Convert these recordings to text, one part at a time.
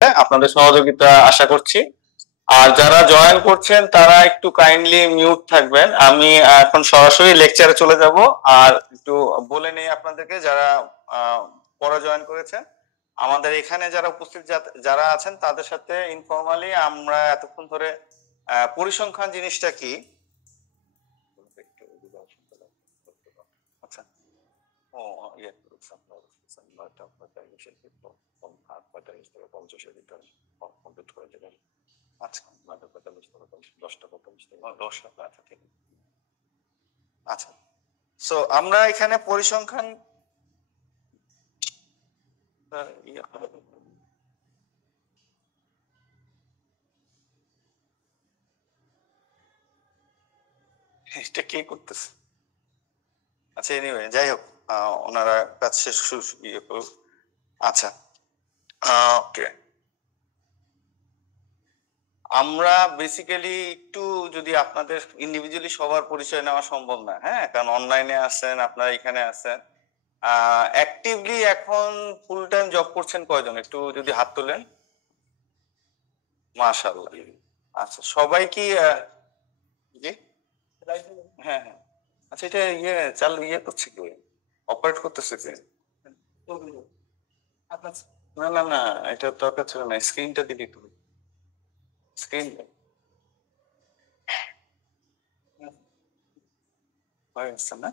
আপনাদের সহযোগিতা আশা করছি। আর যারা জয়েন করছেন তারা একটু কাইন্ডলি মিউট থাকবেন। আমি এখন সরাসরি লেকচারে চলে যাব। আর একটু বলে নেই আপনাদেরকে, যারা পরে জয়েন করেছেন, আমাদের এখানে যারা উপস্থিত যারা আছেন তাদের সাথে ইনফরমালি আমরা এতক্ষণ ধরে পরিসংখ্যান জিনিসটা কি, আচ্ছা ও ইয়ে আচ্ছা, সো আমরা এখানে পরিসংখ্যান এটা কে করতেছে? আচ্ছা, এনিওয়ে যাই হোক, ওনারা কাজ শেষ ইয়ে করুক। আচ্ছা, ওকে, আমরা বেসিক্যালি একটু যদি আপনাদের ইন্ডিভিজুয়ালি সবার পরিচয় নেওয়া সম্ভব না, হ্যাঁ, কারণ অনলাইনে আছেন, আপনারা এখানে আছেন। অ্যাক্টিভলি এখন ফুল টাইম জব করছেন কয়জন, একটু যদি হাত তোলেন। মাশাআল্লাহ। আচ্ছা, সবাই কি জি হ্যাঁ হ্যাঁ, আচ্ছা, এটা ইয়ে করছে কি, অপারেট করতেছে কি? না না না, এটা দরকার ছিল না, স্ক্রিনটা দিলি তুমি, স্ক্রিন হয়ে গেছে না?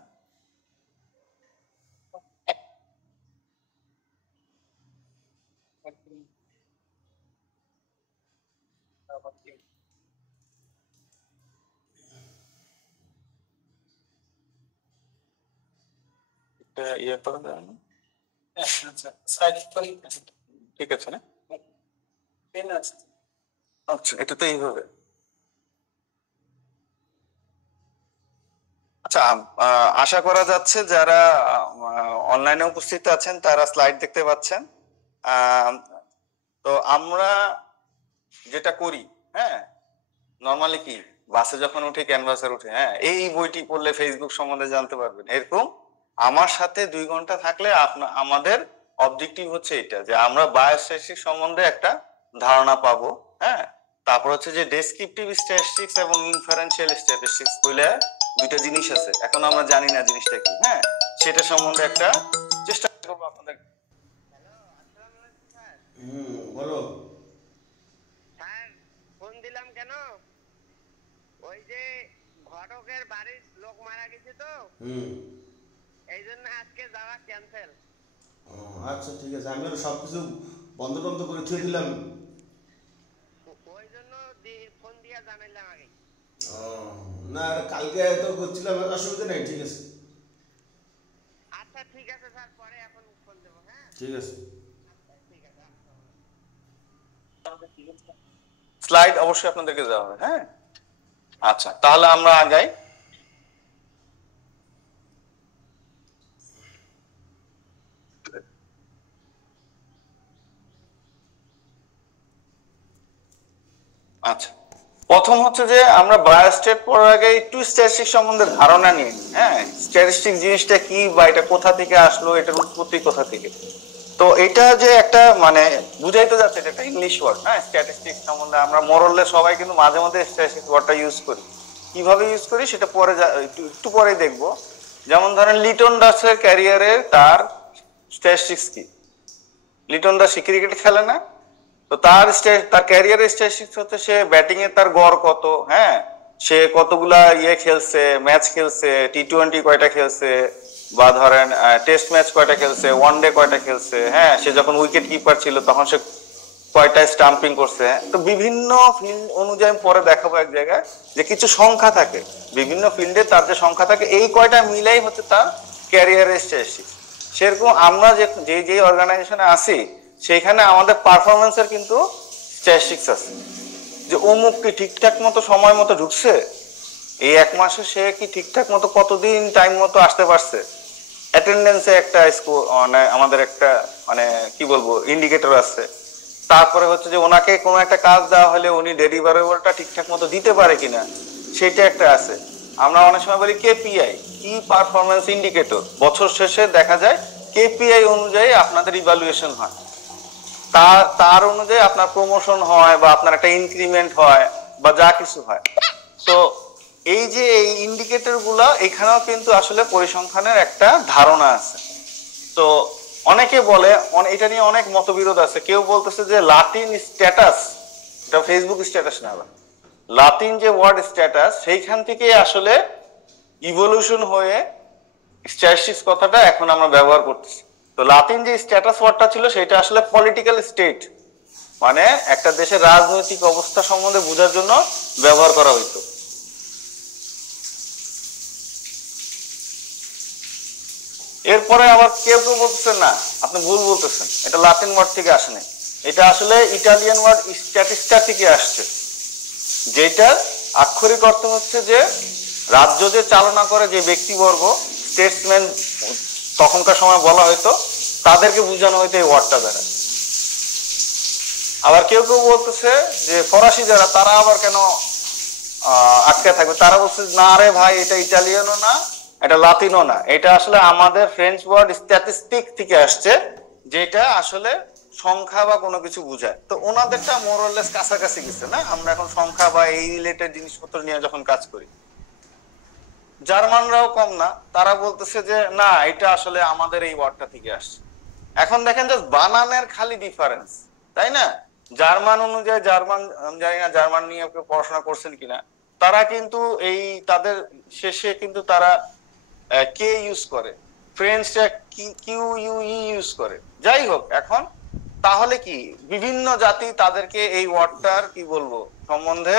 ইয়ে করা যায় না? ঠিক আছে না? আচ্ছা, এটা তো এইভাবে। আচ্ছা, আশা করা যাচ্ছে যারা অনলাইনে উপস্থিত আছেন তারা স্লাইড দেখতে পাচ্ছেন। তো আমরা যেটা করি, হ্যাঁ, নর্মালি কি বাসে যখন উঠে, ক্যানভাসের উঠে, হ্যাঁ, এই বইটি পড়লে ফেসবুক সম্বন্ধে জানতে পারবেন, এরকম আমার সাথে 2 ঘন্টা থাকলে আমাদের অবজেক্টিভ হচ্ছে এটা, যে আমরা বায়োস্ট্যাটিস্টিক্স সম্বন্ধে একটা ধারণা পাবো, হ্যাঁ। তারপর হচ্ছে যে ডেসক্রিপটিভ স্ট্যাটিস্টিক্স এবং ইনফারেন্সিয়াল স্ট্যাটিস্টিক্স বলে দুইটা জিনিস আছে, এখন আমরা জানি না জিনিসটা কি, হ্যাঁ, সেটা সম্বন্ধে একটা চেষ্টা করবো আপনাদের। বলো স্যার, ফোন দিলাম কেন, ওই যে ঘটকের বাড়ির লোক মারা গেছে তো, এই জন্য আজকে যাওয়া ক্যান্সেল। আচ্ছা ঠিক আছে, আমি আর সবকিছু বন্ধ টন্ধ করে থুয়ে দিলাম, ওই জন্য ফোন দিয়া জানাইলাম আগে। না আর কালকে তো করছিলাম, অসুবিধা নেই, ঠিক আছে। আচ্ছা ঠিক আছে স্যার, পরে এখন ফোন দেবো। হ্যাঁ ঠিক আছে। স্লাইড অবশ্যই আপনাদেরকে দেওয়া হবে, হ্যাঁ। আচ্ছা, তাহলে আমরা আগাই। আচ্ছা, প্রথম হচ্ছে যে আমরা বায়োস্ট্যাট পড়ার আগে একটু স্ট্যাটিস্টিক্স সম্বন্ধে ধারণা নিই, হ্যাঁ, স্ট্যাটিস্টিক্স জিনিসটা কি বা এটা কোথা থেকে আসলো, এটার উৎপত্তি কোথা থেকে। তো এটা যে একটা মানে বুঝাইতে যাচ্ছে, এটা একটা ইংলিশ ওয়ার্ড, হ্যাঁ, স্ট্যাটিস্টিক্স সম্বন্ধে আমরা মোরলে সবাই কিন্তু মাঝে মধ্যে স্ট্যাটিস্টিক্স ওয়ার্ডটা ইউজ করি। কিভাবে ইউজ করি সেটা পরে একটু পরে দেখবো। যেমন ধরেন লিটন দাসের ক্যারিয়ারের তার স্ট্যাটিস্টিক্স কি, লিটন দাস ক্রিকেট খেলে না, তো তার ক্যারিয়ারের স্ট্যাটিস্টিক্স হচ্ছে সে ব্যাটিং এ তার গড় কত, হ্যাঁ, সে কতগুলা খেলছে, ম্যাচ খেলছে, টি-20 কয়টা খেলছে, বা ধরেন টেস্ট ম্যাচ কয়টা খেলছে, ওয়ান ডে কয়টা খেলছে, হ্যাঁ, সে যখন উইকেট কিপার ছিল তখন সে কয়টা স্টাম্পিং করছে। তো বিভিন্ন ফিল্ড অনুযায়ী পরে দেখাবো এক জায়গায় যে কিছু সংখ্যা থাকে, বিভিন্ন ফিল্ডে তার যে সংখ্যা থাকে, এই কয়টা মিলাই হচ্ছে তার ক্যারিয়ারের স্ট্যাটিস্টিক্স। সেরকম আমরা যে অর্গানাইজেশনে আছি সেখানে আমাদের পারফরমেন্সের কিন্তু স্ট্যাটিস্টিক্স আছে, যে অমুক কি ঠিকঠাক মতো সময় মতো ঢুকছে, এই 1 মাসে সে কি ঠিকঠাক মতো কতদিন টাইম মতো আসতে পারছে, অ্যাটেন্ডেন্সে একটা স্কোর, মানে আমাদের একটা মানে কি বলবো ইন্ডিকেটর আছে। তারপরে হচ্ছে যে ওনাকে কোনো একটা কাজ দেওয়া হলে উনি ডেলিভারেবলটা ঠিকঠাক মতো দিতে পারে কিনা, সেটা একটা আছে। আমরা অনেক সময় বলি কেপিআই, কি পারফরমেন্স ইন্ডিকেটর, বছর শেষে দেখা যায় কেপিআই অনুযায়ী আপনাদের ইভালুয়েশন হয়। তার অনুযায়ী আপনার প্রমোশন হয় বা আপনার একটা ইনক্রিমেন্ট হয় বা যা কিছু হয়। তো এই যে এই ইন্ডিকেটর গুলা এখানেও কিন্তু আসলে পরিসংখ্যানের একটা ধারণা আছে। তো অনেকে বলে, এটা নিয়ে অনেক মতবিরোধ আছে। কেউ বলতেছে যে লাতিন স্ট্যাটাস, এটা ফেসবুক স্ট্যাটাস না, লাতিন যে ওয়ার্ড স্ট্যাটাস সেইখান থেকে আসলে ইভলিউশন হয়ে স্ট্যাটিস্টিক্স কথাটা এখন আমরা ব্যবহার করতেছি। তো লাতিন যে স্ট্যাটাস ওয়ার্ডটা ছিল সেটা আসলে পলিটিক্যাল স্টেট, মানে একটা দেশের রাজনৈতিক অবস্থা সম্বন্ধে বোঝার জন্য ব্যবহার করা হইতো। এরপরে আবার কেউ কেউ বলতেছেন না, আপনি ভুল বলতেছেন, এটা লাতিন ওয়ার্ড থেকে আসে নাই, এটা আসলে ইটালিয়ান ওয়ার্ড স্ট্যাটিস্টা থেকে আসছে, যেটা আক্ষরিক অর্থ হচ্ছে যে রাজ্য যে চালনা করে যে ব্যক্তিবর্গ, স্টেটসম্যান তখনকার সময় বলা হয়তো, তাদেরকে বোঝানো হয়তো এই ওয়ার্ডটা দ্বারা। আবার কেউ কেউ বলতেছে যে ফরাসি যারা, তারা আবার কেন আটকে থাকবে, তারা বলছে না রে ভাই, এটা ইটালিয়ানও না, এটা লাতিনও না, এটা আসলে আমাদের ফ্রেঞ্চ ওয়ার্ড স্ট্যাটিস্টিক থেকে আসছে, যেটা আসলে সংখ্যা বা কোনো কিছু বোঝায়। তো ওনাদেরটা মোরলেস কাছাকাছি গেছে না, আমরা এখন সংখ্যা বা এই রিলেটেড জিনিসপত্র নিয়ে যখন কাজ করি। জার্মানরাও কম না, তারা বলতেছে যে না, এটা আসলে আমাদের এই ওয়ার্ডটা থেকে আসছে। এখন দেখেন যে বানানের খালি ডিফারেন্স, তাই না? জার্মান অনুযায়ী, জার্মান জানি না জার্মান নিয়ে পড়াশোনা করছেন কিনা, তারা কিন্তু এই তাদের শেষে কিন্তু তারা কে ইউজ করে, ফ্রেঞ্চরা কিউ ইউ ইউজ করে। যাই হোক, এখন তাহলে কি বিভিন্ন জাতি তাদেরকে এই ওয়ার্ডটার কি বলবো সম্বন্ধে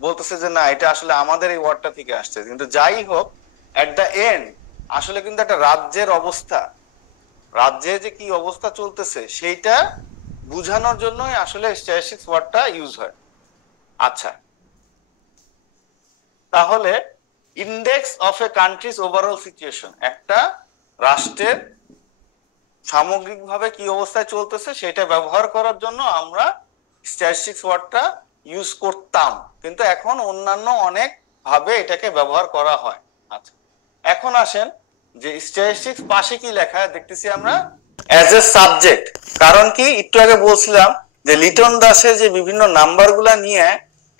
বলতেছে যে না, এটা আসলে আমাদের এই ওয়ার্ডটা থেকে আসছে। কিন্তু যাই হোক, এট দ্য এন্ড আসলে কিন্তু একটা রাজ্যের অবস্থা, রাজ্যে যে কি অবস্থা চলতেছে সেইটা বুঝানোর জন্যই আসলে স্ট্যাটিস্টিক্স ওয়ার্ডটা ইউজ হয়। আচ্ছা, তাহলে index of A countries overall situation, একটা রাষ্ট্রের সামগ্রিকভাবে কি অবস্থায় চলতেছে সেটা ব্যবহার করার জন্য আমরা স্ট্যাটিস্টিক্স ওয়ার্ডটা ইউজ করতাম, কিন্তু এখন অন্যান্য অনেক ভাবে এটাকে ব্যবহার করা হয়। আচ্ছা, এখন আসেন যে স্ট্যাটিস্টিক্স পাশে কি লেখা দেখতেছি আমরা, অ্যাজ এ সাবজেক্ট। কারণ কি, একটু আগে বলছিলাম যে লিটন দাসের যে বিভিন্ন নাম্বারগুলা নিয়ে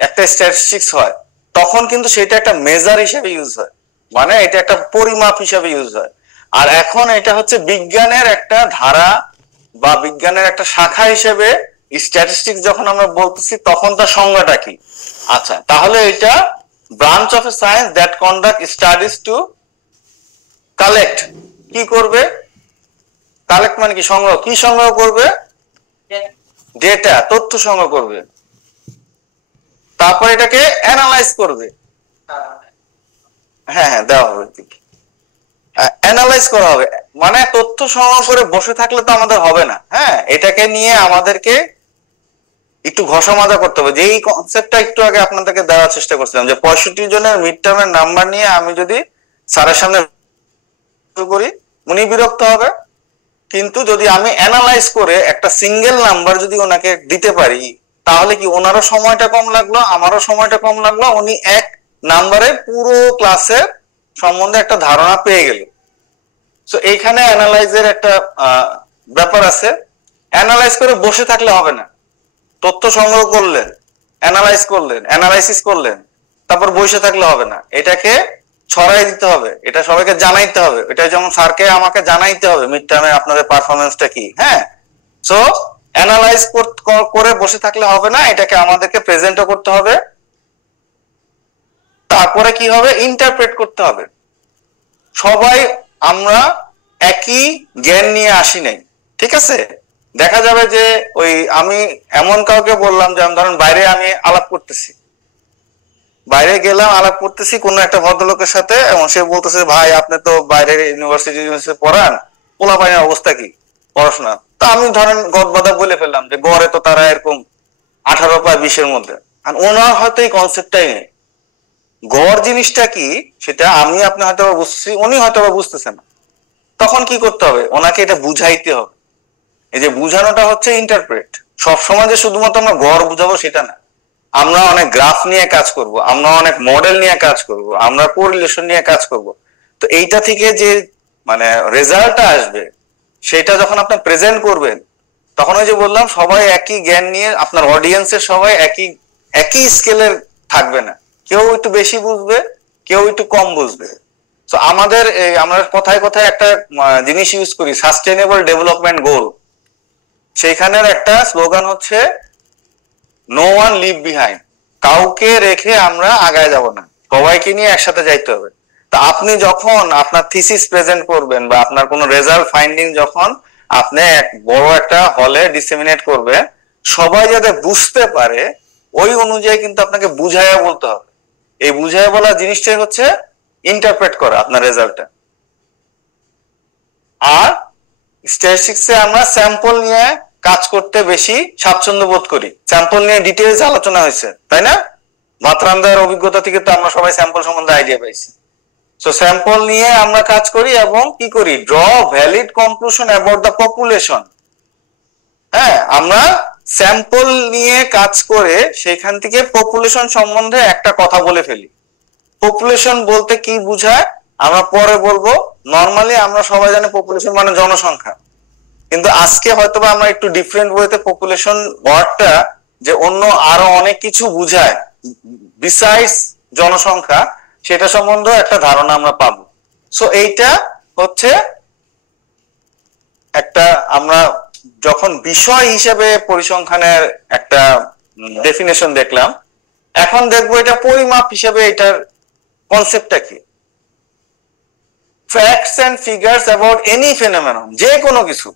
একটা স্ট্যাটিস্টিক্স হয়, তখন কিন্তু সেটা একটা মেজার হিসেবে ইউজ হয়, মানে এটা একটা পরিমাপ হিসেবে ইউজ হয়। আর এখন এটা হচ্ছে বিজ্ঞানের একটা ধারা বা বিজ্ঞানের একটা শাখা হিসেবে স্ট্যাটিস্টিক্স যখন আমরা বলতেছি, তখন তার সংজ্ঞাটা কি? আচ্ছা, তাহলে এটা branch of a science that conduct studies to collect, কি করবে? কালেক্ট মানে কি? সংগ্রহ। কি সংগ্রহ করবে? ডেটা, তথ্য সংগ্রহ করবে। তারপর এটাকে অ্যানালাইজ করবে। হ্যাঁ হ্যাঁ, দেওয়া হবে, অ্যানালাইজ করা হবে। মানে তথ্য সংগ্রহ করে বসে থাকলে তো আমাদের হবে না, হ্যাঁ, এটাকে নিয়ে আমাদেরকে একটু ঘষা মাজা করতে হবে। যে এই কনসেপ্টটা একটু আগে আপনাদেরকে দেওয়ার চেষ্টা করছিলাম, যে 65 জনের মিড টার্মের নাম্বার নিয়ে আমি যদি স্যারের সামনে করি, উনি বিরক্ত হবে। কিন্তু যদি আমি অ্যানালাইজ করে একটা সিঙ্গেল নাম্বার যদি ওনাকে দিতে পারি, তাহলে কি ওনারও সময়টা কম লাগলো, আমারও সময়টা কম লাগলো, উনি এক নাম্বারে পুরো ক্লাসের সম্বন্ধে একটা ধারণা পেয়ে গেল। সো এইখানে অ্যানালাইজের একটা ব্যাপার আছে। অ্যানালাইজ করে বসে থাকলে হবে না। তথ্য সংগ্রহ করলেন, অ্যানালাইজ করলেন, অ্যানালাইসিস করলেন, তারপর বসে থাকলে হবে না, এটাকে ছড়াই দিতে হবে, এটা সবাইকে জানাইতে হবে। এটা যেমন স্যারকে আমাকে জানাইতে হবে মিড টার্মে আপনাদের পারফরমেন্সটা কি। হ্যাঁ, সো অ্যানালাইজ করে বসে থাকলে হবে না, এটাকে আমাদেরকে প্রেজেন্টও করতে হবে। তারপরে কি হবে? ইন্টারপ্রেট করতে হবে। সবাই আমরা একই জ্ঞান নিয়ে আসি নাই, ঠিক আছে? দেখা যাবে যে ওই আমি এমন কাউকে বললাম, যেমন ধরেন বাইরে আমি আলাপ করতেছি, বাইরে গেলাম আলাপ করতেছি কোন একটা ভদ্রলোকের সাথে, এবং সে বলতেছে ভাই আপনি তো বাইরের ইউনিভার্সিটি পড়ান, পোলাপাইনের অবস্থা কি পড়াশোনা? তা আমি ধরেন গদবাদা বলে ফেললাম যে গড়ে তো তারা এরকম 18 বা 20-এর মধ্যে। আর ওনার হয়তো এই কনসেপ্টটাই নেই, গড় জিনিসটা কি সেটা আমি আপনি হয়তো বুঝছি, উনি হয়তো বুঝতেছেন না। তখন কি করতে হবে? ওনাকে এটা বুঝাইতে হবে। এই যে বুঝানোটা হচ্ছে ইন্টারপ্রেট। সবসময় যে শুধুমাত্র আমরা গড় বুঝাবো সেটা না, আমরা অনেক গ্রাফ নিয়ে কাজ করব, আমরা অনেক মডেল নিয়ে কাজ করব, আমরা কোরিলেশন নিয়ে কাজ করব। তো এইটা থেকে যে মানে রেজাল্টটা আসবে, সেটা যখন আপনি প্রেজেন্ট করবেন, তখন ওই যে বললাম সবাই একই জ্ঞান নিয়ে, আপনার অডিয়েন্সের সবাই একই একই স্কেলের থাকবে না, কেউ একটু বেশি বুঝবে, কেউ একটু কম বুঝবে। তো আমাদের আমরা কথায় কথায় একটা জিনিস ইউজ করি, সাস্টেইনেবল ডেভেলপমেন্ট গোল। সেইখানের একটা স্লোগান হচ্ছে নো ওয়ান লিভ বিহাইন্ড, কাউকে রেখে আমরা আগায় যাব না, সবাইকে নিয়ে একসাথে যাইতে হবে। তা আপনি যখন আপনার থিসিস প্রেজেন্ট করবেন বা আপনার কোনো রেজাল্ট ফাইন্ডিং যখন আপনি এক বড় একটা হলে ডিসেমিনেট করবেন, সবাই যাতে বুঝতে পারে ওই অনুযায়ী কিন্তু আপনাকে বুঝাইয়া বলতে হবে। এই বুঝাইয়া বলা জিনিসটাই হচ্ছে ইন্টারপ্রেট করা আপনার রেজাল্টটা। আর স্ট্যাটিস্টিক্সে আমরা স্যাম্পল নিয়ে কাজ করতে বেশি স্বাচ্ছন্দ্য বোধ করি। স্যাম্পল নিয়ে ডিটেইলস আলোচনা হয়েছে, তাই না? মাত্রান্দার অভিজ্ঞতা থেকে তো আমরা সবাই স্যাম্পল সম্বন্ধে আইডিয়া পাইছি। সো স্যাম্পল নিয়ে আমরা কাজ করি এবং কি করি, draw valid conclusion about the population. হ্যাঁ, আমরা স্যাম্পল নিয়ে কাজ করে সেখান থেকে পপুলেশন সম্বন্ধে একটা কথা বলে ফেলি। পপুলেশন বলতে কি বুঝায় আমরা পরে বলবো। নর্মালি আমরা সবাই জানি পপুলেশন মানে জনসংখ্যা, কিন্তু আজকে হয়তোবা আমরা একটু ডিফারেন্ট ওয়েতে পপুলেশন ওয়ার্ডটা যে অন্য আরো অনেক কিছু বুঝায় বিসাইডস জনসংখ্যা, সেটা সম্বন্ধে একটা ধারণা আমরা পাবো। সো এইটা হচ্ছে একটা, আমরা যখন বিষয় হিসেবে পরিসংখ্যানের একটা ডেফিনেশন দেখলাম, এখন দেখবো এটা পরিমাপ হিসেবে এটার কনসেপ্টটা কি। Facts and figures about any phenomenon, যে কোনো কিছু,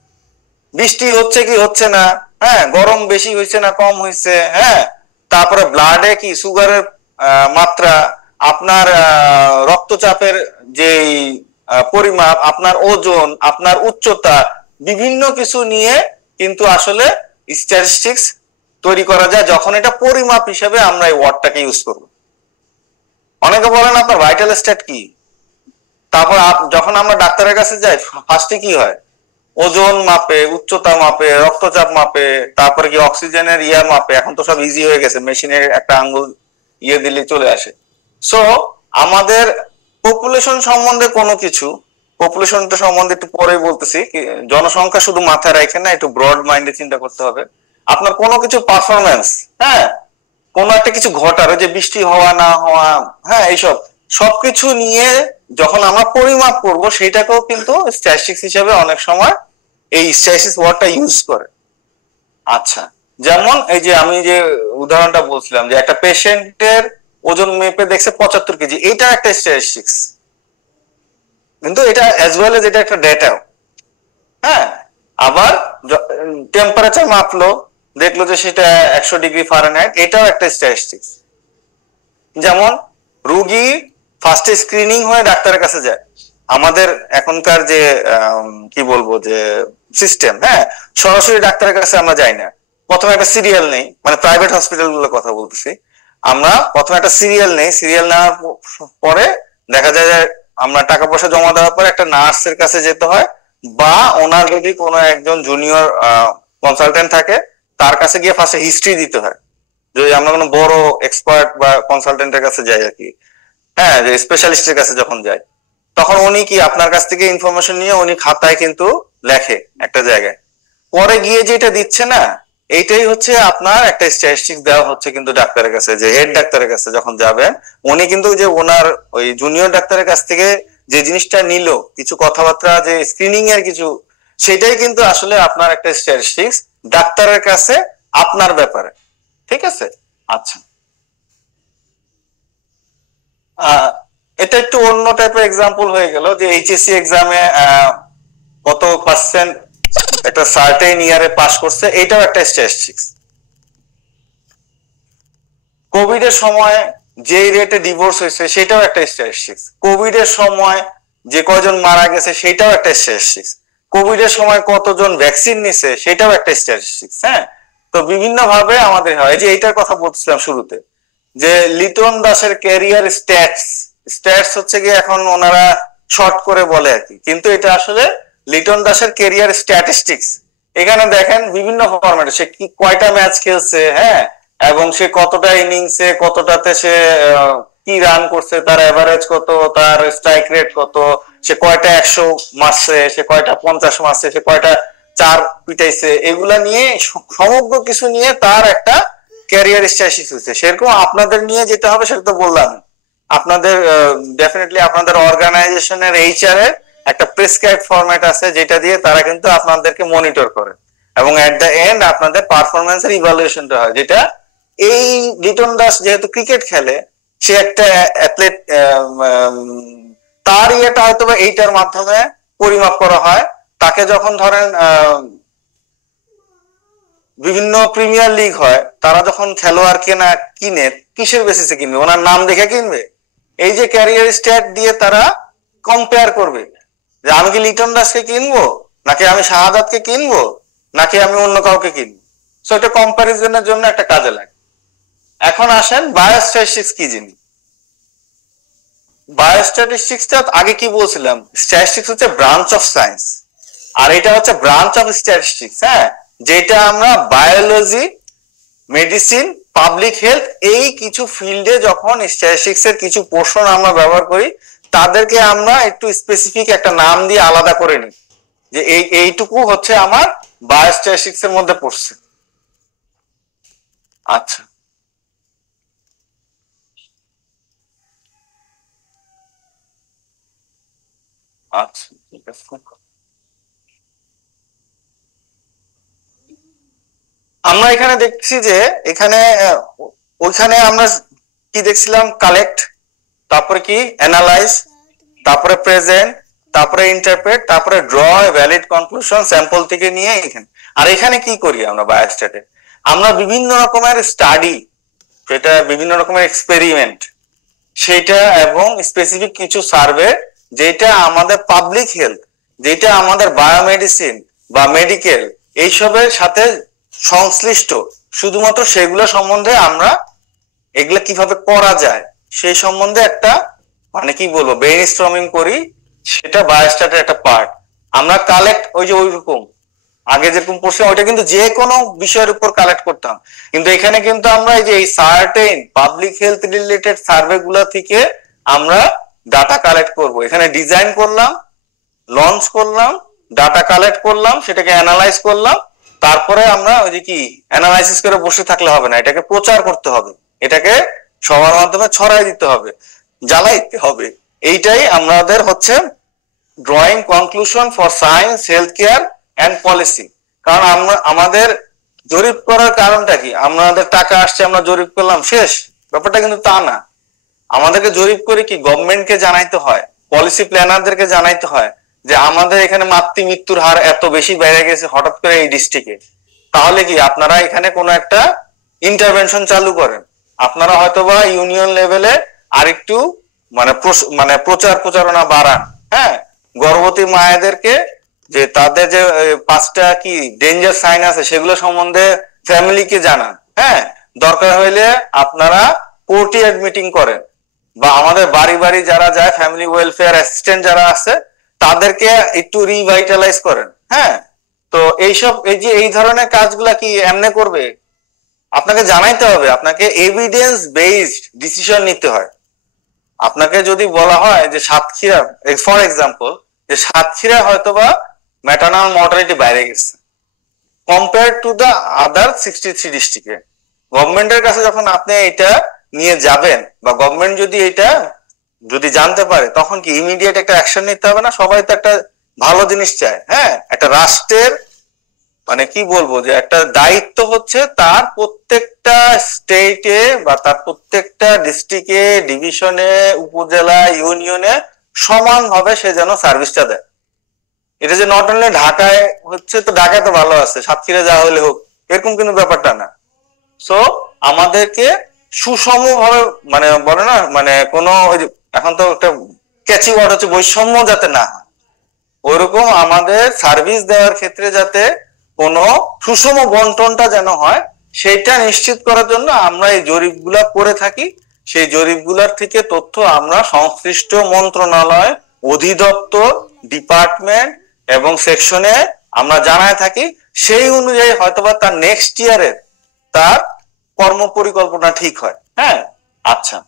বৃষ্টি হচ্ছে কি হচ্ছে না, হ্যাঁ, গরম বেশি হয়েছে না কম হয়েছে, হ্যাঁ, তারপরে ব্লাডে কি সুগারের মাত্রা, আপনার রক্তচাপের যে পরিমাপ, আপনার ওজন, আপনার উচ্চতা, বিভিন্ন কিছু নিয়ে কিন্তু আসলে স্ট্যাটিস্টিক্স তৈরি করা যায় যখন এটা পরিমাপ হিসেবে আমরা এই ওয়ার্ডটাকে ইউজ করব। অনেকে বলেন আপনার ভাইটাল স্ট্যাট কি, তারপর যখন আমরা ডাক্তারের কাছে যাই ফার্স্টে কি হয়, ওজন মাপে, উচ্চতা মাপে, রক্তচাপ মাপে, তারপরে কি অক্সিজেনের মাপে। এখন তো সব ইজি হয়ে গেছে, মেশিনের একটা আঙ্গুল দিলে চলে আসে। সো আমাদের পপুলেশন সম্বন্ধে কোনো কিছু, পপুলেশনটা সম্বন্ধে একটু পরে বলতেছি, জনসংখ্যা শুধু মাথায় রাখেন না, একটু ব্রড মাইন্ডে চিন্তা করতে হবে। আপনার কোনো কিছু পারফরমেন্স, হ্যাঁ, কোনো একটা কিছু ঘটার, যে বৃষ্টি হওয়া না হওয়া, হ্যাঁ, এইসব সবকিছু নিয়ে যখন আমরা পরিমাপ করব, সেটাকেও কিন্তু স্ট্যাটিস্টিক্স হিসেবে অনেক সময় এই স্ট্যাটিস্টিক্স ওয়ার্ডটা ইউজ করে। আচ্ছা, যেমন এই যে আমি যে উদাহরণটা বলছিলাম যে একটা পেশেন্টের ওজন মেপে দেখছে 75 কেজি, এটা একটা স্ট্যাটিস্টিক্স, কিন্তু এটা অ্যাজ ওয়েল এজ এটা একটা ডেটাও। হ্যাঁ, আবার টেম্পারেচার মাপলো, দেখলো যে সেটা 100 ডিগ্রি ফারেনহাইট, এটাও একটা স্ট্যাটিস্টিক্স। যেমন রোগী ফার্স্টে স্ক্রিনিং হয়ে ডাক্তারের কাছে যায়, আমাদের এখনকার যে কি বলবো যে সিস্টেম, হ্যাঁ, সরাসরি ডাক্তারের কাছে আমরা যাই না, প্রথমে একটা সিরিয়াল নেই, মানে প্রাইভেট হসপিটাল গুলোর কথা বলতেছি, আমরা প্রথমে একটা সিরিয়াল নেই, সিরিয়াল নেওয়ার পরে দেখা যায় যে আমরা টাকা পয়সা জমা দেওয়ার পরে একটা নার্সের কাছে যেতে হয়, বা ওনার যদি কোনো একজন জুনিয়র কনসালটেন্ট থাকে তার কাছে গিয়ে ফার্স্টে হিস্ট্রি দিতে হয়, যদি আমরা কোনো বড় এক্সপার্ট বা কনসালটেন্টের কাছে যাই আর কি, হ্যাঁ, যে স্পেশালিস্টের কাছে যখন যাই, তখন উনি কি আপনার কাছ থেকে ইনফরমেশন নিয়ে উনি খাতায় কিন্তু লেখে একটা জায়গায়, পরে গিয়ে যেটা দিচ্ছে না, এইটাই হচ্ছে আপনার একটা স্ট্যাটিস্টিক্স দেওয়া হচ্ছে কিন্তু ডাক্তারের কাছে, যে হেড ডাক্তারের কাছে যখন যাবেন, উনি কিন্তু যে ওনার ওই জুনিয়র ডাক্তারের কাছ থেকে যে জিনিসটা নিল, কিছু কথাবার্তা, যে স্ক্রিনিং এর কিছু, সেটাই কিন্তু আসলে আপনার একটা স্ট্যাটিস্টিক্স ডাক্তারের কাছে আপনার ব্যাপারে। ঠিক আছে? আচ্ছা, এটা একটু অন্য টাইপের এক্সাম্পল হয়ে গেল, যে এইচএসসি এক্সামে কত পার্সেন্ট একটা সার্টেন ইয়ারে পাস করছে, এটাও একটা স্ট্যাটিস্টিক্স। কোভিড এর সময় যে রেটে ডিভোর্স হয়েছে, সেটাও একটা স্ট্যাটিস্টিক্স। কোভিড এর সময় যে কয়জন মারা গেছে, সেটাও একটা স্ট্যাটিস্টিক্স। কোভিড এর সময় কতজন ভ্যাকসিন নিছে, সেটাও একটা স্ট্যাটিস্টিক্স। হ্যাঁ, তো বিভিন্ন ভাবে আমাদের হয়, যে এইটার কথা বলছিলাম শুরুতে, যে লিটন দাসের ক্যারিয়ার স্ট্যাটস, স্ট্যাটস হচ্ছে কি এখন ওনারা শর্ট করে বলে আর কি, কিন্তু এটা আসলে লিটন দাসের ক্যারিয়ার স্ট্যাটিস্টিক্স। এখানে দেখেন বিভিন্ন ফরম্যাটে সে কি কয়টা ম্যাচ খেলছে, হ্যাঁ, এবং সে কতটা ইনিংসে কতটাতে সে কি রান করছে, তার এভারেজ কত, তার স্ট্রাইক রেট কত, সে কয়টা 100 মারছে, সে কয়টা 50 মারছে, সে কয়টা চার পিটাইছে, এগুলা নিয়ে সমগ্র কিছু নিয়ে তার একটা ক্যারিয়ার স্ট্যাটিস্টিক্স হচ্ছে। সেরকম আপনাদের নিয়ে যেতে হবে, সেটা তো বললাম। আপনাদের ডেফিনেটলি আপনাদের অর্গানাইজেশনের এইচআর এর একটা প্রেসক্রাইব ফরম্যাট আছে, যেটা দিয়ে তারা কিন্তু আপনাদেরকে মনিটর করে, এবং এট দ্য এন্ড আপনাদের পারফরমেন্সের ইভালুয়েশনটা হয়, যেটা এই লিটন দাস যেহেতু ক্রিকেট খেলে, সে একটা অ্যাথলেট, তার ইয়েটা হয়তো এইটার মাধ্যমে পরিমাপ করা হয়। তাকে যখন ধরেন বিভিন্ন প্রিমিয়ার লিগ হয়, তারা যখন খেলোয়াড় কিনে কিসের বেসিসে কিনবে? ওনার নাম দেখে কিনবে। এই যে ক্যারিয়ার স্ট্যাট দিয়ে তারা কম্পেয়ার করবে যে আমি কি লিটন দাসকে কিনবো, নাকি আমি শাহাদাতকে কিনবো, নাকি আমি অন্য কাউকে কিনবো। সো এটা কম্পারিজনের জন্য একটা কাজে লাগে। এখন আসেন বায়োস্ট্যাটিস্টিক্স কি জিনিস। বায়োস্ট্যাটিস্টিক্সটা আগে কি বলছিলাম, স্ট্যাটিস্টিক্স হচ্ছে ব্রাঞ্চ অফ সায়েন্স, আর এটা হচ্ছে ব্রাঞ্চ অফ স্ট্যাটিস্টিক্স। হ্যাঁ, যেটা আমরা বায়োলজি, মেডিসিন, পাবলিক হেলথ, এই কিছু ফিল্ডে যখন স্ট্যাটিস্টিক্স এর কিছু পোর্শন আমরা ব্যবহার করি, তাদেরকে আমরা একটু স্পেসিফিক একটা নাম দিয়ে আলাদা করে নিই, যে এইটুকু হচ্ছে আমার বায়োস্ট্যাটিস্টিক্স এর মধ্যে পড়ছে। আচ্ছা, আচ্ছা, ঠিক আছে। আমরা এখানে দেখছি যে এখানে ওইখানে আমরা কি দেখছিলাম, কালেক্ট, তারপরে কি অ্যানালাইজ, তারপরে প্রেজেন্ট, তারপরে ইন্টারপ্রেট, তারপরে ড্র ভ্যালিড কনক্লুশন স্যাম্পল থেকে নিয়ে এখানে। আর এখানে কি করি আমরা বায়োস্ট্যাটে, আমরা বিভিন্ন রকমের স্টাডি, সেটা বিভিন্ন রকমের এক্সপেরিমেন্ট, সেটা এবং স্পেসিফিক কিছু সার্ভে, যেটা আমাদের পাবলিক হেলথ, যেটা আমাদের বায়োমেডিসিন বা মেডিকেল এইসবের সাথে সংশ্লিষ্ট, শুধুমাত্র সেগুলো সম্বন্ধে আমরা এগুলা কিভাবে করা যায় সেই সম্বন্ধে একটা মানে কি বলবো ব্রেইন স্টর্মিং করি। সেটা বায়োস্ট্যাটের একটা পার্ট। আমরা কালেক্ট ওই যে ওইরকম আগে যেরকম পড়ছিলাম, ওইটা কিন্তু যে কোনো বিষয়ের উপর কালেক্ট করতাম, কিন্তু এখানে কিন্তু আমরা এই যে এই certain public health related survey গুলা থেকে আমরা ডাটা কালেক্ট করব। এখানে ডিজাইন করলাম, লঞ্চ করলাম, ডাটা কালেক্ট করলাম, সেটাকে অ্যানালাইজ করলাম, তারপরে আমরা ওই যে কি অ্যানালাইসিস করে বসে থাকলে হবে না, এটাকে প্রচার করতে হবে, এটাকে সবার মাধ্যমে ছড়াই দিতে হবে, জ্বালাইতে হবে। এইটাই আমাদের হচ্ছে drawing conclusion for science, health care and policy. কারণ আমরা আমাদের জরিপ করার কারণটা কি, আমাদের টাকা আসছে আমরা জরিপ করলাম শেষ, ব্যাপারটা কিন্তু তা না। আমাদেরকে জরিপ করে কি গভর্নমেন্টকে জানাইতে হয়, পলিসি প্ল্যানারদেরকে জানাইতে হয় যে আমাদের এখানে মাতৃ মৃত্যুর হার এত বেশি বেড়ে গেছে হঠাৎ করে এই ডিস্ট্রিক্টে, তাহলে কি আপনারা এখানে কোনো একটা ইন্টারভেনশন চালু করেন, আপনারা হয়তোবা ইউনিয়ন লেভেলে আরেকটু মানে প্রচারণা বাড়ান। হ্যাঁ, গর্ভবতী মায়েদেরকে যে তাদের যে 5টা কি ডেঞ্জার সাইন আছে সেগুলো সম্বন্ধে ফ্যামিলিকে জানান। হ্যাঁ, দরকার হইলে আপনারা কোর্টিয়ার মিটিং করেন, বা আমাদের বাড়ি বাড়ি যারা যায় ফ্যামিলি ওয়েলফেয়ার অ্যাসিস্ট্যান্ট যারা আছে তাদেরকে একটু রিভাইটালাইজ করেন। হ্যাঁ, তো এইসব এই যে এই ধরনের কাজগুলা কি এমনি করবে, আপনাকে জানাইতে হবে, আপনাকে এভিডেন্স বেসড ডিসিশন নিতে হয়। আপনাকে যদি বলা হয় যে সাতক্ষীরা ফর এক্সাম্পল, যে সাতক্ষীরা হয়তোবা ম্যাটারনাল মর্টালিটি বাইরে গেছে কম্পেয়ার টু দা আদার 63 ডিস্ট্রিক্টে, গভর্নমেন্টের কাছে যখন আপনি এটা নিয়ে যাবেন বা গভর্নমেন্ট যদি জানতে পারে, তখন কি ইমিডিয়েট একটা অ্যাকশন নিতে হবে না? সবাই তো একটা ভালো জিনিস চায়। হ্যাঁ, একটা রাষ্ট্রের মানে কি বলবো যে একটা দায়িত্ব হচ্ছে তার প্রত্যেকটা স্টেটে বা তার প্রত্যেকটা ডিস্ট্রিক্টে, ডিভিশনে, উপজেলা, ইউনিয়নে সমানভাবে সে যেন সার্ভিসটা দেয়। এটা যে নট অনলি ঢাকায় হচ্ছে তো ঢাকায় তো ভালো আছে, সাতক্ষীরা যা হলে হোক, এরকম কিন্তু ব্যাপারটা না। সো আমাদেরকে সুষম ভাবে মানে বলে না, মানে কোনো এখন তো একটা ক্যাচি ওয়ার্ড হচ্ছে বৈষম্য যাতে না হয়, ওইরকম আমাদের সার্ভিস দেওয়ার ক্ষেত্রে যাতে কোনো সুষম বন্টনটা যেন হয়, সেটা নিশ্চিত করার জন্য আমরা এই জরিপগুলা করে থাকি। সেই জরিপগুলার থেকে তথ্য আমরা সংশ্লিষ্ট মন্ত্রণালয়, অধিদপ্তর, ডিপার্টমেন্ট এবং সেকশনে আমরা জানায় থাকি। সেই অনুযায়ী হয়তোবা তার নেক্সট ইয়ারের তার কর্ম পরিকল্পনা ঠিক হয়। হ্যাঁ, আচ্ছা,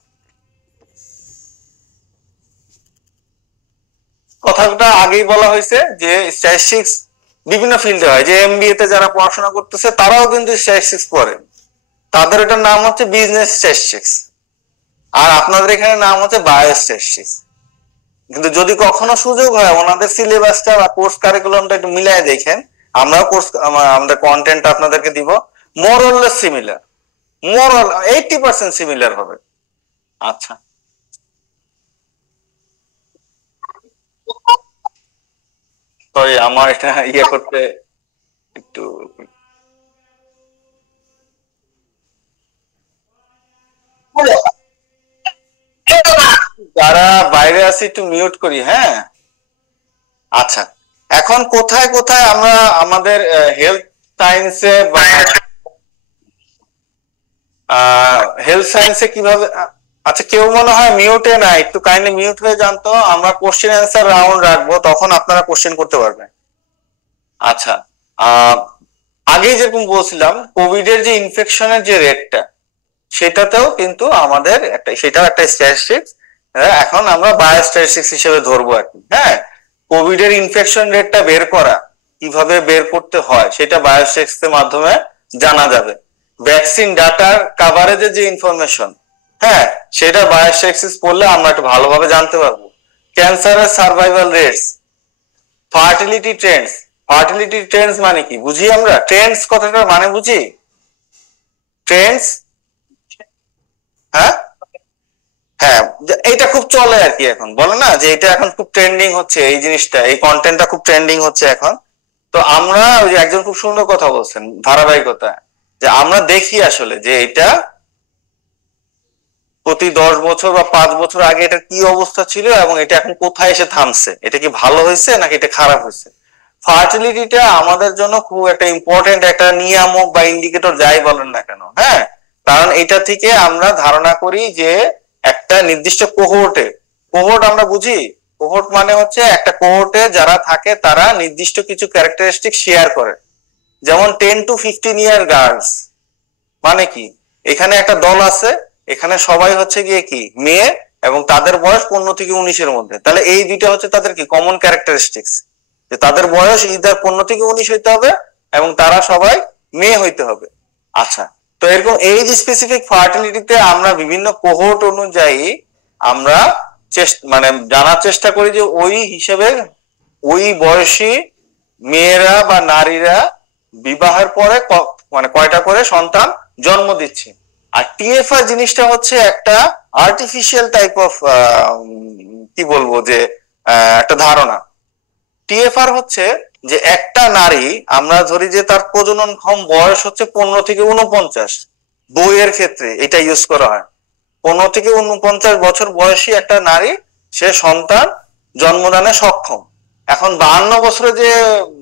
কথাটা আগেই বলা হয়েছে যে স্ট্যাটিস্টিক্স বিভিন্ন ফিল্ডে হয়, যে এমবিএ তে যারা পড়াশোনা করতেছে তারাও কিন্তু স্ট্যাটিস্টিক্স পড়ে, তাদের এটার নাম হচ্ছে বিজনেস স্ট্যাটিস্টিক্স, আর আপনাদের এখানে নাম হচ্ছে বায়ো স্ট্যাটিস্টিক্স। কিন্তু যদি কখনো সুযোগ হয় ওনাদের সিলেবাসটা বা কোর্স কারিকুলামটা একটু মিলাই দেখেন, আমরাও আমাদের কন্টেন্ট আপনাদেরকে দিব, মোর অরলেস সিমিলার, মোর 80% সিমিলার হবে। আচ্ছা, সরি আমার এটা ইয়ে করতে একটু, যারা বাইরে আছি একটু মিউট করি, হ্যাঁ। আচ্ছা, এখন কোথায় কোথায় আমরা আমাদের হেলথ সায়েন্সে বা হেলথ সায়েন্সে কিভাবে, আচ্ছা কেউ মনে হয় মিউটে না, একটু কাইন্ডলি মিউট হয়ে যান তো, আমরা কোশ্চেন অ্যান্সার রাউন্ড রাখবো, তখন আপনারা কোশ্চেন করতে পারবেন। আচ্ছা, আগেই যেরকম বলছিলাম কোভিড এর যে ইনফেকশনের যে রেটটা, সেটাতেও কিন্তু আমাদের একটা, সেটাও একটা স্ট্যাটিস্টিক্স, এখন আমরা বায়োস্ট্যাটিস্টিক্স হিসেবে ধরবো আর কি। হ্যাঁ, কোভিড এর ইনফেকশন রেটটা বের করা, কিভাবে বের করতে হয় সেটা বায়োস্ট্যাটিস্টিক্স এর মাধ্যমে জানা যাবে। ভ্যাকসিন ডাটার কাভারেজের যে ইনফরমেশন, হ্যাঁ, সেটা বায়োস্ট্যাটিস্টিক্স পড়লে আমরা একটু ভালোভাবে জানতে পারবো। ক্যান্সারের survival rates, fertility Trends, fertility Trends মানে কি বুঝি আমরা, ট্রেন্ডস কথাটার মানে বুঝি, ট্রেন্ডস, হ্যাঁ হ্যাঁ, এটা খুব চলে আর কি, এখন বলে না যে এটা এখন খুব ট্রেন্ডিং হচ্ছে, এই জিনিসটা, এই কন্টেন্টটা খুব ট্রেন্ডিং হচ্ছে এখন। তো আমরা, ওই যে একজন খুব সুন্দর কথা বলছেন, ধারাবাহিকতা, যে আমরা দেখি আসলে যে এটা প্রতি 10 বছর বা 5 বছর আগে এটা কি অবস্থা ছিল এবং এটা এখন কোথায় এসে থামছে, এটা কি ভালো হয়েছে নাকি এটা খারাপ হয়েছে। ফার্টিলিটিটা আমাদের জন্য খুব একটা ইম্পর্টেন্ট একটা নিয়ামক বা ইন্ডিকেটর, যাই বলেন না কেন, হ্যাঁ, কারণ এটা থেকে আমরা ধারণা করি যে একটা নির্দিষ্ট কোহোর্টে, কোহোর্ট আমরা বুঝি, কোহোর্ট মানে হচ্ছে একটা কোহোর্টে যারা থাকে তারা নির্দিষ্ট কিছু ক্যারেক্টারিস্টিক শেয়ার করে, যেমন 10 to 15 ইয়ার গার্লস মানে কি, এখানে একটা দল আছে, এখানে সবাই হচ্ছে গিয়ে কি মেয়ে, এবং তাদের বয়স 15 থেকে 19-এর মধ্যে, তাহলে এই দুইটা হচ্ছে তাদের কি কমন ক্যারেক্টারিস্টিক্স, যে তাদের বয়স ইদার 15 থেকে 19 হইতে হবে এবং তারা সবাই মেয়ে হইতে হবে। আচ্ছা, তো এরকম এইজ স্পেসিফিক ফার্টিলিটিতে আমরা বিভিন্ন কোহোর্ট অনুযায়ী আমরা মানে জানার চেষ্টা করি যে ওই হিসেবে ওই বয়সী মেয়েরা বা নারীরা বিবাহের পরে মানে কয়টা করে সন্তান জন্ম দিচ্ছে। আর টিএফআর জিনিসটা হচ্ছে একটা আর্টিফিশিয়াল টাইপ অফ, কি বলবো, যে একটা ধারণা। টিএফআর হচ্ছে যে একটা নারী, আমরা ধরি যে তার প্রজননক্ষম বয়স হচ্ছে 15 থেকে 49, বইয়ের ক্ষেত্রে এটা ইউজ করা হয়, 15 থেকে 49 বছর বয়সী একটা নারী সে সন্তান জন্মদানে সক্ষম। এখন 52 বছরে যে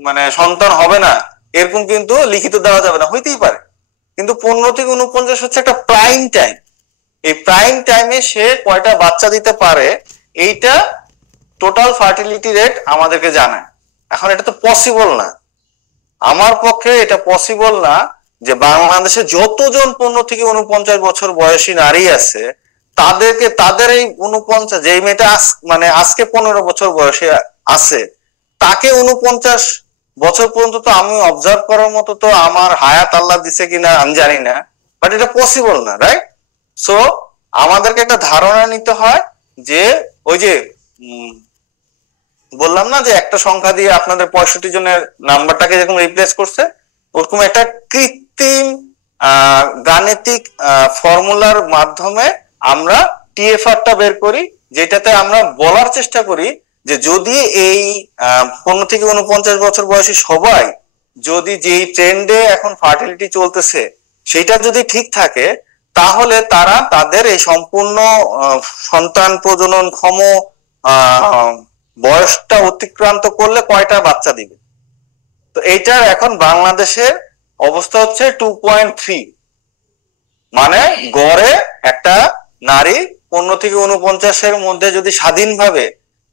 মানে সন্তান হবে না এরকম কিন্তু লিখিত দেওয়া যাবে না, হইতেই পারে, কিন্তু 15 থেকে 49 হচ্ছে একটা প্রাইম টাইম, এই প্রাইম টাইমে সে কয়টা বাচ্চা দিতে পারে এইটা টোটাল ফার্টিলিটি রেট আমাদেরকে জানায়। এখন এটা তো পসিবল না, আমার পক্ষে এটা পসিবল না যে বাংলাদেশে যতজন 15 থেকে 49 বছর বয়সী নারী আছে তাদেরকে, তাদের এই 49, যে মেয়েটা মানে আজকে 15 বছর বয়সে আছে, তাকে 49 বছর পর্যন্ত তো আমি অবজার্ভ করার মতো তো আমার হায়াত আল্লাহ দিছে কিনা আমি জানি না, বাট এটা পসিবল না, রাইট? সো আমাদেরকে একটা ধারণা নিতে হয় যে ওই যে বললাম না যে একটা সংখ্যা দিয়ে আপনাদের 65 জনের নাম্বারটাকে যখন রিপ্লেস করছে, ওরকম একটা কৃত্রিম গাণিতিক ফর্মুলার মাধ্যমে আমরা টিএফআরটা বের করি, যেটাতে আমরা বলার চেষ্টা করি যে যদি এই 15 থেকে 49 বছর বয়সী সবাই যদি যেই ট্রেন্ডে এখন ফার্টিলিটি চলতেছে সেটা যদি ঠিক থাকে, তাহলে তারা তাদের এই সম্পূর্ণ সন্তান প্রজনন ক্ষম বয়সটা অতিক্রান্ত করলে কয়টা বাচ্চা দিবে। তো এইটার এখন বাংলাদেশের অবস্থা হচ্ছে 2.3, মানে গড়ে একটা নারী 15 থেকে 49-এর মধ্যে যদি স্বাধীনভাবে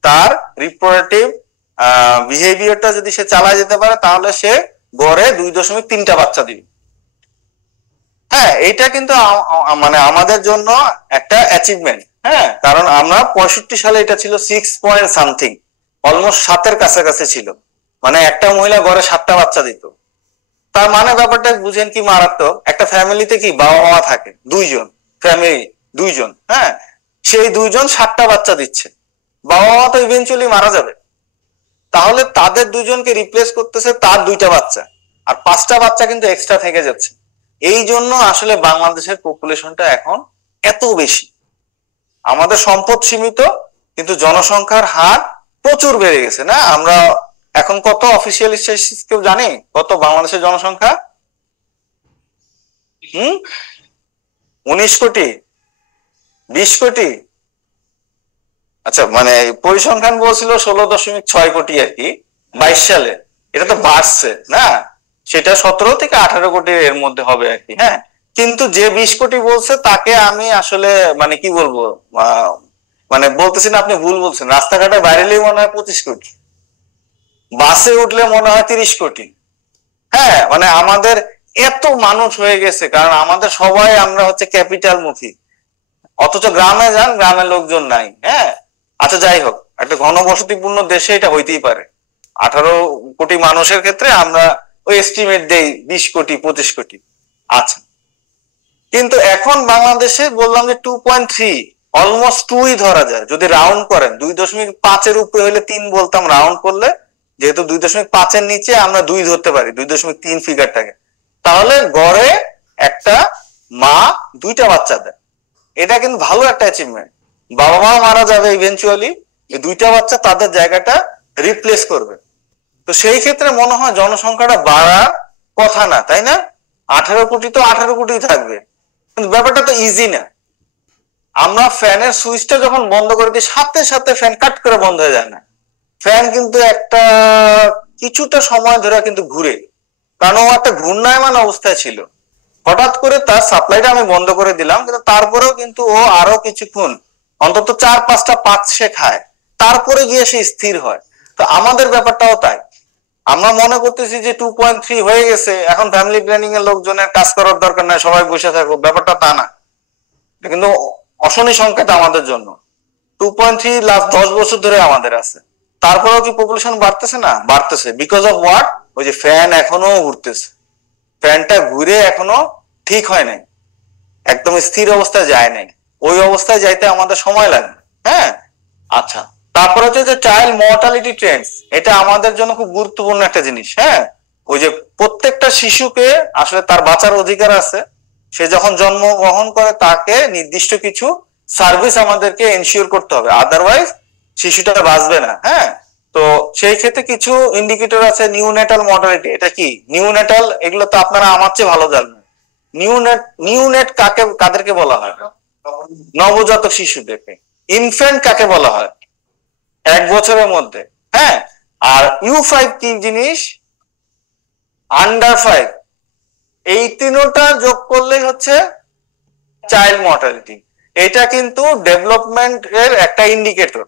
তার রিপ্রোডাক্টিভ বিহেভিয়ারটা যদি সে চালায় যেতে পারে তাহলে সে গড়ে 2.3টা বাচ্চা দিবে। হ্যাঁ, এটা কিন্তু মানে আমাদের জন্য একটা অ্যাচিভমেন্ট, হ্যাঁ, কারণ আমরা 65 সালে এটা ছিল 6 পয়েন্ট সামথিং, অলমোস্ট 7-এর কাছাকাছি ছিল, মানে একটা মহিলা ঘরে 7টা বাচ্চা দিত। তার মানে ব্যাপারটা বুঝেন কি মারাত্মক। একটা ফ্যামিলিতে কি বাবা মা থাকে দুইজন, ফ্যামিলি দুইজন, হ্যাঁ, সেই দুইজন 7টা বাচ্চা দিচ্ছে, বাবা মা তো ইভেনচুয়ালি মারা যাবে, তাহলে তাদের দুজনকে রিপ্লেস করতেছে তার 2টা বাচ্চা, আর 5টা বাচ্চা কিন্তু এক্সট্রা থেকে যাচ্ছে। এই জন্য আসলে বাংলাদেশের পপুলেশনটা এখন এত বেশি। আমাদের সম্পদ সীমিত, কিন্তু জনসংখ্যার হার প্রচুর বেড়ে গেছে না। আমরা এখন কত অফিসিয়াল স্ট্যাটিস্টিক্স কেউ জানে কত বাংলাদেশের জনসংখ্যা? 19 কোটি, 20 কোটি? আচ্ছা, মানে পরিসংখ্যান বলছিল 16.6 কোটি আর কি 22 সালে। এটা তো বাড়ছে না, সেটা 17 থেকে 18 কোটির এর মধ্যে হবে আর কি। হ্যাঁ, কিন্তু যে 20 কোটি বলছে তাকে আমি আসলে মানে কি বলবো, মানে বলতেছি না, আপনি ভুল বলছেন। রাস্তাঘাটে বাইরেলেই মনে হয় 25 কোটি, বাসে উঠলে মনে হয় 30 কোটি। হ্যাঁ, মানে আমাদের এত মানুষ হয়ে গেছে, কারণ আমাদের সবাই আমরা হচ্ছে ক্যাপিটাল মুখী, অথচ গ্রামে যান গ্রামের লোকজন নাই। হ্যাঁ, আচ্ছা যাই হোক, একটা ঘনবসতিপূর্ণ দেশে এটা হইতেই পারে। 18 কোটি মানুষের ক্ষেত্রে আমরা ওই এস্টিমেট দেই 20 কোটি 25 কোটি। আচ্ছা, কিন্তু এখন বাংলাদেশে বললাম যে 2.3, অলমোস্ট 2ই ধরা যায় যদি রাউন্ড করেন। 2.5 এর উপরে হলে 3 বলতাম রাউন্ড করলে, যেহেতু 2.5 এর নিচে আমরা 2 ধরতে পারি 2.3 ফিগারটাকে, তাহলে গড়ে একটা মা 2টা বাচ্চা দেয়। এটা কিন্তু ভালো একটা অ্যাচিভমেন্ট। বাবা মা মারা যাবে ইভেনচুয়ালি, এই 2টা বাচ্চা তাদের জায়গাটা রিপ্লেস করবে। তো সেই ক্ষেত্রে মনে হয় জনসংখ্যাটা বাড়ার কথা না, তাই না? 18 কোটি তো 18 কোটি থাকবে, কিন্তু ব্যাপারটা তো ইজি না। আমরা ফ্যানের সুইচটা যখন বন্ধ করে দিই সাথে সাথে ফ্যান কাট করে বন্ধ হয়ে যায় না। ফ্যান কিন্তু একটা কিছুটা সময় ধরে কিন্তু ঘুরে, কারণ ও একটা ঘূর্ণায়মান অবস্থায় ছিল। হঠাৎ করে তার সাপ্লাইটা আমি বন্ধ করে দিলাম, কিন্তু তারপরেও কিন্তু ও আরো কিছুক্ষণ অন্তত 4-5টা পাক সে খায়, তারপরে গিয়ে সে স্থির হয়। তো আমাদের ব্যাপারটাও তাই। আমরা মনে করতেছি যে 2.3 হয়ে গেছে, এখন ফ্যামিলি প্ল্যানিং এর লোকজনের কাজ করার দরকার নাই, সবাই বসে থাকবো, ব্যাপারটা তা না। কিন্তু অশনি সংকেত আমাদের জন্য। 2.3 লাস্ট 10 বছর ধরে আমাদের আছে, তারপরেও কি পপুলেশন বাড়তেছে না? বাড়তেছে। Because of what? ওই যে ফ্যান এখনো ঘুরতেছে, ফ্যানটা ঘুরে এখনো ঠিক হয় নাই, একদম স্থির অবস্থায় যায় নাই। ওই অবস্থায় যাইতে আমাদের সময় লাগবে। হ্যাঁ, আচ্ছা, তারপর হচ্ছে যে চাইল্ড মর্টালিটি ট্রেন্ডস, এটা আমাদের জন্য খুব গুরুত্বপূর্ণ একটা জিনিস। হ্যাঁ, ওই যে প্রত্যেকটা শিশুকে আসলে তার বাঁচার অধিকার আছে। সে যখন জন্মগ্রহণ করে তাকে নির্দিষ্ট কিছু সার্ভিস আমাদেরকে এনশিওর করতে হবে, আদারওয়াইজ শিশুটা বাঁচবে না। হ্যাঁ, তো সেই ক্ষেত্রে কিছু ইন্ডিকেটর আছে। নিউনেটাল মর্টালিটি, এটা কি নিউনেটাল? এগুলো তো আপনারা আমার চেয়ে ভালো জানবেন। নিউনেট কাদেরকে বলা হয়? নবজাতক শিশুদেরকে। ইনফ্যান্ট কাকে বলা হয়? 1 বছরের মধ্যে। হ্যাঁ, আর U5 কি জিনিস? আন্ডার 5। এই তিনটা যোগ করলেই হচ্ছে চাইল্ড মর্টালিটি। এটা কিন্তু ডেভেলপমেন্ট এর একটা ইন্ডিকেটর।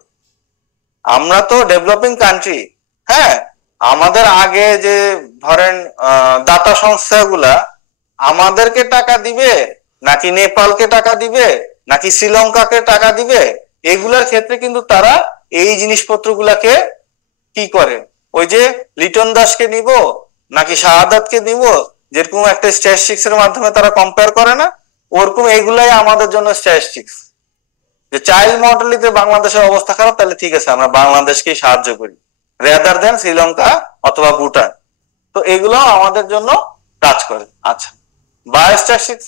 আমরা তো ডেভেলপিং কান্ট্রি। হ্যাঁ, আমাদের আগে যে ধরেন দাতা সংস্থাগুলা আমাদেরকে টাকা দিবে, নাকি নেপালকে টাকা দিবে, নাকি শ্রীলঙ্কাকে টাকা দিবে, এগুলার ক্ষেত্রে কিন্তু তারা এই জিনিসপত্রগুলাকে কি করে, ওই যে লিটন দাসকে নিব নাকি শাহাদাতকে নিব, যেরকম একটা স্ট্যাটিস্টিক্স এর মাধ্যমে তারা কম্পেয়ার করে না, ওরকম এগুলাই আমাদের জন্য স্ট্যাটিস্টিক্স। যে চাইল্ড মর্টালিটিতে বাংলাদেশের অবস্থা খারাপ, তাহলে ঠিক আছে আমরা বাংলাদেশকে সাহায্য করি রেদার দেন শ্রীলঙ্কা অথবা ভুটান। তো এগুলো আমাদের জন্য কাজ করে। আচ্ছা, বায়োস্ট্যাটিস্টিক্স,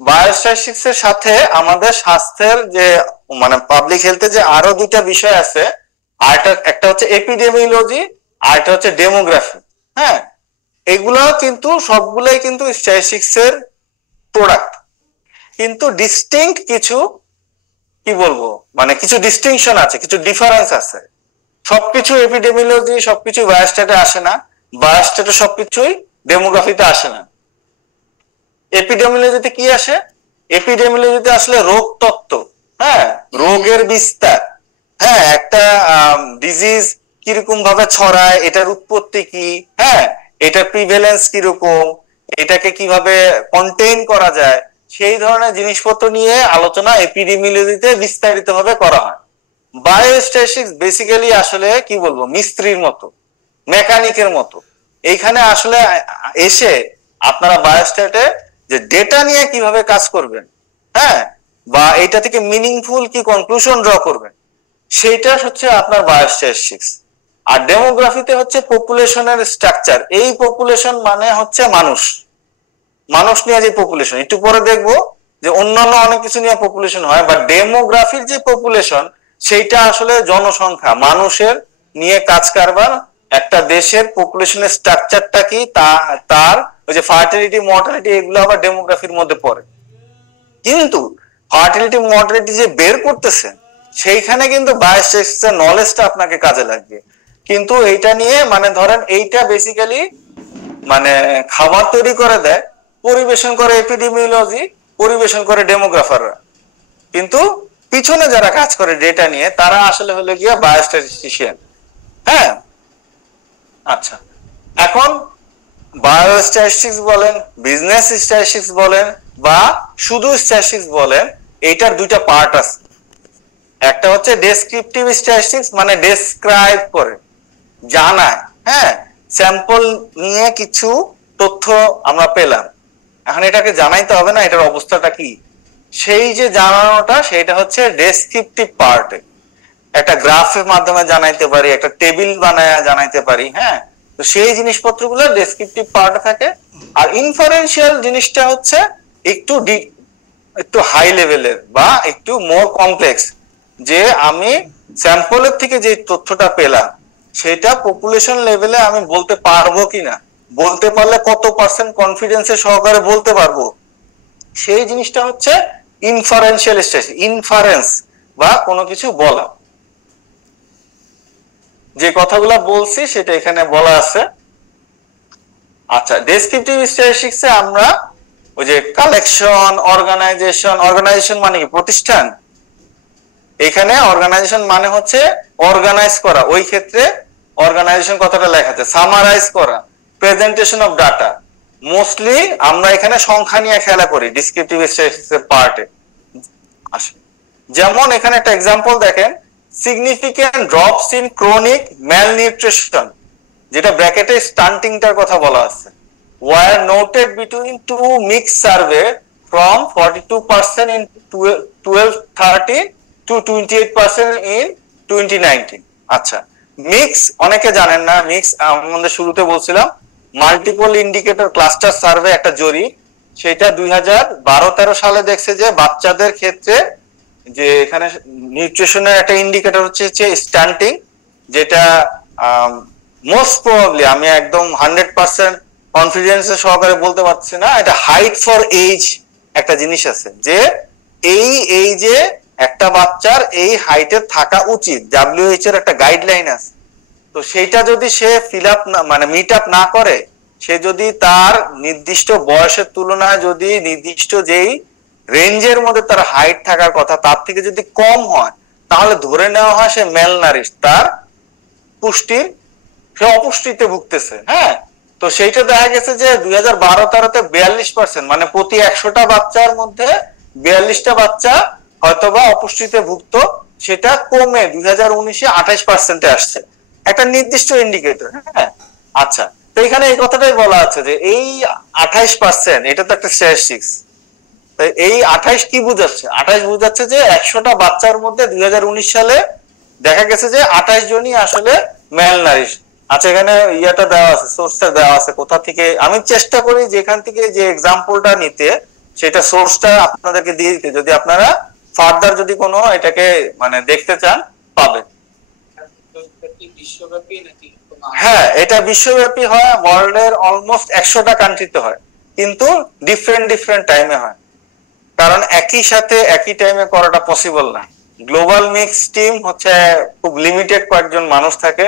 বায়োস্ট্যাটিস্টিক্স এর সাথে আমাদের স্বাস্থ্যের যে মানে পাবলিক হেলথে যে আরো 2টা বিষয় আছে, একটা হচ্ছে এপিডেমিওলজি, আর একটা হচ্ছে ডেমোগ্রাফি। হ্যাঁ, এগুলা কিন্তু সবগুলাই কিন্তু স্ট্যাটিস্টিক্স এর প্রোডাক্ট, কিন্তু ডিস্টিংক্ট কিছু কি বলবো মানে কিছু ডিস্টিংশন আছে, কিছু ডিফারেন্স আছে। সবকিছু এপিডেমিওলজি সবকিছু বায়োস্ট্যাটে আসে না, বায়োস্ট্যাটে সবকিছুই ডেমোগ্রাফিতে আসে না। এপিডেমিওলজিতে কি আসে? এপিডেমিওলজিতে আসলে রোগ তত্ত্ব, হ্যাঁ, রোগের বিস্তার, হ্যাঁ, একটা ডিজিজ কিরকম ভাবে ছড়ায়, এটার উৎপত্তি কি, হ্যাঁ, এটার প্রিভ্যালেন্স কিরকম, এটাকে কিভাবে কন্টেইন করা যায়, সেই ধরনের জিনিসপত্র নিয়ে আলোচনা এপিডেমিওলজিতে বিস্তারিত ভাবে করা হয়। বায়োস্ট্যাটিস্টিক্স বেসিক্যালি আসলে কি বলবো, মিস্ত্রির মতো, মেকানিকের মতো। এইখানে আসলে এসে আপনারা বায়োস্ট্যাটে যে ডেটা নিয়ে কিভাবে কাজ করবেন, হ্যাঁ, বা এটা থেকে মিনিংফুল কি কনক্লুশন ড্র করবেন, সেইটা হচ্ছে আপনার বায়োস্ট্যাটিস্টিক্স। আর ডেমোগ্রাফিতে হচ্ছে পপুলেশনের স্ট্রাকচার। এই পপুলেশন মানে হচ্ছে মানুষ, মানুষ নিয়ে যে পপুলেশন, একটু পরে দেখবো যে অন্যান্য অনেক কিছু নিয়ে পপুলেশন হয়, বা ডেমোগ্রাফির যে পপুলেশন সেইটা আসলে জনসংখ্যা, মানুষের নিয়ে কাজ কারবার। একটা দেশের পপুলেশনের স্ট্রাকচারটা কি, তার ওই যে ফার্টিলিটি, মর্টালিটি, এগুলো আবার ডেমোগ্রাফির মধ্যে পড়ে। কিন্তু ফার্টিলিটি, মর্টালিটি যে বের করতেছে সেইখানে কিন্তু বায়োস্ট্যাটিস্টিক্সের নলেজটা আপনাকে কাজে লাগবে। কিন্তু এইটা নিয়ে মানে ধরেন এইটা বেসিক্যালি মানে খাবার তৈরি করে দেয়, পরিবেশন করে এপিডেমিওলজি, পরিবেশন করে ডেমোগ্রাফাররা, কিন্তু পিছনে যারা কাজ করে ডেটা নিয়ে তারা আসলে হলো গিয়া বায়োস্ট্যাটিস্টিশিয়ান। হ্যাঁ, আচ্ছা, এখন বায়োস্ট্যাটিস্টিক্স বলেন, বিজনেস স্ট্যাটিস্টিক্স বলেন, বা শুধু স্ট্যাটিস্টিক্স বলেন, এইটার দুইটা পার্ট আছে। একটা হচ্ছে ডেসক্রিপটিভ স্ট্যাটিস্টিক্স, মানে ডেসক্রাইব করে, জানায়, হ্যাঁ, স্যাম্পল নিয়ে কিছু তথ্য আমরা পেলাম, এখন এটাকে জানাইতে হবে না এটার অবস্থাটা কি, সেই যে জানানোটা সেটা হচ্ছে ডেসক্রিপটিভ পার্টে। একটা গ্রাফের মাধ্যমে জানাইতে পারি, একটা টেবিল বানায় জানাইতে পারি, হ্যাঁ, তো সেই জিনিসপত্রগুলো ডেসক্রিপটিভ পার্টে থাকে। আর ইনফারেন্সিয়াল জিনিসটা হচ্ছে একটু একটু হাই লেভেলের বা একটু মোর কমপ্লেক্স, যে আমি স্যাম্পলের থেকে যে তথ্যটা পেলাম সেটা পপুলেশন লেভেলে আমি বলতে পারবো কিনা, বলতে পারলে কত পার্সেন্ট কনফিডেন্সের সহকারে বলতে পারবো, সেই জিনিসটা হচ্ছে ইনফারেন্সিয়াল স্ট্যাটিস্টিক্স। ইনফারেন্স বা কোনো কিছু বলা, যে কথাগুলো বলছি সেটা এখানে বলা আছে। আচ্ছা, ডেসক্রিপটিভ স্ট্যাটিস্টিক্সে আমরা ওই যে কালেকশন, অর্গানাইজেশন মানে কি প্রতিষ্ঠান, এখানে অর্গানাইজেশন মানে হচ্ছে অর্গানাইজ করা, ওই ক্ষেত্রে অর্গানাইজেশন কথাটা লেখা আছে, সামারাইজ করা, প্রেজেন্টেশন অফ ডাটা। মোস্টলি আমরা এখানে সংখ্যা নিয়ে খেলা করি ডেসক্রিপটিভ স্ট্যাটিস্টিক্সের পার্টে। যেমন এখানে একটা এক্সাম্পল দেখেন, significant drops in chronic malnutrition, যেটা ব্র্যাকেটে স্টান্টিংটার কথা বলা আছে, were noted between two MICS survey from 42% in 1213 to 28% ইন 2019। আচ্ছা, মিক্স অনেকে জানেন না, মিক্স আমাদের শুরুতে বলছিলাম মাল্টিপল ইন্ডিকেটর ক্লাস্টার সার্ভে একটা জরিপ, সেটা 2012-13 সালে দেখছে যে বাচ্চাদের ক্ষেত্রে যে এখানে নিউট্রিশনের একটা ইন্ডিকেটর হচ্ছে স্টান্টিং, যেটা মোস্ট প্রবাবলি আমি একদম 100% কনফিডেন্সের সহকারে বলতে পারছি না, এটা হাইট ফর এজ একটা জিনিস আছে, যে এই যে একটা বাচ্চার এই হাইটে থাকা উচিত, WHO এর একটা গাইডলাইন আছে। তো সেইটা যদি সে ফিল আপ না মানে মিট আপ না করে, সে যদি তার নির্দিষ্ট বয়সের তুলনায় যদি নির্দিষ্ট যেই রেঞ্জের মধ্যে তার হাইট থাকার কথা তার থেকে যদি কম হয়, তাহলে ধরে নেওয়া হয় সে ম্যালনারিশ, তার পুষ্টির সে অপুষ্টিতে ভুগতেছে। হ্যাঁ, তো সেইটা দেখা গেছে যে 2012-13-তে 42%, মানে প্রতি 100টা বাচ্চার মধ্যে 42টা বাচ্চা হয়তোবা অপুষ্টিতে ভুগতো, সেটা কমে 2019-এ 28%-এ আসছে, একটা নির্দিষ্ট ইন্ডিকেটর। হ্যাঁ, আচ্ছা, তো এখানে এই কথাটাই বলা আছে যে এই 28%, এটা তো একটা স্ট্যাটিস্টিক্স, এই 28 কি বুঝাচ্ছে? 28 বুঝাচ্ছে যে 100টা বাচ্চার মধ্যে 2019 সালে দেখা গেছে যে 28 জনই আসলে ম্যালনারিশ। আচ্ছা, এখানে ইয়াটা দেওয়া আছে, সোর্সটা দেওয়া আছে কোথা থেকে, আমি চেষ্টা করি যেখান থেকে যে এক্সাম্পলটা নিতে সেটা সোর্সটা আপনাদেরকে দিয়ে দিতে, যদি আপনারা ফার্দার যদি কোনো এটাকে মানে দেখতে চান পাবেন। হ্যাঁ, এটা বিশ্বব্যাপী হয়, ওয়ার্ল্ডের অলমোস্ট 100টা কান্ট্রিতে হয়, কিন্তু ডিফারেন্ট টাইমে হয়, কারণ একই সাথে একই টাইমে করাটা পসিবল না। গ্লোবাল মিক্স টিম হচ্ছে খুব লিমিটেড কয়েকজন মানুষ থাকে,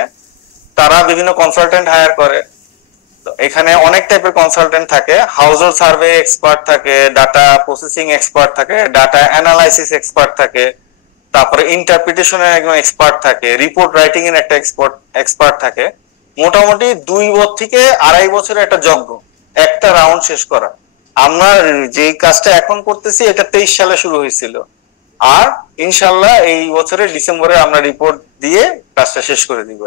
তারা বিভিন্ন কনসালটেন্ট হায়ার করে। তো এখানে অনেক টাইপের কনসালটেন্ট থাকে, হাউজহোল্ড সার্ভে এক্সপার্ট থাকে, ডাটা প্রসেসিং এক্সপার্ট থাকে, ডাটা অ্যানালাইসিস এক্সপার্ট থাকে, তারপরে ইন্টারপ্রিটেশনের একজন এক্সপার্ট থাকে, রিপোর্ট রাইটিং এর একটা এক্সপার্ট থাকে। মোটামুটি 2 থেকে 2.5 বছরের একটা যজ্ঞ একটা রাউন্ড শেষ করা। আমরা যে কাজটা এখন করতেছি এটা 23 সালে শুরু হয়েছিল, আর ইনশাল্লাহ এই বছরের ডিসেম্বরে আমরা রিপোর্ট দিয়ে কাজটা শেষ করে দিব।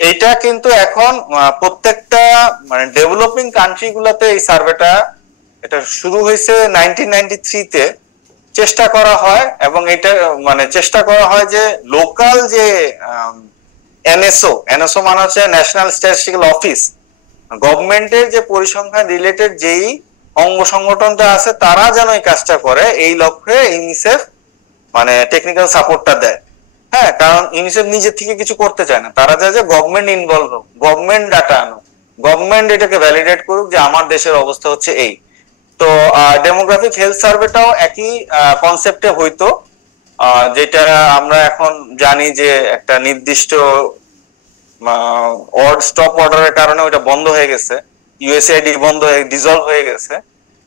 এইটা কিন্তু এখন প্রত্যেকটা মানে ডেভেলপিং কান্ট্রি গুলাতে এই সার্ভেটা এটা শুরু হয়েছে 1993-তে চেষ্টা করা হয়, এবং এটা মানে চেষ্টা করা হয় যে লোকাল যে এনএসও মানে হচ্ছে ন্যাশনাল স্ট্যাটিস্টিক্যাল অফিস, গভর্নমেন্টের যে পরিসংখ্যান রিলেটেড যেই অঙ্গ সংগঠনটা আছে তারা যেন এই কাজটা করে, এই লক্ষ্যে ইউনিসেফ মানে টেকনিক্যাল সাপোর্টটা দেয়। হ্যাঁ, কারণ ইউনিসেফ নিজের থেকে কিছু করতে চায় না, তারা চায় যে গভর্নমেন্ট ইনভলভ হোক, গভর্নমেন্ট ডাটা আনো, গভর্নমেন্ট এটাকে ভ্যালিডেট করুক যে আমার দেশের অবস্থা হচ্ছে এই। তো ডেমোগ্রাফিক হেলথ সার্ভেটাও একই কনসেপ্টে হইতো, যেটা আমরা এখন জানি যে একটা নির্দিষ্ট স্টপ অর্ডারের কারণে ওটা বন্ধ হয়ে গেছে, ইউএসআইডি বন্ধ হয়ে ডিজলভ হয়ে গেছে।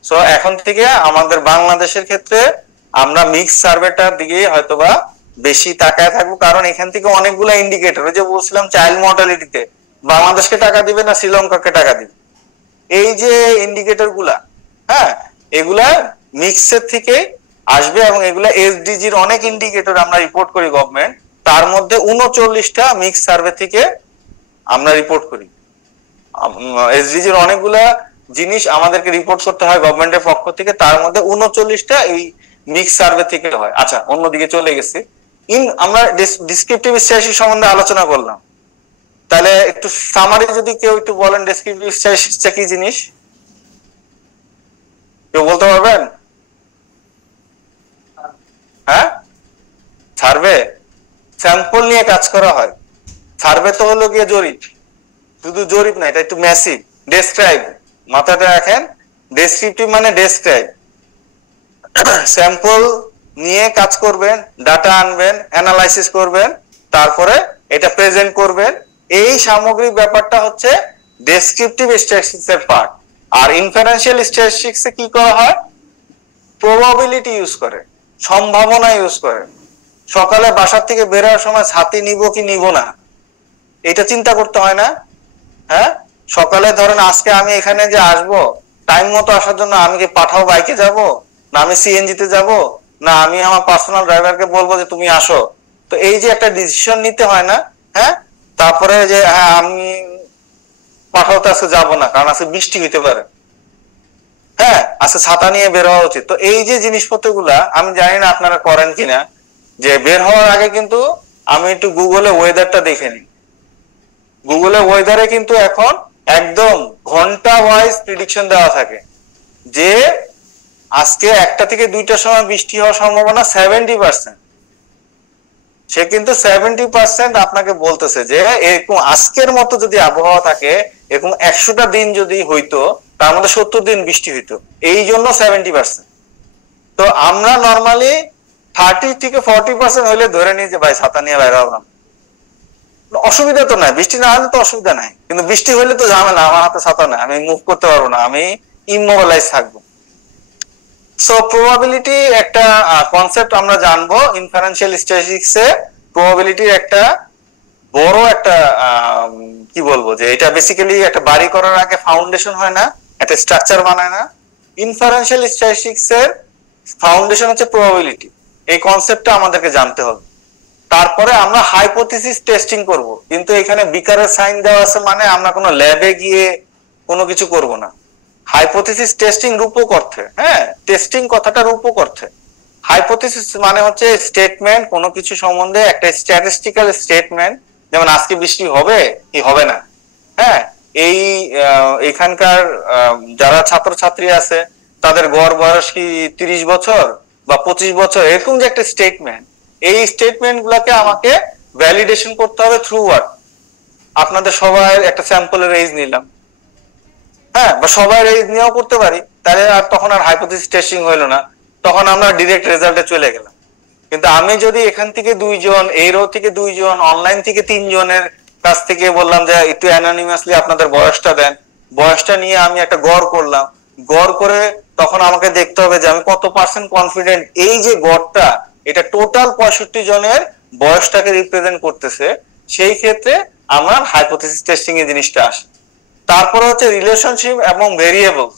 সো এখন থেকে আমাদের বাংলাদেশের ক্ষেত্রে আমরা মিক্স সার্ভেটার দিকে হয়তোবা বেশি তাকায় থাকবো, কারণ এখান থেকে অনেকগুলো ইন্ডিকেটর, ওই যে বলছিলাম চাইল্ড মর্টালিটিতে বাংলাদেশকে টাকা দিবে না শ্রীলঙ্কাকে টাকা দিবে, এই যে ইন্ডিকেটর গুলা, হ্যাঁ এগুলা মিক্সের থেকে আসবে, এবং এগুলা এসডিজির অনেক ইন্ডিকেটর আমরা রিপোর্ট করি গভর্নমেন্ট, তার মধ্যে 39টা মিক্স সার্ভে থেকে আমরা রিপোর্ট করি। এসডিজির অনেকগুলা জিনিস আমাদেরকে রিপোর্ট করতে হয় গভর্নমেন্টের পক্ষ থেকে, তার মধ্যে 39টা এই মিক্স সার্ভে থেকে হয়। আচ্ছা, অন্যদিকে চলে গেছি, আমরা ডেসক্রিপটিভ স্ট্যাটিস্টিক্স সম্বন্ধে আলোচনা করলাম, তাহলে একটু সামারি যদি কেউ একটু বলেন ডেসক্রিপটিভ স্ট্যাটিস্টিক্স কি জিনিস, কেউ বলতে পারবেন? হ্যাঁ, সার্ভে স্যাম্পল নিয়ে কাজ করা হয়। সার্ভে তো হলো গিয়ে জরিপ, শুধু জরিপ না, এটা একটু ম্যাসিভ। ডেসক্রাইব মাথাটা রাখেন, ডেসক্রিপটিভ মানে ডেসক্রাইব, স্যাম্পল নিয়ে কাজ করবেন, ডাটা আনবেন, অ্যানালাইসিস করবেন, তারপরে এটা প্রেজেন্ট করবেন। এই সামগ্রিক ব্যাপারটা হচ্ছে ডেসক্রিপটিভ স্ট্যাটিস্টিক্স এর পার্ট। আর ইনফারেন্সিয়াল স্ট্যাটিস্টিক্স এ কি করা হয়? প্রবাবিলিটি ইউজ করে, সম্ভাবনা ইউজ করে। সকালে বাসার থেকে বের হওয়ার সময় ছাতি নিব কি নিব না, এটা চিন্তা করতে হয় না? হ্যাঁ, সকালে ধরেন আজকে আমি এখানে যে আসবো, টাইম মতো আসার জন্য আমি কি পাঠাও বাইকে যাব, না আমি সিএনজিতে যাব, না আমি আমার পার্সোনাল ড্রাইভারকে বলবো যে তুমি আসো? তো এই যে একটা ডিসিশন নিতে হয় না? হ্যাঁ, তারপরে যে হ্যাঁ আমি পাঠাওতে আজকে যাবো না কারণ আজকে বৃষ্টি হইতে পারে, হ্যাঁ আজকে ছাতা নিয়ে বের হওয়া উচিত। তো এই যে জিনিসপত্র গুলা, আমি জানি না আপনারা করেন কিনা, যে বের হওয়ার আগে কিন্তু আমি একটু গুগলে ওয়েদারটা দেখে নিই। গুগলে ওয়েদারে কিন্তু এখন একদম ঘন্টা ওয়াইজ প্রেডিকশন দেওয়া থাকে যে আজকে 1টা থেকে 2টার সময় বৃষ্টি হওয়ার সম্ভাবনা 70%। সে কিন্তু 70% আপনাকে বলতেছে যে এরকম আজকের মতো যদি আবহাওয়া থাকে, এরকম 100টা দিন যদি হইতো, তার মধ্যে 70 দিন বৃষ্টি হইতো, এই জন্য 70%। তো আমরা নর্মালি 30 থেকে 40% হইলে ধরে নিই যে ভাই ছাতা নিয়ে বাইরে হলাম, অসুবিধা তো নাই, বৃষ্টি না হলে তো অসুবিধা নাই, কিন্তু বৃষ্টি হইলে তো ঝামেলা, আমার হাতে ছাতা নাই, আমি মুভ করতে পারবো না, আমি ইমোবিলাইজ থাকবো। সো প্রবাবিলিটি একটা কনসেপ্ট আমরা জানবো ইনফারেন্সিয়াল স্ট্যাটিস্টিক্স এ। প্রবাবিলিটির একটা বড় একটা কি বলবো, যে এটা বেসিক্যালি একটা বাড়ি করার আগে ফাউন্ডেশন হয় না, একটা স্ট্রাকচার বানায় না, ইনফারেন্সিয়াল স্ট্যাটিস্টিক্স এর ফাউন্ডেশন হচ্ছে প্রবাবিলিটি। এই কনসেপ্টটা আমাদেরকে জানতে হবে। তারপরে আমরা হাইপোথিসিস টেস্টিং করব, কিন্তু এখানে বিকারের সাইন দেওয়া আছে মানে আমরা কোনো ল্যাবে গিয়ে কোনো কিছু করব না। হাইপোথিসিস টেস্টিং রূপক অর্থে, হ্যাঁ টেস্টিং কথাটা রূপক অর্থে। হাইপোথিসিস মানে হচ্ছে স্টেটমেন্ট, কোনো কিছু সম্বন্ধে একটা স্ট্যাটিস্টিক্যাল স্টেটমেন্ট, যেমন আজকে বৃষ্টি হবে কি হবে না। হ্যাঁ, এই এখানকার যারা ছাত্রছাত্রী আছে তাদের গড় বয়স কি 30 বছর বা 25 বছর, এরকম যে একটা স্টেটমেন্ট, এই স্টেটমেন্ট গুলাকে আমাকে ভ্যালিডেশন করতে হবে থ্রু ওয়ার্ড। আপনাদের সবাই একটা স্যাম্পলের এজ নিলাম, হ্যাঁ, বা সবাই এজ নিয়েও করতে পারি, তাহলে আর তখন আর হাইপোথিসিস টেস্টিং হইলো না, তখন আমরা ডিরেক্ট রেজাল্টে চলে গেলাম। কিন্তু আমি যদি এখান থেকে 2 জন, এই রো থেকে 2 জন, অনলাইন থেকে 3 জনের কাছ থেকে বললাম যে একটু অ্যানোনিমাসলি আপনাদের বয়সটা দেন, বয়সটা নিয়ে আমি একটা গড় করলাম, গড় করে তখন আমাকে দেখতে হবে যে আমি কত % কনফিডেন্ট এই যে গড়টা এটা টোটাল 65 জনের বয়সটাকে রিপ্রেজেন্ট করতেছে, সেই ক্ষেত্রে আমার হাইপোথিসিস টেস্টিং এর জিনিসটা আসে। তারপরে হচ্ছে রিলেশনশিপ এবং ভেরিয়েবলস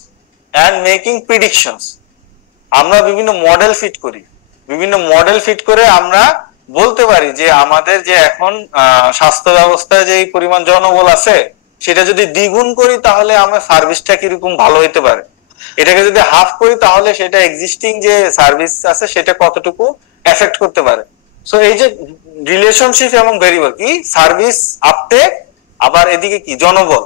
এন্ড মেকিং প্রেডিকশনস। আমরা বিভিন্ন মডেল ফিট করি, বিভিন্ন মডেল ফিট করে আমরা বলতে পারি যে আমাদের যে এখন স্বাস্থ্য ব্যবস্থায় যে পরিমাণ জনবল আছে সেটা যদি দ্বিগুণ করি তাহলে আমার সার্ভিসটা কিরকম ভালো হইতে পারে, এটাকে যদি হাফ করি তাহলে সেটা এক্সিস্টিং যে সার্ভিস আছে সেটা কতটুকু এফেক্ট করতে পারে। সো এই যে রিলেশনশিপ এবং ভেরিয়েবল কি সার্ভিস আপটেক, আবার এদিকে কি জনবল,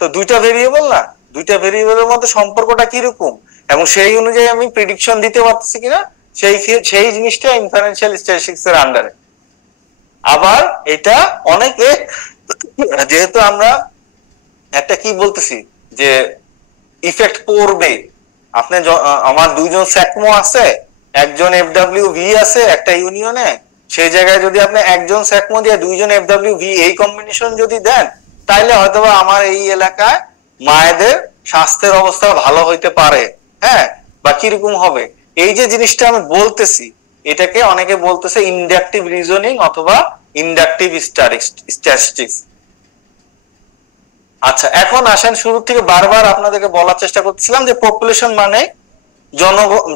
তো দুইটা ভেরিয়েবল না, দুইটা ভেরিয়েবলের মধ্যে সম্পর্কটা কিরকম এবং সেই অনুযায়ী আমি প্রেডিকশন দিতে পারতেছি কিনা সেই জিনিসটা ইনফারেন্সিয়াল স্ট্যাটিস্টিক্স এর আন্ডারে। আবার এটা অনেকে যেহেতু আমরা একটা কি বলতেছি যে ইফেক্ট পড়বে, আপনি আমার দুইজন স্যাকমো আছে, একজন এফডব্লিউ ভি আছে একটা ইউনিয়নে, সেই জায়গায় যদি আপনি একজন স্যাকমো দিয়ে দুইজন এফডব্লিউ ভি এই কম্বিনেশন যদি দেন তাইলে হয়তোবা আমার এই এলাকায় মায়েদের স্বাস্থ্যের অবস্থা ভালো হইতে পারে, হ্যাঁ, বা কিরকম হবে। এই যে জিনিসটা আমি বলতেছি এটাকে অনেকে বলতেছে ইনডাকটিভ রিজনিং অথবা ইনডাকটিভ স্ট্যাটিস্টিক্স। আচ্ছা, এখন আসেন শুরু থেকে বারবার আপনাদেরকে বলার চেষ্টা করতেছিলাম যে পপুলেশন মানে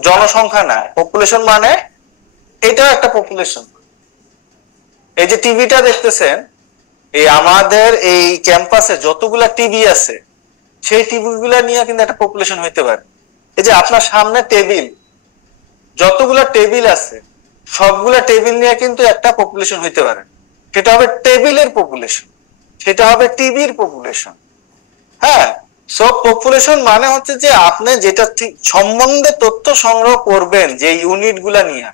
জনসংখ্যা না, পপুলেশন মানে এটাও একটা পপুলেশন। এই যে টিভিটা দেখতেছেন, এই আমাদের এই ক্যাম্পাসে যতগুলা টিভি আছে সেই টিভি গুলা নিয়ে কিন্তু একটা পপুলেশন হইতে পারে। এই যে আপনার সামনে টেবিল, যতগুলা টেবিল আছে সবগুলা টেবিল নিয়ে কিন্তু একটা পপুলেশন হইতে পারে, সেটা হবে টেবিলের পপুলেশন, সেটা হবে টিভির পপুলেশন। হ্যাঁ, সো পপুলেশন মানে হচ্ছে যে আপনি যেটা সম্বন্ধে তথ্য সংগ্রহ করবেন যে ইউনিট গুলা নিয়ে,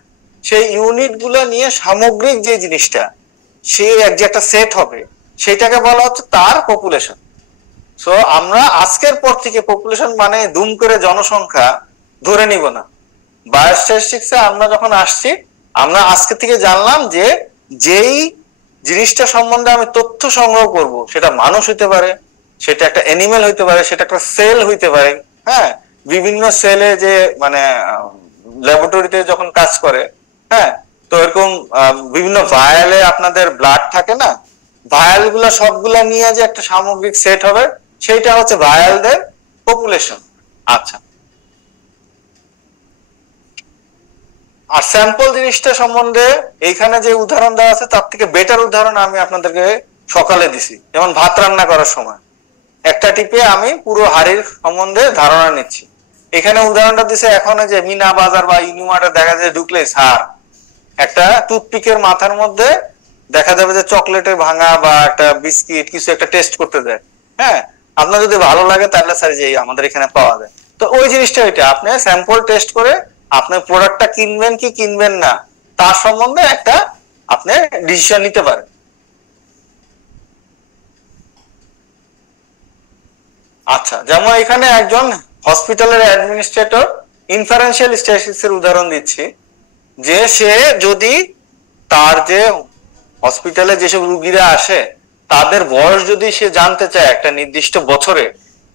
সেই ইউনিট গুলা নিয়ে সামগ্রিক যে জিনিসটা সে যে একটা সেট হবে সেটাকে বলা হচ্ছে তার পপুলেশন। সো আমরা আজকের পর থেকে পপুলেশন মানে দুম করে জনসংখ্যা ধরে নিব না। বায়োস্ট্যাটিস্টিক্সে আমরা যখন আসছি আমরা আজকে থেকে জানলাম যে যেই জিনিসটা সম্বন্ধে আমি তথ্য সংগ্রহ করব সেটা মানুষ হইতে পারে, সেটা একটা অ্যানিমেল হইতে পারে, সেটা একটা সেল হইতে পারে। হ্যাঁ, বিভিন্ন সেলে যে মানে ল্যাবরেটরিতে যখন কাজ করে, হ্যাঁ, তো এরকম বিভিন্ন ভায়ালে আপনাদের ব্লাড থাকে না, ভায়াল গুলা সবগুলা নিয়ে যে একটা সামগ্রিক সেট হবে সেইটা হচ্ছে ভায়ালদের পপুলেশন। আচ্ছা, আর স্যাম্পল জিনিসটা সম্বন্ধে এইখানে যে উদাহরণ দেওয়া আছে তার থেকে বেটার উদাহরণ আমি আপনাদেরকে সকালে দিছি, যেমন ভাত রান্না করার সময় একটা টিপে আমি পুরো হাড়ির সম্বন্ধে ধারণা নিচ্ছি। এখানে উদাহরণটা দিছে এখন যে মিনা বাজার বা ইউনিমার্টে দেখা যায় ঢুকলে স্যার একটা টুথপিকের মাথার মধ্যে দেখা যাবে যে চকলেটের ভাঙা বা একটা বিস্কিট কিছু একটা টেস্ট করতে দেয়। হ্যাঁ, আপনার যদি ভালো লাগে তাহলে স্যার যে আমাদের এখানে পাওয়া যায়, তো ওই জিনিসটা ওইটা আপনি স্যাম্পল টেস্ট করে আপনি প্রোডাক্টটা কিনবেন কি কিনবেন না তার সম্বন্ধে একটা আপনি ডিসিশন নিতে পারেন। আচ্ছা, যেমন এখানে একজন হসপিটালের অ্যাডমিনিস্ট্রেটর ইনফারেন্সিয়াল স্ট্যাটিস্টিক্স এর উদাহরণ দিচ্ছি, যে সে যদি তার যে হসপিটালে যেসব রোগীরা আসে তাদের বয়স যদি সে জানতে চায় একটা নির্দিষ্ট বছরে,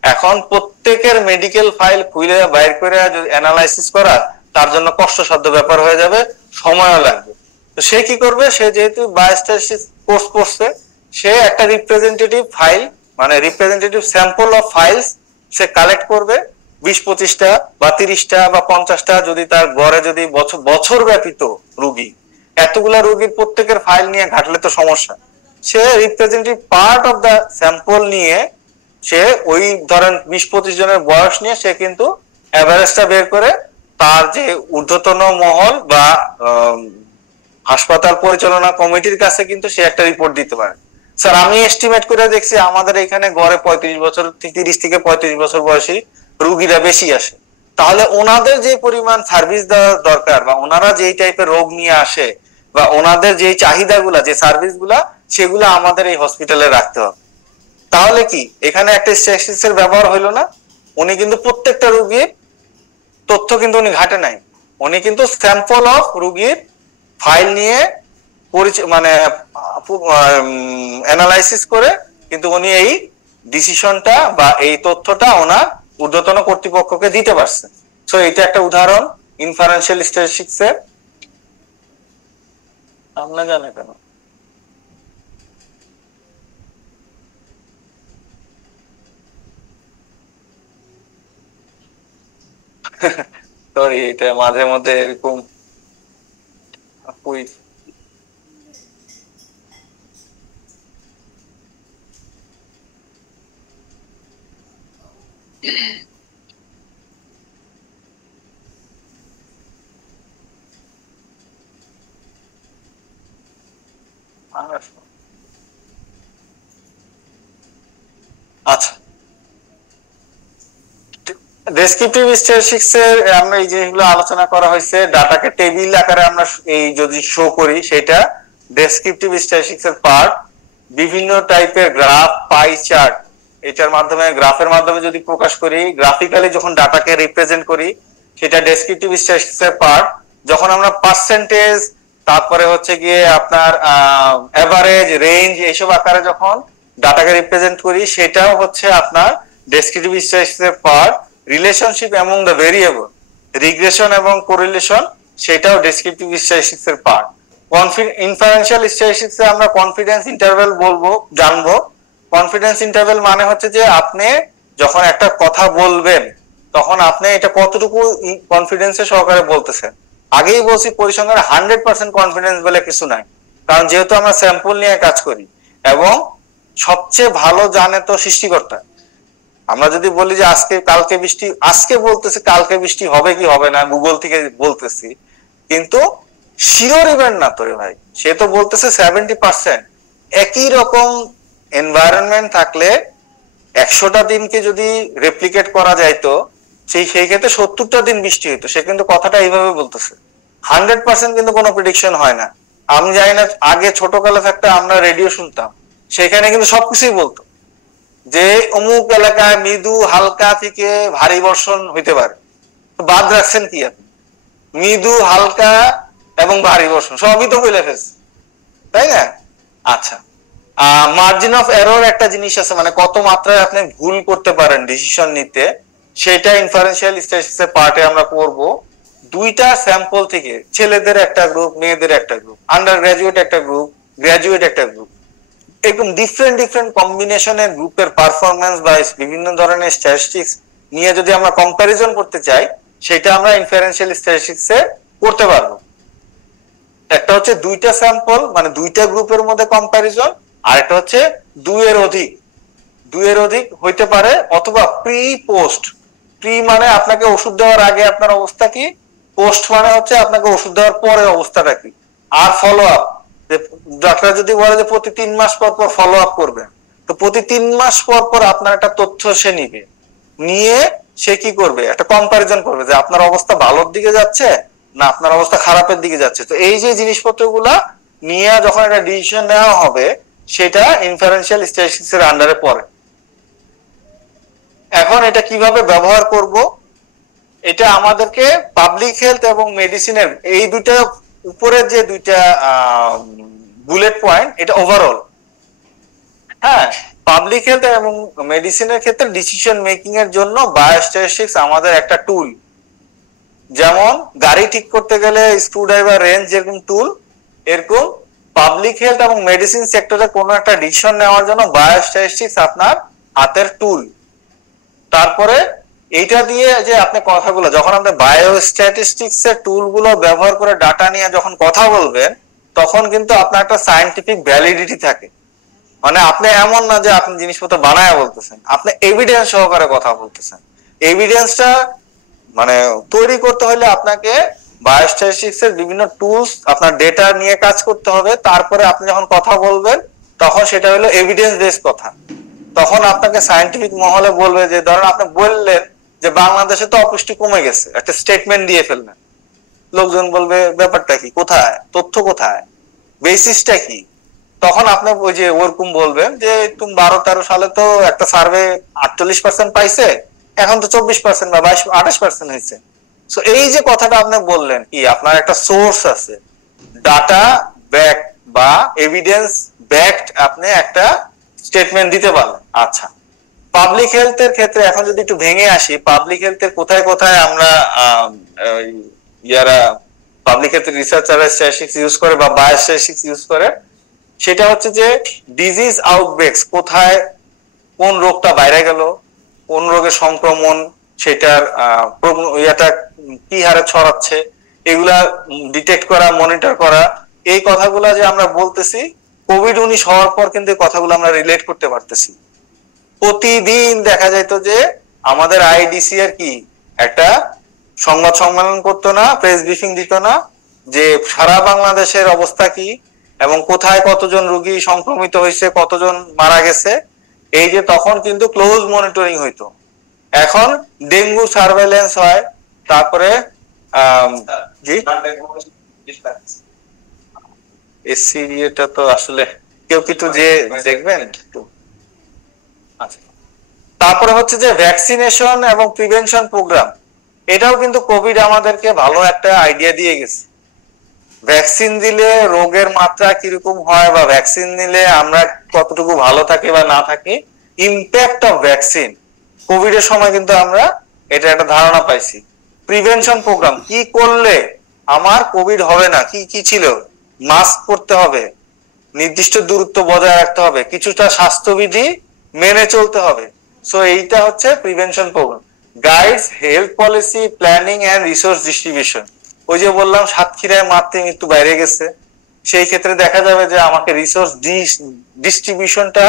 এখন প্রত্যেকের মেডিকেল ফাইল খুলে বাইর করে যদি অ্যানালাইসিস করা তার জন্য কষ্টসাধ্য ব্যাপার হয়ে যাবে, সময়ও লাগবে। তো সে কি করবে, সে যেহেতু বায়োস্ট্যাটিস্টিক্স কোর্স করছে সে একটা রিপ্রেজেন্টেটিভ ফাইল মানে representative sample of files say collect করবে 20-25টা বা 30টা বা 50টা, যদি তার গড়ে যদি বছর ব্যাপিত রোগী, এতগুলা রোগীর প্রত্যেকের ফাইল নিয়ে ঘাটলে তো সমস্যা। সে representative part of the sample নিয়ে সে ওই ধরেন 20-25 জনের বয়স নিয়ে সে কিন্তু এভারেজটা বের করে তার যে ঊর্ধ্বতন মহল বা হাসপাতাল পরিচালনা কমিটির কাছে কিন্তু সে একটা রিপোর্ট দিতে পারে। স্যার আমি এস্টিমেট করে দেখছি আমাদের এখানে গড়ে 35 বছর 30 থেকে 35 বছর বয়সী রোগীরা বেশি আসে, তাহলে ওনাদের যে পরিমাণ সার্ভিস দেওয়া দরকার বা ওনারা যেই টাইপের রোগ নিয়ে আসে বা ওনাদের যে চাহিদাগুলা যে সার্ভিসগুলা সেগুলো আমাদের এই হসপিটালে রাখতে হবে। তাহলে কি এখানে একটা স্ট্যাটিস্টিক্সের ব্যবহার হইলো না, উনি কিন্তু প্রত্যেকটা রোগীর তথ্য কিন্তু উনি ঘাটে নাই, উনি কিন্তু স্যাম্পল অফ রোগীর ফাইল নিয়ে মানে অ্যানালাইসিস করে কিন্তু উনি এই ডিসিশনটা বা এই তথ্যটা ওনার ঊর্ধ্বতন কর্তৃপক্ষকে দিতে পারছে। সো এটা একটা উদাহরণ ইনফারেন্সিয়াল স্ট্যাটিস্টিক্স এর। আমরা জানে কেন সরি, এটা মাঝে মধ্যে এরকম with আচ্ছা ডেসক্রিপটিভ স্ট্যাটিস্টিক্স এর আমরা এই জিনিসগুলো আলোচনা করা হয়েছে ডাটাকে টেবিল আকারে আমরা এই যদি শো করি সেটা ডেসক্রিপটিভ স্ট্যাটিস্টিক্স এর পার্ট বিভিন্ন টাইপের গ্রাফ পাই চার্ট এটার মাধ্যমে গ্রাফের মাধ্যমে যদি প্রকাশ করি গ্রাফিক্যালি যখন ডাটাকে রিপ্রেজেন্ট করি সেটা ডেসক্রিপটিভ স্ট্যাটিস্টিক্স এর পার্ট যখন আমরা পার্সেন্টেজ তারপরে হচ্ছে গিয়ে আপনার এভারেজ রেঞ্জ এইসব আকারে যখন ডাটাকে রিপ্রেজেন্ট করি সেটাও হচ্ছে আপনার ডেসক্রিপটিভ স্ট্যাটিস্টিক্স এর part relationship among the variable regression এবং কোরিলেশন সেটাও ডেসক্রিপটিভ স্ট্যাটিস্টিক্স এর পার্ট ইনফারেন্সিয়াল স্ট্যাটিস্টিক্স এ আমরা কনফিডেন্স ইন্টারভ্যাল জানবো কনফিডেন্স ইন্টারভ্যাল মানে হচ্ছে যে আপনি যখন একটা কথা বলবেন তখন আপনি এটা কতটুকু কনফিডেন্সের সহকারে বলতেছেন আগেই বলছি পরিসংখ্যানে 100% কনফিডেন্স বলে কিছু নাই কারণ যেহেতু আমরা স্যাম্পল নিয়ে কাজ করি এবং সবচেয়ে ভালো জানে তো সৃষ্টিকর্তা আমরা যদি বলি যে কালকে বৃষ্টি আজকে বলতেছি কালকে বৃষ্টি হবে কি হবে না গুগল থেকে বলতেছি কিন্তু শিওর ইভেন্ট না তোরে ভাই সে তো বলতেছে 70% একই রকম এনভায়রনমেন্ট থাকলে 100টা দিনকে যদি রেপ্লিকেট করা যাইতো সেই ক্ষেত্রে 70টা দিন বৃষ্টি হইতো সে কিন্তু কথাটা এইভাবে বলতেছে 100% কিন্তু কোনো প্রেডিকশন হয় না আমি জানি না আগে ছোটকালে থাকতে আমরা রেডিও শুনতাম সেখানে কিন্তু সবকিছুই বলতো যে অমুক এলাকায় মৃদু হালকা থেকে ভারী বর্ষণ হইতে পারে বাদ রাখছেন কি আপনি মৃদু হালকা এবং ভারী বর্ষণ সবই তো বলে ফেলছে তাই না আচ্ছা মার্জিন অফ এরর একটা জিনিস আছে মানে কত মাত্রায় আপনি ভুল করতে পারেন ডিসিশন নিতে সেটা ইনফারেন্সিয়াল স্ট্যাটিস্টিক্স এর পার্টে আমরা করব দুইটা স্যাম্পল থেকে ছেলেদের একটা গ্রুপ মেয়েদের একটা গ্রুপ আন্ডার গ্রাজুয়েট একটা গ্রুপ গ্রাজুয়েট একটা গ্রুপ এরকম ডিফারেন্ট কম্বিনেশনের গ্রুপের পারফরম্যান্স বা বিভিন্ন ধরনের স্ট্যাটিস্টিক্স নিয়ে যদি আমরা কম্প্যারিজন করতে চাই সেটা আমরা ইনফারেন্সিয়াল স্ট্যাটিস্টিক্স এ করতে পারবো একটা হচ্ছে দুইটা স্যাম্পল মানে দুইটা গ্রুপের মধ্যে কম্প্যারিজন আর একটা হচ্ছে দুইয়ের অধিক হইতে পারে অথবা প্রি পোস্ট প্রি মানে আপনাকে ওষুধ দেওয়ার আগে আপনার অবস্থা কি পোস্ট মানে হচ্ছে আপনাকে ওষুধ দেওয়ার পরে অবস্থাটা কি আর ফলো আপ ডাক্তার যদি বলে যে প্রতি 3 মাস পর পর ফলো আপ করবেন তো প্রতি 3 মাস পর পর আপনার একটা তথ্য সে নিবে নিয়ে সে কি করবে একটা কম্পারিজন করবে যে আপনার অবস্থা ভালোর দিকে যাচ্ছে না আপনার অবস্থা খারাপের দিকে যাচ্ছে তো এই যে জিনিসপত্রগুলা নিয়ে যখন একটা ডিসিশন নেওয়া হবে সেটা ইনফারেন্সিয়াল স্ট্যাটিস্টিক্স এর আন্ডারে পড়ে এখন এটা কিভাবে ব্যবহার করব এটা আমাদেরকে পাবলিক হেলথ এবং মেডিসিনের এই দুইটা উপরের যে দুইটা বুলেট পয়েন্ট এটা ওভারঅল হ্যাঁ পাবলিক হেলথ এবং মেডিসিনের ক্ষেত্রে ডিসিশন মেকিং এর জন্য বায়োস্ট্যাটিস্টিক্স আমাদের একটা টুল যেমন গাড়ি ঠিক করতে গেলে স্ক্রুড্রাইভার রেঞ্জ যেরকম টুল এরকম পাবলিক হেলথ এবং মেডিসিন সেক্টরে কোনো একটা ডিসিশন নেওয়ার জন্য বায়োস্ট্যাটিস্টিক্স আপনার হাতের টুল তারপরে এইটা দিয়ে যে আপনি কথাগুলো যখন আপনি বায়োস্ট্যাটিস্টিক্স এর টুলগুলো ব্যবহার করে ডাটা নিয়ে যখন কথা বলবেন তখন কিন্তু আপনার একটা সায়েন্টিফিক ভ্যালিডিটি থাকে মানে আপনি এমন না যে আপনি জিনিসপত্র বানায় বলতেছেন আপনি এভিডেন্স সহকারে কথা বলতেছেন এভিডেন্সটা মানে তৈরি করতে হলে আপনাকে বায়োস্ট্যাটিস্টিক্স এর বিভিন্ন টুলস আপনার ডেটা নিয়ে কাজ করতে হবে তারপরে আপনি যখন কথা বলবেন তখন সেটা হলো এভিডেন্স বেসড কথা তখন আপনাকে সায়েন্টিফিক মহলে বলবে যে ধরেন আপনি বললেন যে বাংলাদেশে তো অপুষ্টি কমে গেছে একটা স্টেটমেন্ট দিয়ে ফেললেন লোকজন বলবে ব্যাপারটা কি কোথায় তথ্য কোথায় বেসিসটা কি তখন আপনি ওই যে ওরকম বলবেন যে তুমি 12-13 সালে তো একটা সার্ভে 48% পাইছে এখন তো 24% বা 28% হয়েছে সো এই যে কথাটা আপনি বললেন কি আপনার একটা সোর্স আছে ডাটা ব্যাক বা এভিডেন্স ব্যাকড আপনি একটা স্টেটমেন্ট দিতে পারলেন আচ্ছা পাবলিক হেলথের ক্ষেত্রে এখন যদি একটু ভেঙে আসি পাবলিক হেলথের কোথায় কোথায় আমরা পাবলিক হেলথ রিসার্চাররা স্ট্যাটিস্টিক্স ইউজ করে বা বায়োস্ট্যাটিস্টিক্স ইউজ করে সেটা হচ্ছে যে ডিজিজ আউটব্রেকস কোথায় কোন রোগটা বাইরে গেল কোন রোগের সংক্রমণ সেটার কি হারে ছড়াচ্ছে এগুলা ডিটেক্ট করা মনিটর করা এই কথাগুলো যে আমরা বলতেছি, কোভিড-19 হওয়ার পর কিন্তু এই কথাগুলো আমরা রিলেট করতে পারতেছি। প্রতিদিন দেখা যেত যে আমাদের আইডিসি আর কি একটা সংবাদ সম্মেলন করতো না, প্রেস ব্রিফিং দিত না, যে সারা বাংলাদেশের অবস্থা কি এবং কোথায় কতজন রোগী সংক্রমিত হয়েছে, কতজন মারা গেছে, এই যে তখন কিন্তু ক্লোজ মনিটরিং হইতো। এখন ডেঙ্গু সার্ভেলেন্স হয়, তারপরে জি এসসি এটা তো আসলে কেউ কিছু যে দেখবেন। আচ্ছা, তারপরে হচ্ছে যে ভ্যাকসিনেশন এবং প্রিভেনশন প্রোগ্রাম, এটাও কিন্তু কোভিড আমাদেরকে ভালো একটা আইডিয়া দিয়ে গেছে। ভ্যাকসিন দিলে রোগের মাত্রা কিরকম হয় বা ভ্যাকসিন নিলে আমরা কতটুকু ভালো থাকি বা না থাকি, ইম্প্যাক্ট অফ ভ্যাকসিন কোভিড এর সময় কিন্তু আমরা এটা একটা ধারণা পাইছি। প্রিভেনশন প্রোগ্রাম, কি করলে আমার কোভিড হবে না, কি কি ছিল, মাস্ক পরতে হবে, নির্দিষ্ট দূরত্ব বজায় রাখতে হবে, কিছুটা স্বাস্থ্যবিধি মেনে চলতে হবে। সো এইটা হচ্ছে prevention program. Guides health policy planning and resource distribution, ওই যে বললাম সাতক্ষীরায় মাতৃমৃত্যু বাইরে গেছে, সেই ক্ষেত্রে দেখা যাবে যে আমাকে রিসোর্স ডিস্ট্রিবিউশনটা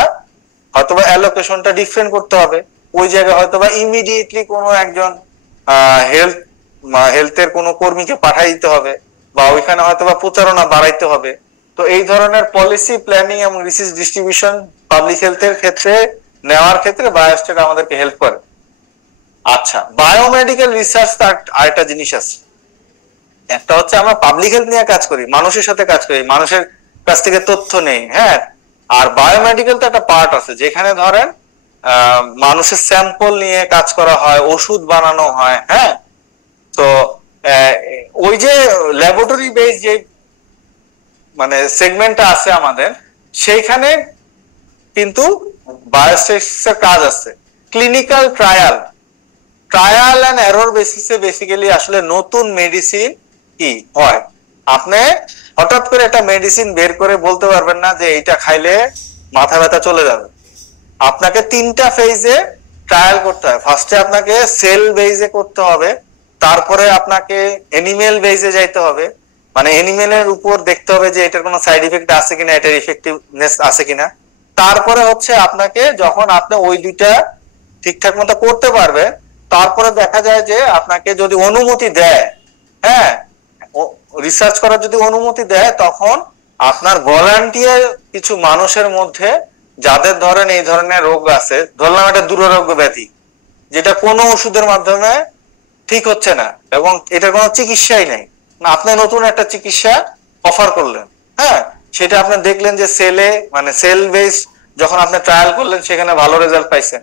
হয়তোবা অ্যালোকেশনটা ডিফারেন্ট করতে হবে। ওই জায়গায় হয়তোবা ইমিডিয়েটলি কোনো একজন হেলথের কোনো কর্মীকে পাঠাই দিতে হবে, বা ওইখানে হয়তোবা প্রচারণা বাড়াইতে হবে। তো এই ধরনের পলিসি প্ল্যানিং এবং রিসোর্স ডিস্ট্রিবিউশন পাবলিক হেলথের ক্ষেত্রে নেওয়ার ক্ষেত্রে বায়োস্টেট আমাদেরকে হেল্প করে। আচ্ছা, বায়োমেডিক্যাল রিসার্চ তার আরেকটা জিনিস আছে। একটা হচ্ছে আমরা পাবলিক হেলথ নিয়ে কাজ করি, মানুষের সাথে কাজ করি, মানুষের কাছ থেকে তথ্য নেই, হ্যাঁ। আর বায়োমেডিক্যাল তো একটা পার্ট আছে, যেখানে ধরেন মানুষের স্যাম্পল নিয়ে কাজ করা হয়, ওষুধ বানানো হয়, হ্যাঁ। তো ওই যে ল্যাবরেটরি বেস যে মানে সেগমেন্টটা আছে আমাদের, সেইখানে কিন্তু বায়োস্ট্যাটিস্টিক্সের কাজ আছে। ক্লিনিক্যাল ট্রায়াল এন্ড এরর বেসিসে বেসিক্যালি আসলে নতুন মেডিসিন কি হয়, আপনি হঠাৎ করে একটা মেডিসিন বের করে বলতে পারবেন না যে এইটা খাইলে মাথা ব্যথা চলে যাবে। আপনাকে 3টা ফেজে ট্রায়াল করতে হয়। ফার্স্টে আপনাকে সেল বেসে করতে হবে, তারপরে আপনাকে অ্যানিমেল বেসে যাইতে হবে, মানে অ্যানিমেলের উপর দেখতে হবে যে এটার কোনো সাইড ইফেক্ট আছে কিনা, এটার ইফেক্টিভনেস আছে কিনা। তারপরে হচ্ছে আপনাকে যখন আপনি ওই দুইটা ঠিকঠাক মতো করতে পারবে, তারপরে দেখা যায় যে আপনাকে যদি অনুমতি দেয়, হ্যাঁ, রিসার্চ করার যদি অনুমতি দেয়, তখন আপনার ভলান্টিয়ার কিছু মানুষের মধ্যে যাদের ধরেন এই ধরনের রোগ আছে, ধরলাম একটা দুরারোগ্য ব্যাধি যেটা কোনো ওষুধের মাধ্যমে ঠিক হচ্ছে না এবং এটার কোনো চিকিৎসাই নেই, আপনি নতুন একটা চিকিৎসা অফার করলেন, হ্যাঁ, সেটা আপনি দেখলেন যে সেলে মানে সেল বেস যখন আপনি ট্রায়াল করলেন সেখানে ভালো রেজাল্ট পাইছেন,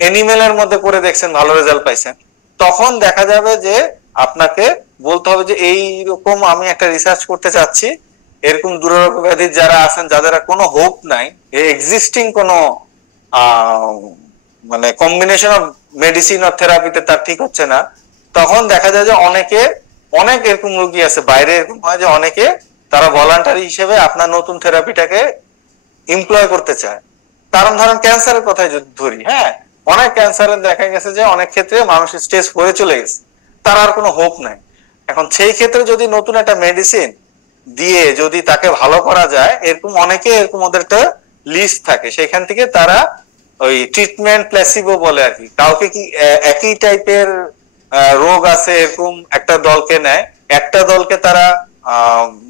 এনিমেলের মধ্যে করে দেখছেন ভালো রেজাল্ট পাইছেন, তখন দেখা যাবে যে আপনাকে বলতে হবে যে এই রকম আমি একটা রিসার্চ করতে চাচ্ছি, এরকম দুরারোগ্য ব্যাধির যারা আছেন, যাদের কোনো হোপ নাই, এক্সিস্টিং কোনো মানে কম্বিনেশন অফ মেডিসিন আর থেরাপিতে তার ঠিক হচ্ছে না, তখন দেখা যায় যে অনেক এরকম রোগী আছে বাইরে, এরকম হয় যে অনেকে তারা ভলান্টারি হিসেবে আপনার নতুন থেরাপিটাকে এমপ্লয় করতে চায়। কারণ ধরেন ক্যান্সারের কথাই যদি ধরি, হ্যাঁ, অনেক ক্যান্সারের দেখা গেছে যে অনেক ক্ষেত্রে মানুষ স্টেজ 4 চলে গেছে, তার আর কোনো হোপ নাই। এখন সেই ক্ষেত্রে যদি নতুন একটা মেডিসিন দিয়ে যদি তাকে ভালো করা যায়, এরকম অনেকে এরকম ওদের একটা লিস্ট থাকে, সেখান থেকে তারা ওই ট্রিটমেন্ট প্লেসিবো বলে আর কি, কাউকে কি একই টাইপের রোগ আছে এরকম একটা দলকে নেয়, একটা দলকে তারা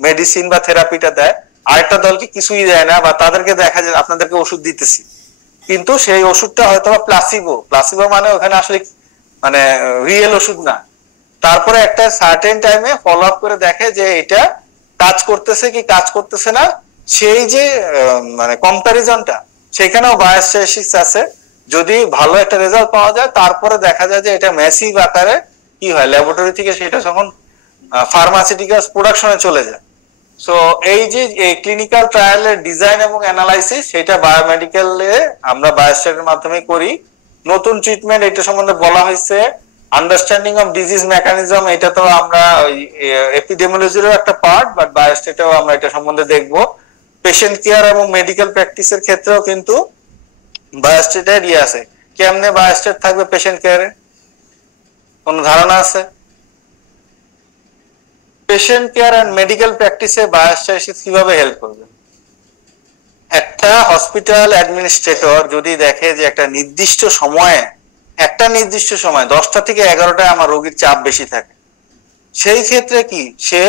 মেডিসিন বা থেরাপিটা দেয়, আরেকটা দলকে কিছুই দেয় না, বা তাদেরকে দেখা যায় আপনাদেরকে ওষুধ দিতেছি, কিন্তু সেই ওষুধটা হয়তো বা প্লাসিবো মানে ওখানে আসলে মানে রিয়েল ওষুধ না। তারপরে একটা সার্টেন টাইমে ফলো আপ করে দেখে যে এটা কাজ করতেছে কি কাজ করতেছে না, সেই যে মানে কম্পারিজনটা, সেখানেও বায়োস্ট্যাটিস্টিক্স আছে। যদি ভালো একটা রেজাল্ট পাওয়া যায়, তারপরে দেখা যায় যে এটা ম্যাসিভ আকারে কি হয়, ল্যাবরেটরি থেকে সেটা যখন ফার্মাসিউটিক্যালস প্রোডাকশনে চলে যায়। সো এই যে ক্লিনিক্যাল ট্রায়ালের ডিজাইন এবং অ্যানালাইসিস, সেটা বায়োমেডিক্যালে আমরা বায়োস্ট্যাটের মাধ্যমে করি। নতুন ট্রিটমেন্ট এটা সম্বন্ধে বলা হয়েছে, আন্ডারস্ট্যান্ডিং অফ ডিজিজ মেকানিজম, এটা তো আমরা এপিডেমিওলজিরও একটা পার্ট, বাট বায়োস্ট্যাটেও আমরা এটা সম্বন্ধে দেখব। পেশেন্ট কেয়ার এবং মেডিকেল প্র্যাকটিসের ক্ষেত্রেও কিন্তু বায়োস্ট্যাটের আছে। কেমনে বায়োস্ট্যাট থাকবে পেশেন্ট কেয়ারে, কোন ধারণা আছে? পেশেন্ট কেয়ার এন্ড মেডিকেল প্র্যাকটিসে বায়োস্ট্যাটিস্টিক্স কিভাবে হেল্প করবে? একটা হসপিটাল অ্যাডমিনিস্ট্রেটর যদি দেখে যে একটা নির্দিষ্ট সময়ে 10টা থেকে 11টায় আমার রোগীর চাপ বেশি থাকে, সেই ক্ষেত্রে সে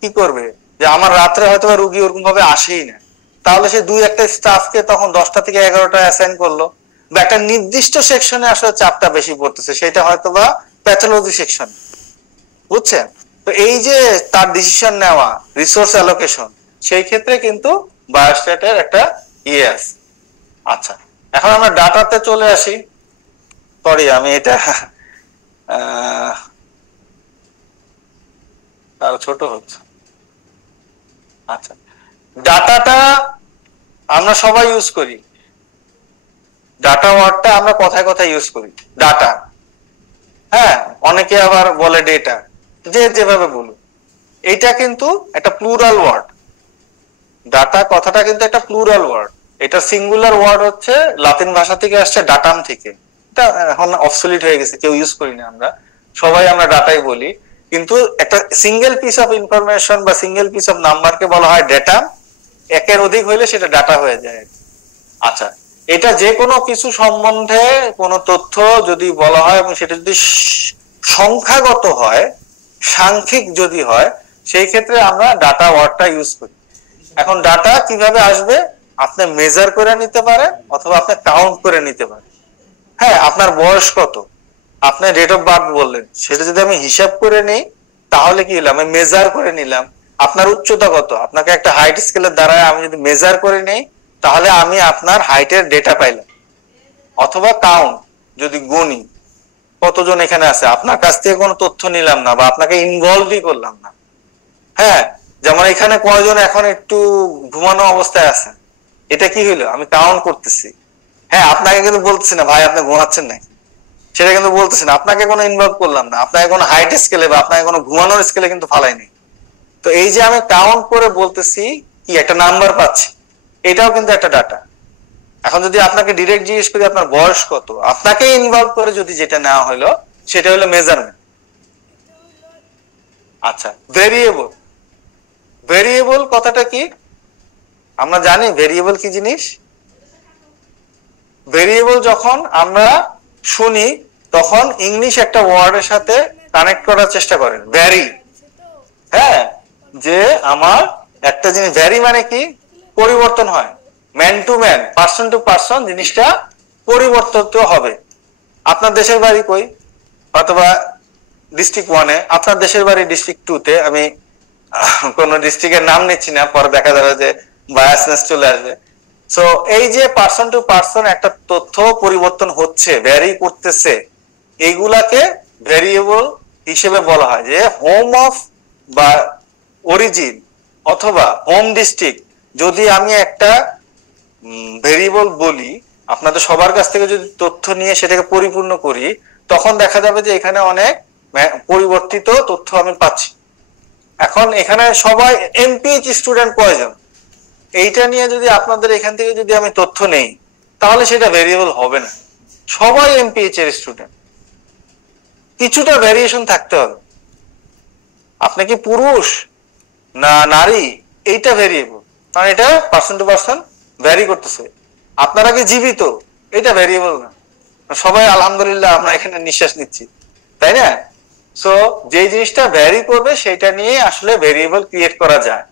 কি করবে, যে আমার রাত্রে হয়তো রোগী ওরকম ভাবে আসেই না, তাহলে সে 2-1টা স্টাফকে তখন 10টা থেকে 11টায় অ্যাসাইন করলো, বা একটা নির্দিষ্ট সেকশনে আসলে চাপটা বেশি পড়তেছে, সেটা হয়তো বা প্যাথোলজি সেকশন, বুঝছেন? তো এই যে তার ডিসিশন নেওয়া, রিসোর্স অ্যালোকেশন, সেই ক্ষেত্রে কিন্তু বায়োস্ট্যাটের একটা আছে। আচ্ছা, এখন আমরা ডাটাতে চলে আসি। সরি, আমি এটা আরো ছোট হচ্ছে। আচ্ছা, ডাটাটা আমরা সবাই ইউজ করি, ডাটা ওয়ার্ডটা আমরা কথায় কথায় ইউজ করি, ডাটা। হ্যাঁ, অনেকে আবার বলে ডেটা, যে যেভাবে বলুন, এইটা কিন্তু একটা প্লুরাল ওয়ার্ড। ডাটা কথাটা কিন্তু একটা প্লুরাল ওয়ার্ড। এটা সিঙ্গুলার ওয়ার্ড হচ্ছে লাতিন ভাষা থেকে আসছে, ডাটাম থেকে। এটা এখন অবসলিট হয়ে গেছে, কেউ ইউজ করি না আমরা, সবাই আমরা ডাটাই বলি। কিন্তু একটা সিঙ্গেল পিস অফ ইনফরমেশন বা সিঙ্গেল পিস অফ নাম্বারকে বলা হয় ডেটা, একের অধিক হইলে সেটা ডাটা হয়ে যায়। আচ্ছা, এটা যে কোনো কিছু সম্বন্ধে কোনো তথ্য যদি বলা হয় এবং সেটা যদি সংখ্যাগত হয়, সাংখ্যিক যদি হয়, সেই ক্ষেত্রে আমরা ডাটা ওয়ার্ডটা ইউজ করি। এখন ডাটা কিভাবে আসবে? আপনি মেজার করে নিতে পারেন অথবা আপনি কাউন্ট করে নিতে পারেন। হ্যাঁ, আপনার বয়স কত, আপনি ডেট অফ বার্থ বললেন, সেটা যদি আমি হিসাব করে নেই তাহলে কি হলো, আমি মেজার করে নিলাম। আপনার উচ্চতা কত, আপনাকে একটা হাইট স্কেলের দ্বারা আমি যদি মেজার করে নেই তাহলে আমি আপনার হাইটের ডেটা পাইলাম। অথবা কাউন্ট, যদি গুনি কতজন এখানে আছে, আপনার কাছ থেকে কোনো তথ্য নিলাম না বা আপনাকে ইনভলভই করলাম না। হ্যাঁ, যেমন এখানে কয়জন এখন একটু ঘুমানো অবস্থায় আছে, এটা কি হইলো, আমি কাউন্ট করতেছি। হ্যাঁ, আপনাকে কিন্তু বলতেছি না ভাই আপনি ঘুমাচ্ছেন নাকি, সেটা কিন্তু বলতেছি না, আপনাকে কোনো ইনভলভ করলাম না, আপনাকে কোনো হাইট স্কেলে বা আপনাকে কোনো ঘুমানোর স্কেলে কিন্তু ফালাইনি। তো এই যে আমি কাউন্ট করে বলতেছি, কি একটা নাম্বার পাচ্ছি, এটাও কিন্তু একটা ডাটা। এখন যদি আপনাকে ডিরেক্ট জিজ্ঞেস করি আপনার বয়স কত, আপনাকে ইনভলভ করে যদি যেটা নেওয়া হলো সেটা হলো মেজারমেন্ট। আচ্ছা, ভেরিয়েবল, ভেরিয়েবল কথাটা কি আমরা জানি? ভেরিয়েবল কি জিনিস? ভেরিয়েবল যখন আমরা শুনি তখন ইংলিশ একটা ওয়ার্ডের সাথে কানেক্ট করার চেষ্টা করেন, ভ্যারি। হ্যাঁ, যে আমার একটা জিনিস ভ্যারি মানে কি, পরিবর্তন হয়, man to man, person to person জিনিসটা পরিবর্তিত হবে। আপনার দেশের বাড়ি কই, অথবা ডিস্ট্রিক্ট 1-এ, আপনার দেশের বাড়ি ডিস্ট্রিক্ট 2-তে, আমি কোন ডিস্ট্রিক্টের নাম নিচ্ছি না, পরে দেখা যাবে যে বায়াসনেস চলে আসবে। সো এই যে পার্সন টু পার্সন একটা তথ্য পরিবর্তন হচ্ছে, ভ্যারি করতেছে, এইগুলাকে ভেরিয়েবল হিসেবে বলা হয়। যে হোম অফ বা অরিজিন অথবা হোম ডিস্ট্রিক্ট যদি আমি একটা ভেরিয়েবল বলি, আপনাদের সবার কাছ থেকে যদি তথ্য নিয়ে সেটাকে পরিপূর্ণ করি, তখন দেখা যাবে যে এখানে অনেক পরিবর্তিত তথ্য আমি পাচ্ছি। এখন এখানে সবাই এমপিএইচ স্টুডেন্ট কয়জন, এইটা নিয়ে যদি আপনাদের এখান থেকে যদি আমি তথ্য নেই তাহলে সেটা ভেরিয়েবল হবে না। সবাই এমপিএইচ এর স্টুডেন্ট, কিছুটা ভেরিয়েশন থাকতে হবে। আপনি কি পুরুষ না নারী, এইটা ভেরিয়েবল, কারণ এটা পার্সন টু পার্সন ভ্যারি করতেছে। আপনারা কি জীবিত, এটা ভেরিয়েবল না। সবাই আলহামদুলিল্লাহ আমরা এখানে নিঃশ্বাস নিচ্ছি, তাই না? সো যে জিনিসটা ভ্যারি করবে সেটা নিয়ে আসলে ভেরিয়েবল ক্রিয়েট করা যায়।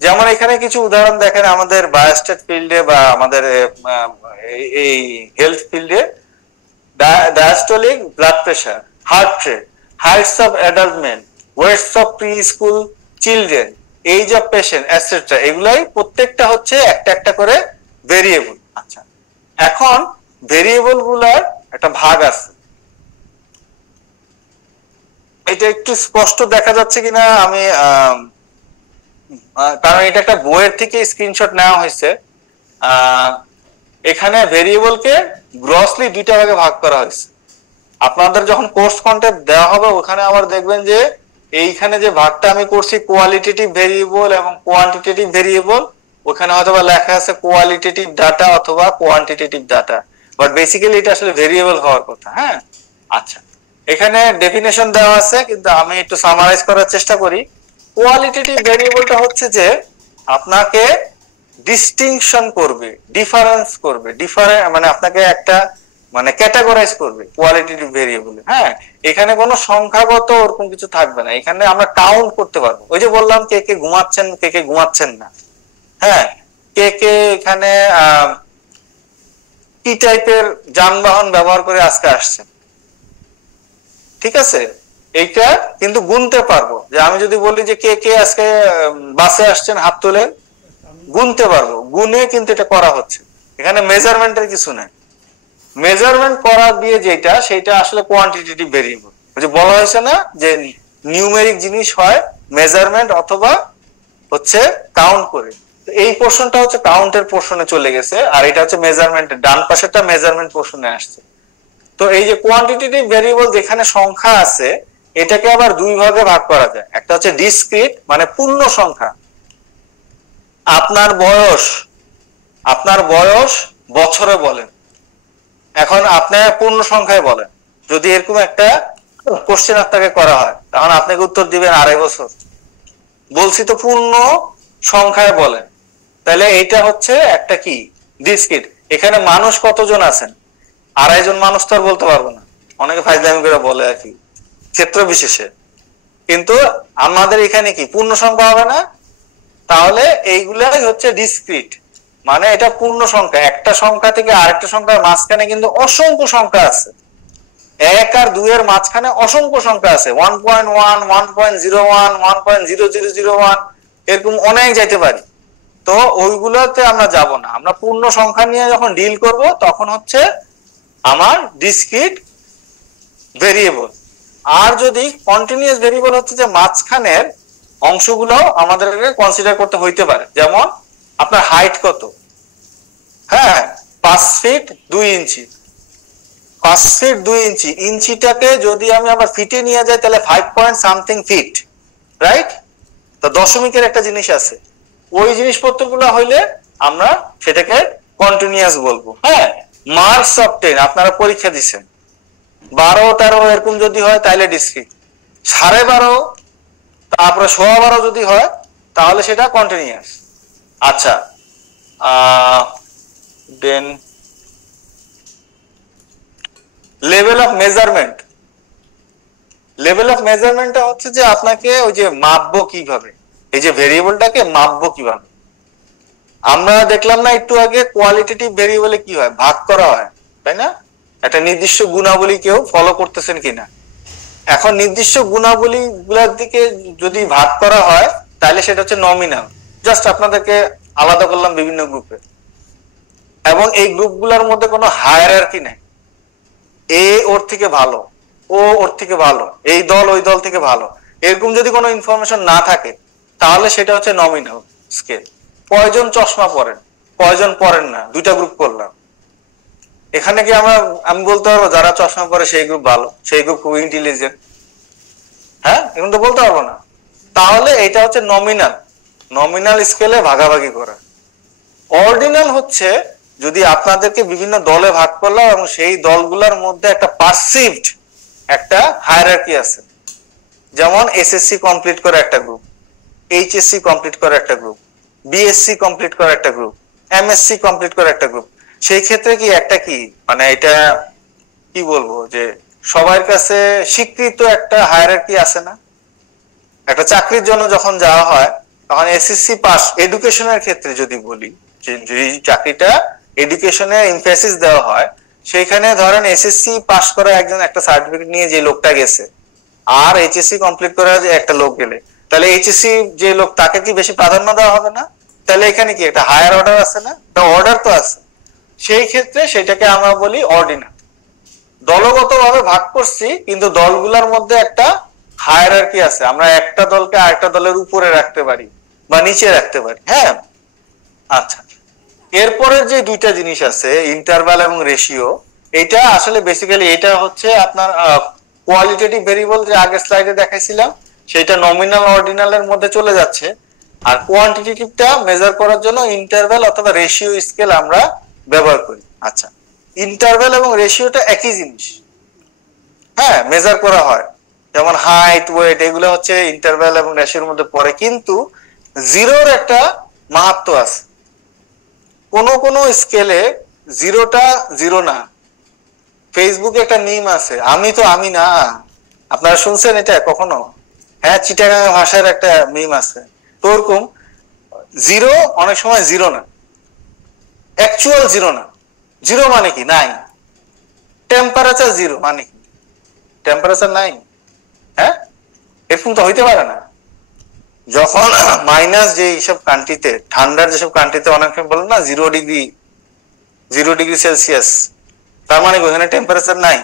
যেমন এখানে কিছু উদাহরণ দেখেন আমাদের বায়োস্ট্যাট ফিল্ডে বা আমাদের এই হেলথ ফিল্ডে, diastolic blood pressure, heart rate, heights of adult men, weights of preschool children, age of patient etcetera, এগুলাই প্রত্যেকটা হচ্ছে একটা একটা করে ভেরিয়েবল। আচ্ছা, এখন ভেরিয়েবল গুলার একটা ভাগ আছে, এটা একটু স্পষ্ট দেখা যাচ্ছে কিনা আমি কারণ এটা একটা বইয়ের থেকে স্ক্রিনশট নেওয়া হয়েছে। এখানে ভেরিয়েবলকে গ্রসলি দুইটা ভাগে ভাগ করা হয়েছে। আপনাদের যখন কোর্স কন্টেন্ট দেওয়া হবে ওখানে আবার দেখবেন যে এইখানে যে ভাগটা আমি করছি কোয়ালিটেটিভ ভেরিয়েবল এবং কোয়ান্টিটেটিভ ভেরিয়েবল, ওখানে হয়তো লেখা আছে কোয়ালিটেটিভ ডাটা অথবা কোয়ান্টিটেটিভ ডাটা, বাট বেসিক্যালি এটা আসলে ভেরিয়েবল হওয়ার কথা। হ্যাঁ, আচ্ছা, এখানে ডেফিনেশন দেওয়া আছে কিন্তু আমি একটু সামারাইজ করার চেষ্টা করি। কোয়ালিটেটিভ ভেরিয়েবলটা হচ্ছে যে আপনাকে ডিস্টিংশন করবে, ডিফারেন্স করবে, মানে আপনাকে একটা মানে ক্যাটাগরাইজ করবে কোয়ালিটেটিভ ভেরিয়েবল। হ্যাঁ, এখানে কোনো সংখ্যাগত ওরকম কিছু থাকবে না, এখানে আমরা কাউন্ট করতে পারবো। ওই যে বললাম কে কে ঘুমাচ্ছেন, কে কে ঘুমাচ্ছেন না, হ্যাঁ, কে কে এখানে কি টাইপের যানবাহন ব্যবহার করে আজকে আসছেন, ঠিক আছে, এইটা কিন্তু গুনতে পারবো। যে আমি যদি বলি যে কে কে আজকে বাসে আসছেন হাত তুলে, গুনতে পারবো, গুনে কিন্তু এটা করা হচ্ছে। এখানে মেজারমেন্টের কিছু নাই। মেজারমেন্ট করা দিয়ে যেটা, সেটা আসলে কোয়ান্টিটেটিভ ভেরিয়েবল। ওই যে বলা হয়েছে না যে নিউমেরিক জিনিস হয় মেজারমেন্ট অথবা হচ্ছে কাউন্ট করে। এই পোর্শনটা হচ্ছে কাউন্টের পোর্শনে চলে গেছে, আর এটা হচ্ছে মেজারমেন্টের, ডান পাশেরটা মেজারমেন্ট পোর্শনে আসছে। তো এই যে কোয়ান্টিটেটিভ ভেরিয়েবল যেখানে সংখ্যা আছে, এটাকে আবার দুই ভাগে ভাগ করা যায়। একটা হচ্ছে ডিসক্রিট মানে পূর্ণ সংখ্যা। আপনার বয়স বছরে বলেন, এখন আপনি পূর্ণ সংখ্যায় বলেন। যদি এরকম একটা কোশ্চেন আপনাকে করা হয়, তখন আপনাকে উত্তর দিবেন 2.5 বছর। বলছি তো পূর্ণ সংখ্যায় বলেন, তাহলে এটা হচ্ছে একটা কি ডিসক্রিট। এখানে মানুষ কতজন আছেন, 2.5 জন মানুষ তো আর বলতে পারবো না, অনেকে ফাইজলামি করে বলে আর কি ক্ষেত্র বিশেষে। কিন্তু আমাদের এখানে কি পূর্ণ সংখ্যা হবে না, তাহলে এইগুলাই হচ্ছে ডিসক্রিট, মানে এটা পূর্ণ সংখ্যা। একটা সংখ্যা থেকে আরেকটা সংখ্যার মাঝখানে কিন্তু অসংখ্য সংখ্যা আছে, 1 আর 2 এর মাঝখানে অসংখ্য সংখ্যা আছে, 1.1, 1.01, 1.0001, এরকম অনেক যাইতে পারি। তো ওইগুলোতে আমরা যাব না, আমরা পূর্ণ সংখ্যা নিয়ে যখন ডিল করব তখন হচ্ছে আমার ডিসক্রিট ভেরিয়েবল। আর যদি কন্টিনিউয়াস ভেরিয়েবল হচ্ছে যে মাঝখানের অংশগুলো আমাদেরকে কনসিডার করতে হইতে পারে। যেমন আপনার হাইট কত, হ্যাঁ 5 ফিট 2 ইঞ্চি, 5 ফিট 2 ইঞ্চি, ইঞ্চিটাকে যদি আমি আবার ফিটে নিয়ে যাই তাহলে 5 পয়েন্ট সামথিং ফিট, রাইট? তো দশমিকের একটা জিনিস আছে, ওই জিনিসপত্রগুলো হইলে আমরা সেটাকে কন্টিনিউয়াস বলবো। হ্যাঁ, মার্কস অফ 10 আপনারা পরীক্ষা দিচ্ছেন, 12, 13 এরকম যদি হয় তাহলে ডিসক্রিট, 12.5 তারপরে 12.5 যদি হয় তাহলে সেটা কন্টিনিউয়াস। আচ্ছা, then level of measurement. Level of মেজারমেন্টটা হচ্ছে যে আপনাকে ওই যে মাপবো কিভাবে, এই যে ভেরিয়েবলটাকে মাপবো কিভাবে। আমরা দেখলাম না একটু আগে কোয়ালিটেটিভ ভেরিয়েবলে কি হয়, ভাগ করা হয়, তাই না? একটা নির্দিষ্ট গুণাবলী কেউ ফলো করতেছেন কিনা। এখন নির্দিষ্ট গুণাবলী গুলার দিকে যদি ভাগ করা হয় তাহলে সেটা হচ্ছে নমিনাল। জাস্ট আপনাদেরকে আলাদা করলাম বিভিন্ন গ্রুপে, এবং এই গ্রুপগুলোর মধ্যে কোনো হায়ারার্কি নাই, এ ওর থেকে ভালো, ও ওর থেকে ভালো, এই দল ওই দল থেকে ভালো, এরকম যদি কোনো ইনফরমেশন না থাকে তাহলে সেটা হচ্ছে নমিনাল স্কেল। কয়জন চশমা পরেন, কয়জন পরেন না, দুইটা গ্রুপ করলাম। এখানে কি আমি বলতে পারবো যারা চশমা পরে সেই গ্রুপ ভালো, সেই গ্রুপ খুব ইন্টেলিজেন্ট? হ্যাঁ, এখন তো বলতে পারবো না। তাহলে এটা হচ্ছে নমিনাল স্কেলে ভাগাভাগি করা। অর্ডিনাল হচ্ছে যদি আপনাদেরকে বিভিন্ন দলে ভাগ করলাম এবং সেই দলগুলোর মধ্যে একটা পারসিভড একটা হায়ারার্কি আছে। যেমন এসএসসি কমপ্লিট করে একটা গ্রুপ, এইচএসসি কমপ্লিট করে একটা গ্রুপ, বিএসসি কমপ্লিট করে একটা গ্রুপ, এমএসসি কমপ্লিট করে একটা গ্রুপ। সেই ক্ষেত্রে কি একটা কি মানে এটা কি বলবো যে সবার কাছে স্বীকৃত একটা হায়ারার্কি আছে না? একটা চাকরির জন্য যখন যাওয়া হয় তখন এসএসসি পাস, এডুকেশনের ক্ষেত্রে যদি বলি যে চাকরিটা এডুকেশনে এমফাসিস দেওয়া হয়, সেইখানে ধরেন এসএসসি পাস করা একজন একটা সার্টিফিকেট নিয়ে যে লোকটা গেছে আর এইচএসসি কমপ্লিট করা যে একটা লোক গেলে, তাহলে এইচএসসি যে লোক তাকে কি বেশি প্রাধান্য দেওয়া হবে না? তাহলে এখানে কি একটা হায়ার অর্ডার আছে না? একটা অর্ডার তো আছে। সেই ক্ষেত্রে সেটাকে আমরা বলি অর্ডিনাল। দলগতভাবে ভাগ করছি কিন্তু দলগুলোর মধ্যে একটা হায়ারার্কি আছে, আমরা একটা দলকে আরেকটা দলের উপরে রাখতে পারি বা নিচে রাখতে পারি। হ্যাঁ, আচ্ছা, এরপরের যে দুইটা জিনিস আছে ইন্টারভাল এবং রেশিও, এটা আসলে বেসিক্যালি এটা হচ্ছে আপনার কোয়ালিটেটিভ ভেরিয়েবল যে আগের স্লাইডে দেখাইছিলাম সেটা নমিনাল অর্ডিনালের মধ্যে চলে যাচ্ছে, আর কোয়ান্টিটেটিভটা মেজার করার জন্য ইন্টারভাল অথবা রেশিও স্কেল আমরা ব্যবহার করি। আচ্ছা, ইন্টারভাল এবং রেশিওটা একই জিনিস, হ্যাঁ মেজার করা হয়। যেমন হাইট, ওয়েট, এগুলো হচ্ছে ইন্টারভ্যাল এবং রেশিওর মধ্যে পড়ে, কিন্তু জিরোর একটা মাহাত্ম্য আছে। কোন কোন স্কেলে জিরোটা জিরো না। ফেসবুকে একটা মিম আছে, আমি তো আমি না। আপনারা শুনছেন এটা কখনো? হ্যাঁ, চিটাগাং ভাষার একটা মিম আছে। তো ওরকম জিরো অনেক সময় জিরো না, অ্যাকচুয়াল জিরো না। জিরো মানে কি? নাই। টেম্পারেচার জিরো মানে কি? টেম্পারেচার নাই। হ্যাঁ, এরকম তো হইতে পারে না। যখন মাইনাস যে এইসব কান্ট্রিতে, ঠান্ডার যেসব কান্ট্রিতে অনেক সময় বলেন না 0 ডিগ্রি, 0 ডিগ্রি সেলসিয়াস, তার মানে ওখানে টেম্পারেচার নাই।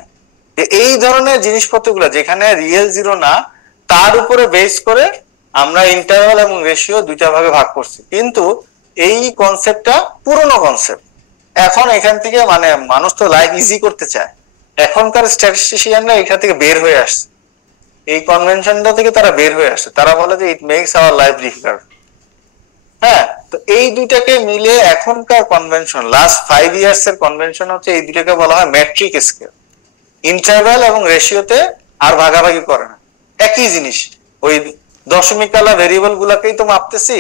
এই ধরনের জিনিসপত্রগুলো যেখানে রিয়েল জিরো না, তার উপরে বেস করে আমরা ইন্টারভাল এবং রেশিও দুইটা ভাগে ভাগ করছি। কিন্তু এই কনসেপ্টটা পুরনো কনসেপ্ট। এখন এখান থেকে মানে মানুষ তো লাইফ ইজি করতে চায়, এখনকার স্ট্যাটিস্টিশিয়ানরা এখান থেকে বের হয়ে আসছে, এই কনভেনশনটা থেকে তারা বের হয়ে আসছে। তারা বলে যে it makes our life difficult. হ্যাঁ, তো এই দুইটাকে মিলে এখনকার কনভেনশন, লাস্ট 5 ইয়ার্স এর কনভেনশন হচ্ছে এই দুইটাকে বলা হয় মেট্রিক স্কেল। ইন্টারভ্যাল এবং রেশিওতে আর ভাগাভাগি করে না, একই জিনিস। ওই দশমিকালা ভেরিয়েবল গুলাকেই তো মাপতেছি,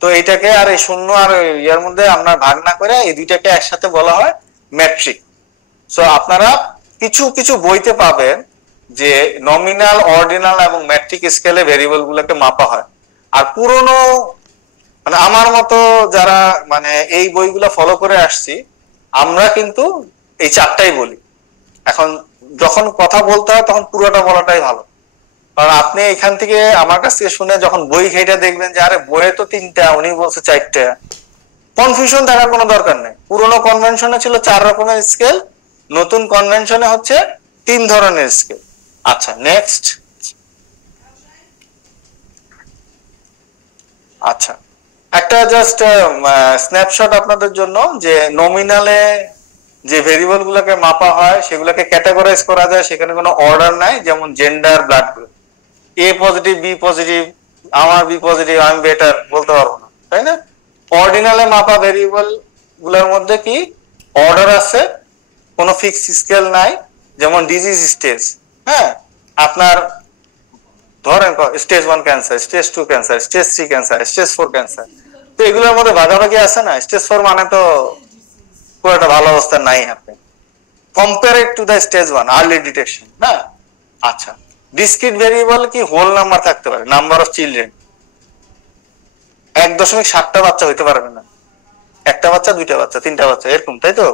তো এইটাকে আর এই শূন্য আর ইয়ার মধ্যে আমরা ভাগ না করে এই দুইটাকে একসাথে বলা হয় মেট্রিক। সো আপনারা কিছু কিছু বইতে পাবেন যে নমিনাল, অর্ডিনাল এবং মেট্রিক স্কেলে ভেরিয়েবল গুলোকে মাপা হয়। আর পুরনো মানে আমার মতো যারা মানে এই বইগুলো ফলো করে আসছি, আমরা কিন্তু এই চারটাই বলি। এখন যখন কথা বলতে হয় তখন পুরোটা বলাটাই ভালো, কারণ আপনি এখান থেকে আমার কাছ থেকে শুনে যখন বই ঘেটে দেখবেন যে আরে বইয়ে তো 3টা, উনি বলছে 4টা, কনফিউশন থাকার কোনো দরকার নেই। পুরোনো কনভেনশনে ছিল 4 রকমের স্কেল, নতুন কনভেনশনে হচ্ছে 3 ধরনের স্কেল। আচ্ছা, নেক্সট। আচ্ছা, একটা জাস্ট স্ন্যাপশট আপনাদের জন্য, যে নমিনালে যে ভেরিয়েবল গুলোকে মাপা হয় সেগুলোকে ক্যাটাগরাইজ করা যায়, সেখানে কোনো অর্ডার নাই। যেমন জেন্ডার, ব্লাড গ্রুপ, এ পজিটিভ, বি পজিটিভ, আমার বি পজিটিভ, আমি বেটার বলতে পারবো না, তাই না? অর্ডিনালে মাপা ভেরিয়েবল গুলোর মধ্যে কি অর্ডার আছে, কোনো ফিক্স স্কেল নাই। যেমন ডিজিজ স্টেজ, হ্যাঁ, আপনার ধরেন stage 1 cancer, stage 2 cancer, stage 3 cancer, stage 4 cancer, তো এগুলোর মধ্যে ভাগাভাগি আছে না। স্টেজ 4 মানে তো খুব একটা ভালো অবস্থা নাই আপনি, compared to the stage 1 early detection না। আচ্ছা, ডিসক্রিট ভেরিয়েবল কি হোল নাম্বার থাকতে পারে, নাম্বার অফ চিলড্রেন 1.7টা বাচ্চা হইতে পারবে না, একটা বাচ্চা, 2টা বাচ্চা, 3টা বাচ্চা, এরকম, তাই তো?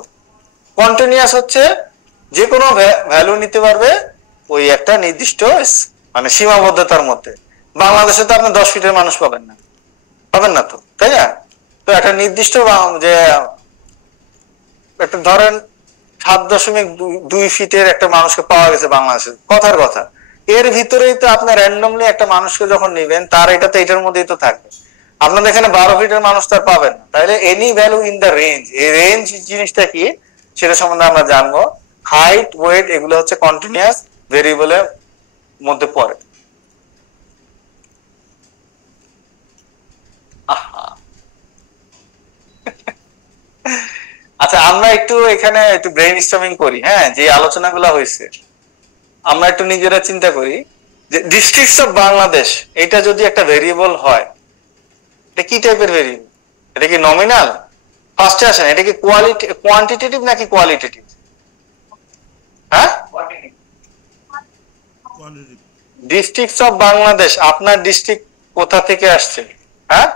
কন্টিনিউয়াস হচ্ছে যে কোনো ভ্যালু নিতে পারবে ওই একটা নির্দিষ্ট মানে সীমাবদ্ধতার মধ্যে। বাংলাদেশে তো আপনি 10 ফিটের মানুষ পাবেন না, পাবেন না তো, তাই না? তো একটা নির্দিষ্ট যে একটা ধরেন 7.2 ফিটের একটা মানুষকে পাওয়া গেছে বাংলাদেশে, কথার কথা। এর ভিতরেই তো আপনার র্যান্ডমলি একটা মানুষকে যখন নিবেন, তার এটা তো এটার মধ্যেই তো থাকবে। আপনাদের এখানে 12 ফিটের মানুষ তার পাবেন না। তাইলে any value in the range, এই রেঞ্জ জিনিসটা কি সেটা সম্বন্ধে আমরা জানবো। হাইট, ওয়েট, এগুলো হচ্ছে কন্টিনিউয়াস ভেরিয়েবলের মধ্যে পড়ে। আচ্ছা, আমরা একটু এখানে একটু ব্রেইন স্টর্মিং করি, হ্যাঁ, যে আলোচনাগুলো হয়েছে আমরা একটু নিজেরা চিন্তা করি যে ডিস্ট্রিক্টস অফ বাংলাদেশ এটা যদি একটা ভেরিয়েবল হয়, এটা কি টাইপের ভেরিয়েবল? এটা কি নমিনাল? ফার্স্টে আসেন, এটা কি কোয়ান্টিটেটিভ নাকি কোয়ালিটেটিভ? হ্যাঁ, ডিস্ট্রিক্টস অফ বাংলাদেশ, আপনার ডিস্ট্রিক্ট কোথা থেকে আসছে? হ্যাঁ,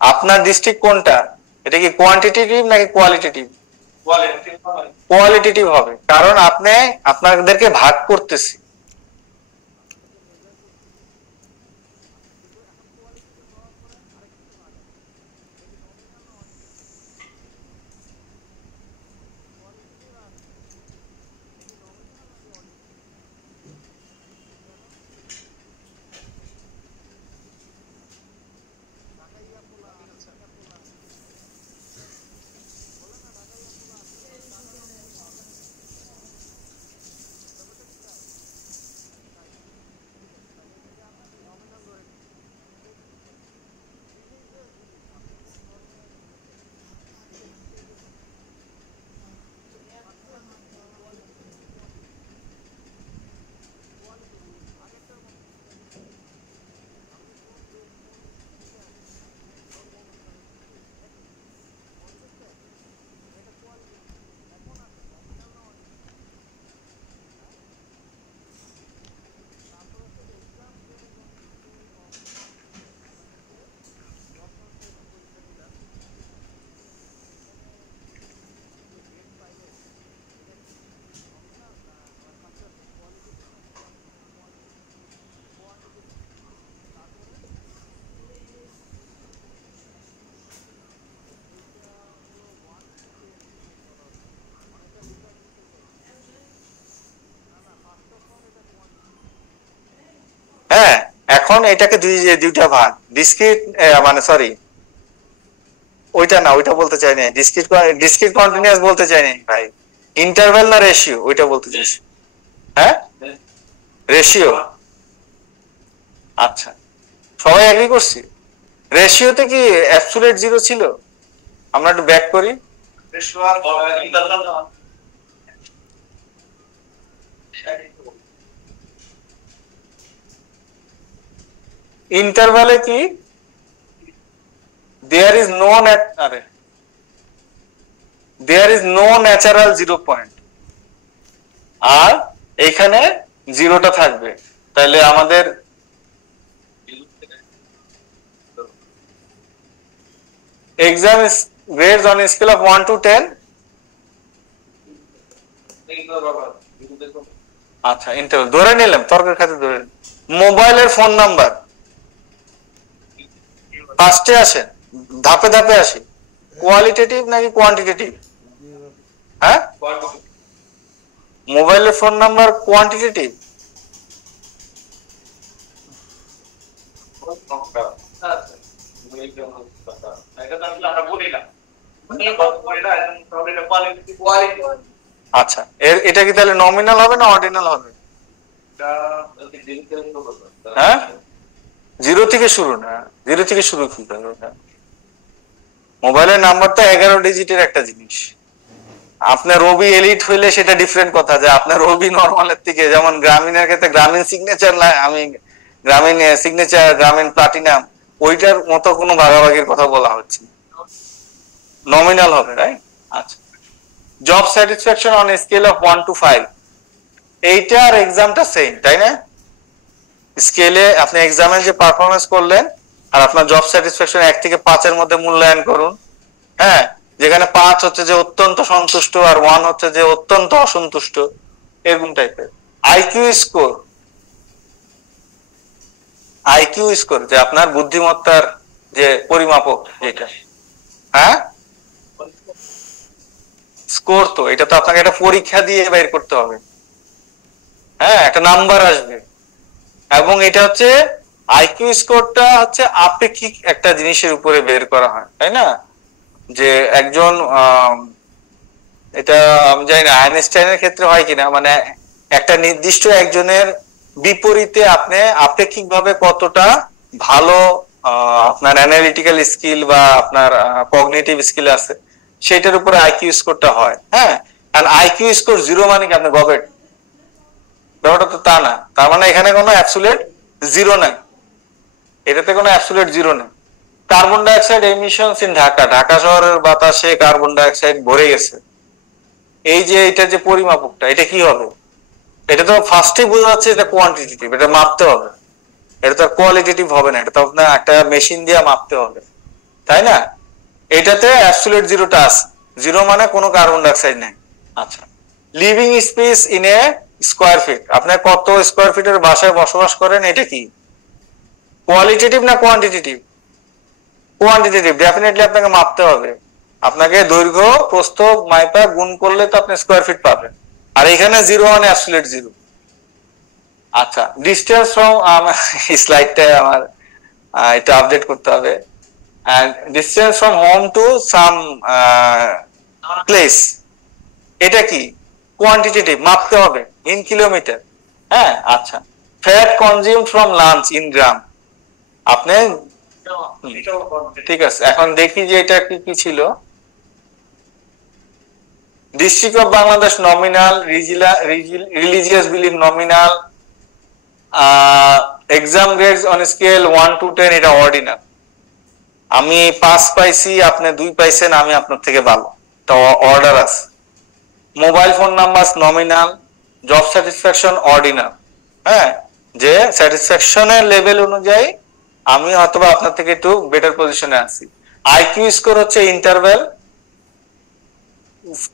আপনার ডিস্ট্রিক্ট কোনটা? এটা কি কোয়ান্টিটেটিভ নাকি কোয়ালিটেটিভ? কোয়ালিটেটিভ হবে, কারণ আপনি আপনাদেরকে ভাগ করতেছি। হ্যাঁ, এখন এটাকে দুইটা ভাগ, ডিসক্রিট মানে সরি ওইটা না, ওইটা বলতে চাই না, ডিসক্রিট কন্টিনিউয়াস বলতে চাই না ভাই, ইন্টারভ্যাল না রেশিও ওইটা বলতে চাইছি। হ্যাঁ, রেশিও। আচ্ছা, সবাই এগ্রি করছি? রেশিওতে কি অ্যাবসলিউট জিরো ছিল? আমরা একটু ব্যাক করি। ইন্টারভ্যালে কি there is no natural zero point, আর এখানে জিরোটা থাকবে, তাহলে আমাদের exam grades on a scale of 1 to 10। আচ্ছা, ইন্টারভ্যাল ধরে নিলাম, তর্কের খাতে ধরে। মোবাইলের ফোন নাম্বার ফার্স্টে আসে, ধাপে ধাপে আসে, কোয়ালিটেটিভ নাকি কোয়ান্টিটেটিভ? হ্যাঁ, মোবাইলের ফোন নাম্বার কোয়ান্টিটেটিভ? আচ্ছা, এটা কি তাহলে নমিনাল হবে না অর্ডিনাল হবে? হ্যাঁ, জিরো থেকে শুরু না, জিরো থেকে শুরু কি করবে? মোবাইলের নাম্বারটা 11 ডিজিটের একটা জিনিস। আপনার রবি এলিট হইলে সেটা ডিফারেন্ট কথা, যে আপনার রবি নরমালের থেকে, যেমন গ্রামীণের ক্ষেত্রে গ্রামীণ সিগনেচার, আমি গ্রামীণ সিগনেচার, গ্রামীণ প্লাটিনাম, ওইটার মতো কোনো ভাগাভাগির কথা বলা হচ্ছে, নমিনাল হবে, রাইট? আচ্ছা, job satisfaction on scale of 1 to 5, এইটা আর এক্সামটা সেম, তাই না? স্কেলে আপনি এক্সামে যে পারফরমেন্স করলেন আর আপনার জব স্যাটিসফ্যাকশন 1 থেকে 5 এর মধ্যে মূল্যায়ন করুন। হ্যাঁ, যেখানে 5 হচ্ছে যে অত্যন্ত সন্তুষ্ট আর 1 হচ্ছে যে অত্যন্ত অসন্তুষ্ট, এরকম টাইপের। আইকিউ স্কোর যে আপনার বুদ্ধিমত্তার যে পরিমাপক, যেটা, হ্যাঁ স্কোর, তো এটা তো আপনাকে একটা পরীক্ষা দিয়ে বের করতে হবে। হ্যাঁ, একটা নাম্বার আসবে, এবং এটা হচ্ছে আইকিউ স্কোরটা হচ্ছে আপেক্ষিক একটা জিনিসের উপরে বের করা হয়, তাই না? যে একজন এটা আমি জানি না আইনস্টাইনের ক্ষেত্রে হয় কিনা, মানে একটা নির্দিষ্ট একজনের বিপরীতে আপনি আপেক্ষিকভাবে কতটা ভালো আপনার অ্যানালিটিক্যাল স্কিল বা আপনার কগনিটিভ স্কিল আছে, সেটার উপরে আইকিউ স্কোরটা হয়। হ্যাঁ, আর আইকিউ স্কোর 0 মানে কি আপনি গবেট? ব্যাপারটা তো তা না, তার মানে এখানে কোনো অ্যাবসলিউট জিরো নাই, এটাতে কোনো অ্যাবসলিউট জিরো নেই। Carbon dioxide emissions in Dhaka, Dhaka শহরের বাতাসে কার্বন ডাইঅক্সাইড ভরে গেছে, এই যে এটা যে পরিমাপকটা, এটা কি হবে? এটা তো ফার্স্টে বোঝা যাচ্ছে এটা কোয়ান্টিটেটিভ, এটা মাপতে হবে, এটা তো কোয়ালিটেটিভ হবে না, এটা তো আপনার একটা মেশিন দিয়ে মাপতে হবে, তাই না? এটাতে অ্যাবসলিউট জিরোটা আছে, জিরো মানে কোনো কার্বন ডাইঅক্সাইড নেই। আচ্ছা, living space in a square feet, আপনি কত স্কোয়ার ফিটের বাসায় বসবাস করেন, এটা কি কোয়ালিটেটিভ না কোয়ান্টিটেটিভ? কোয়ান্টিটেটিভ, ডেফিনেটলি আপনাকে মাপতে হবে, আপনাকে দৈর্ঘ্য প্রস্থ মাইপা গুণ করলে তো আপনি স্কোয়ার ফিট পাবেন, আর এখানে জিরো মানে অ্যাবসলিউট জিরো। আচ্ছা, ডিসটেন্স ফ্রম, স্লাইডটা আমার এটা আপডেট করতে হবে, and distance from home to some place, এটা কি কোয়ান্টিটেটিভ, মাপতে হবে ইন কিলোমিটার। হ্যাঁ, আচ্ছা, fat consume from lunch in gram, আপনি ঠিক আছে। এখন দেখি যে এটা কি কি ছিল। District of Bangladesh nominal, religious belief nominal, exam grades on scale 1 to 10 এটা অর্ডিনাল। আমি 5 পাইছি, আপনি 2 পাইছেন, আমি আপনার থেকে ভালো, তো অর্ডার আছে। Mobile phone number nominal, job satisfaction ordinal. হ্যাঁ, যে স্যাটিসফ্যাকশনের লেভেল অনুযায়ী আমি হয়তোবা আপনার থেকে একটু বেটার পজিশনে আছি। আইকিউ স্কোর হচ্ছে ইন্টারভ্যাল,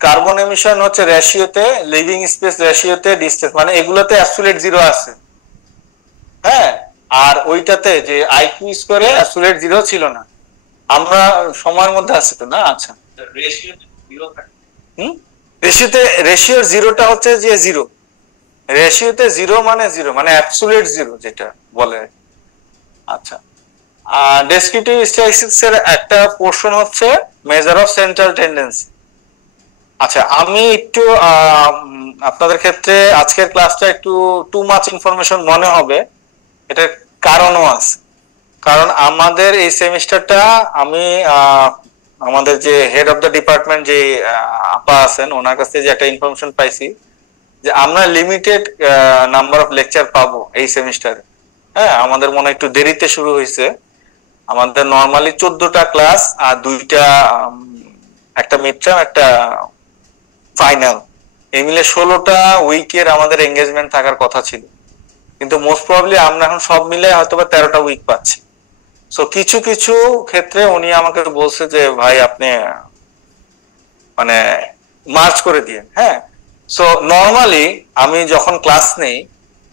কার্বন এমিশন হচ্ছে রেশিওতে, লিভিং স্পেস রেশিওতে, ডিসটেন্স মানে এগুলোতে অ্যাবসলিউট জিরো আছে। হ্যাঁ, আর ওইটাতে যে আইকিউ স্কোরে অ্যাবসলিউট জিরো ছিল না। আমরা সময়ের মধ্যে আছে তো না? আচ্ছা, রেশিওতে রেশিওর জিরোটা হচ্ছে যে জিরো, রেশিওতে জিরো মানে জিরো, মানে অ্যাবসোলিউট জিরো যেটা বলে। আচ্ছা, ডেসক্রিপটিভ স্ট্যাটিস্টিক্স এর একটা পোরশন হচ্ছে মেজার অফ সেন্ট্রাল টেন্ডেন্সি। আচ্ছা, আমি একটু আপনাদের ক্ষেত্রে আজকের ক্লাসটা একটু টু মাচ ইনফরমেশন মনে হবে, এটার কারণও আছে। কারণ আমাদের এই সেমিস্টারটা আমি আমাদের যে হেড অফ দ্য ডিপার্টমেন্ট যে আপা আছেন ওনার কাছ থেকে যে একটা ইনফরমেশন পাইছি যে আমরা লিমিটেড নাম্বার অফ লেকচার পাবো এই সেমিস্টারে। হ্যাঁ, আমাদের মনে একটু দেরিতে শুরু হয়েছে। আমাদের নর্মালি 14টা ক্লাস আর 2টা একটা মিড টার্ম একটা ফাইনাল, এই মিলে 16টা উইকের আমাদের এঙ্গেজমেন্ট থাকার কথা ছিল, কিন্তু মোস্ট প্রবাবলি আমরা এখন সব মিলে হয়তো বা 13টা উইক পাচ্ছি। সো কিছু কিছু ক্ষেত্রে উনি আমাকে বলছে যে ভাই আপনি মানে মার্চ করে দিয়ে। হ্যাঁ, সো নর্মালি আমি যখন ক্লাস নেই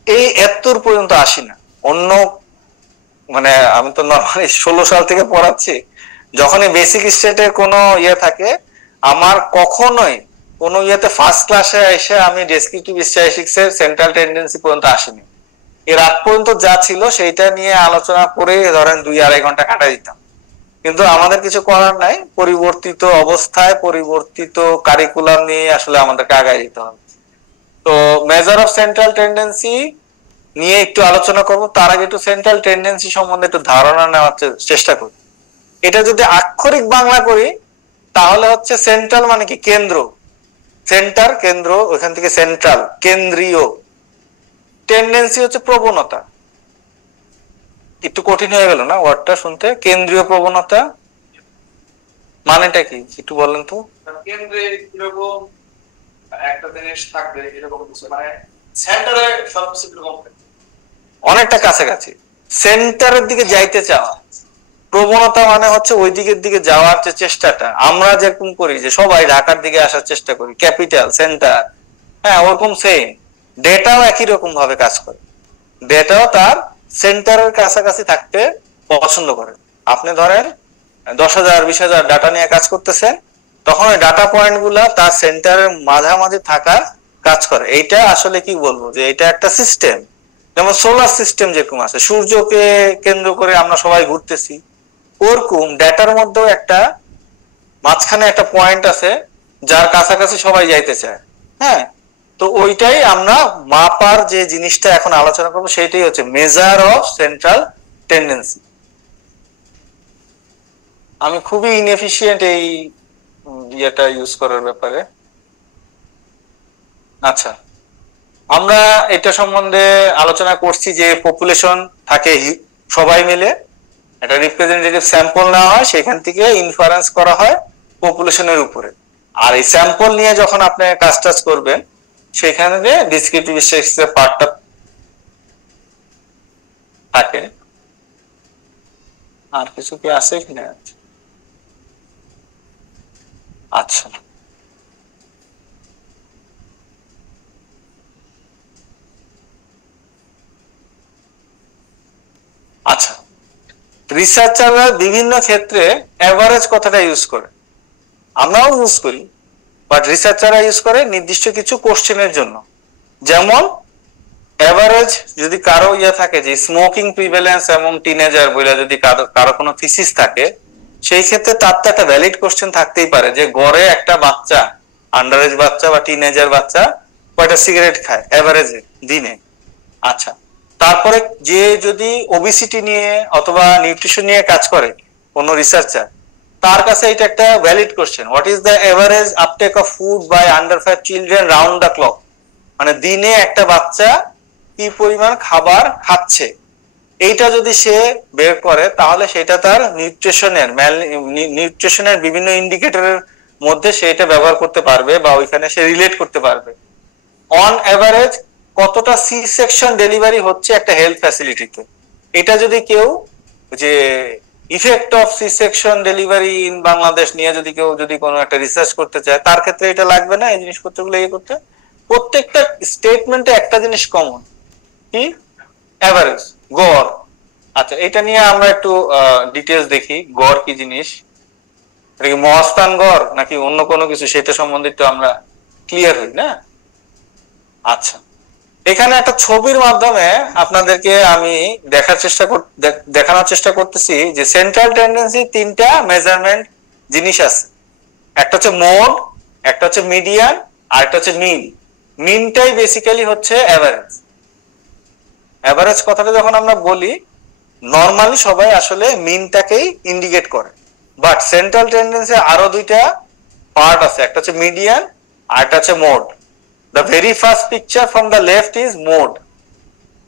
এই 71 পর্যন্ত আসি না। অন্য মানে আমি তো নর্মালি 16 সাল থেকে পড়াচ্ছি, যখন এই বেসিক স্টেটের কোনো ইয়ে থাকে আমার কখনোই কোনো ইয়েতে ফার্স্ট ক্লাসে এসে আমি ডেসক্রিপটিভ স্ট্যাটিস্টিক্স এর সেন্ট্রাল টেন্ডেন্সি পর্যন্ত আসিনি। এর আগ পর্যন্ত যা ছিল সেইটা নিয়ে আলোচনা করে ধরেন 2-2.5 ঘন্টা কাটাই দিতাম, কিন্তু আমাদের কিছু করার নাই, পরিবর্তিত অবস্থায় পরিবর্তিত কারিকুলাম নিয়ে আসলে আমাদেরকে আগায় যেতে হবে। তো মেজার অফ সেন্ট্রাল টেন্ডেন্সি নিয়ে একটু আলোচনা করব, তার আগে একটু সেন্ট্রাল টেন্ডেন্সি সম্বন্ধে একটু ধারণা নেওয়ার চেষ্টা করি। এটা যদি আক্ষরিক বাংলা করি তাহলে হচ্ছে সেন্ট্রাল মানে কি কেন্দ্র, সেন্টার কেন্দ্র, ওইখান থেকে সেন্ট্রাল কেন্দ্রীয়, টেন্ডেন্সি হচ্ছে প্রবণতা। একটু কঠিন হয়ে গেল না ওয়ার্ডটা শুনতে? কেন্দ্রীয় প্রবণতা মানেটা কি একটু বলেন তো? কেন্দ্রে এরকম একটা জিনিস থাকবে, এরকম কিছু, মানে সেন্টারে সবকিছু এরকম অনেকটা কাছাকাছি, সেন্টারের দিকে যাইতে চাওয়া। প্রবণতা মানে হচ্ছে ওই দিকের দিকে যাওয়ার যে চেষ্টাটা, আমরা যেরকম করি যে সবাই ঢাকার দিকে আসার চেষ্টা করি, ক্যাপিটাল সেন্টার, হ্যাঁ ওরকম সেম ডেটাও একই রকম ভাবে কাজ করে। ডেটাও তার সেন্টারের কাছাকাছি থাকতে পছন্দ করে। আপনি ধরেন 10,000 20,000 ডাটা নিয়ে কাজ করতেছেন, তখন ওই ডাটা পয়েন্ট গুলা তার সেন্টারের মাঝামাঝি থাকার কাজ করে। এইটা আসলে কি বলবো যে এটা একটা সিস্টেম, যেমন সোলার সিস্টেম যেরকম আছে, সূর্যকে কেন্দ্র করে আমরা সবাই ঘুরতেছি, ওরকম ডেটার মধ্যেও একটা মাঝখানে একটা পয়েন্ট আছে যার কাছাকাছি সবাই যাইতে চায়। হ্যাঁ, তো ওইটাই আমরা মাপার যে জিনিসটা এখন আলোচনা করবো সেটাই হচ্ছে মেজার অফ সেন্ট্রাল টেন্ডেন্সি। আমি খুবই ইনএফিশিয়েন্ট এই ইয়েটা ইউজ করার ব্যাপারে। আচ্ছা, আমরা এটা সম্বন্ধে আলোচনা করছি যে পপুলেশন থাকে সবাই মিলে, একটা রিপ্রেজেন্টেটিভ স্যাম্পল নেওয়া হয়, সেখান থেকে ইনফারেন্স করা হয় পপুলেশনের উপরে। আর এই স্যাম্পল নিয়ে যখন আপনি কাজ টাজ করবেন সেখানে ডিসক্রিপটিভ স্ট্যাটিস্টিক্সের পার্টটা থাকে। আর কিছু কি আছে কিনা? আচ্ছা, আচ্ছা, রিসার্চাররা বিভিন্ন ক্ষেত্রে এভারেজ কথাটা ইউজ করে, আমরাও ইউজ করি, বাট রিসার্চাররা ইউজ করে নির্দিষ্ট কিছু কোশ্চেনের জন্য। যেমন এভারেজ যদি কারো ইয়ে থাকে যে স্মোকিং প্রিভ্যালেন্স এবং টিনেজার বলে যদি কারো কোনো থিসিস থাকে, সেই ক্ষেত্রে তার তো একটা ভ্যালিড কোশ্চেন থাকতেই পারে যে গড়ে একটা বাচ্চা, আন্ডার এজ বাচ্চা বা টিনেজার বাচ্চা কয়টা সিগারেট খায় এভারেজে দিনে। আচ্ছা, তারপরে যে যদি ওবিসিটি নিয়ে অথবা নিউট্রিশন নিয়ে কাজ করে কোনো রিসার্চার, তার কাছে এটা একটা valid question, what is the average uptake of food by under 5 children round the clock, মানে দিনে একটা বাচ্চা কি পরিমাণ খাবার খাচ্ছে, এইটা যদি সে বের করে তাহলে সেটা তার নিউট্রিশনের বিভিন্ন ইন্ডিকেটরের মধ্যে সেটা ব্যবহার করতে পারবে বা ওইখানে সে রিলেট করতে পারবে। অন এভারেজ কতটা সি সেকশন ডেলিভারি হচ্ছে একটা হেলথ ফ্যাসিলিটিতে, এটা যদি কেউ যে effect of C section delivery in Bangladesh নিয়ে যদি কেউ যদি কোনো একটা রিসার্চ করতে চায়, তার ক্ষেত্রে এটা লাগবে না এই জিনিসপত্রগুলো ইয়ে করতে। প্রত্যেকটা স্টেটমেন্টে একটা জিনিস কমন, কি? এভারেজ, গড়। আচ্ছা, এটা নিয়ে আমরা একটু ডিটেলস দেখি, গড় কি জিনিস, এটা কি মহাস্থান গড় নাকি অন্য কোনো কিছু, সেটা সম্বন্ধে একটু আমরা ক্লিয়ার হই না। আচ্ছা, এখানে একটা ছবির মাধ্যমে আপনাদেরকে আমি দেখানোর চেষ্টা করতেছি যে সেন্ট্রাল টেন্ডেন্সি তিনটা মেজারমেন্ট জিনিস আছে। একটা হচ্ছে মোড, একটা হচ্ছে মিডিয়ান, আর একটা হচ্ছে মিন। মিনটাই বেসিক্যালি হচ্ছে এভারেজ। এভারেজ কথাটা যখন আমরা বলি নর্মালি সবাই আসলে মিনটাকেই ইন্ডিকেট করে, বাট সেন্ট্রাল টেন্ডেন্সি আরো দুইটা পার্ট আছে, একটা হচ্ছে মিডিয়ান আর একটা হচ্ছে mode. The very first picture from the left is mode.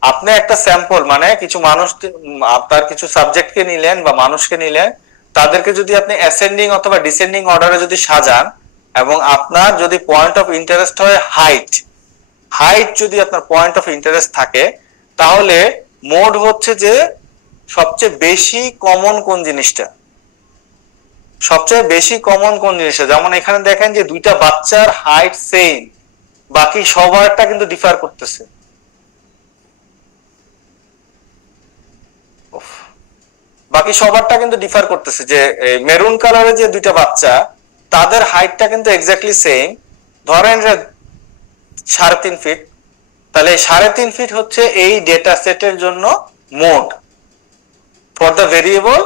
আপনি একটা স্যাম্পল মানে কিছু মানুষ, আপনার কিছু সাবজেক্টকে নিলেন বা মানুষকে নিলেন, তাদেরকে যদি আপনি অ্যাসেন্ডিং অথবা ডিসেন্ডিং অর্ডারে যদি সাজান এবং আপনার যদি পয়েন্ট অফ ইন্টারেস্ট হয় হাইট যদি আপনার পয়েন্ট অফ ইন্টারেস্ট থাকে, তাহলে মোড হচ্ছে যে সবচেয়ে বেশি কমন কোন জিনিসটা, যেমন এখানে দেখেন যে দুইটা বাচ্চার হাইট সেম, বাকি সবারটা কিন্তু ডিফার করতেছে। যে মেরুন কালারের যে দুইটা বাচ্চা তাদের হাইটটা কিন্তু এক্স্যাক্টলি সেম, ধরেন যে 3.5 ফিট, তাহলে 3.5 ফিট হচ্ছে এই ডেটা সেটের জন্য mode for the variable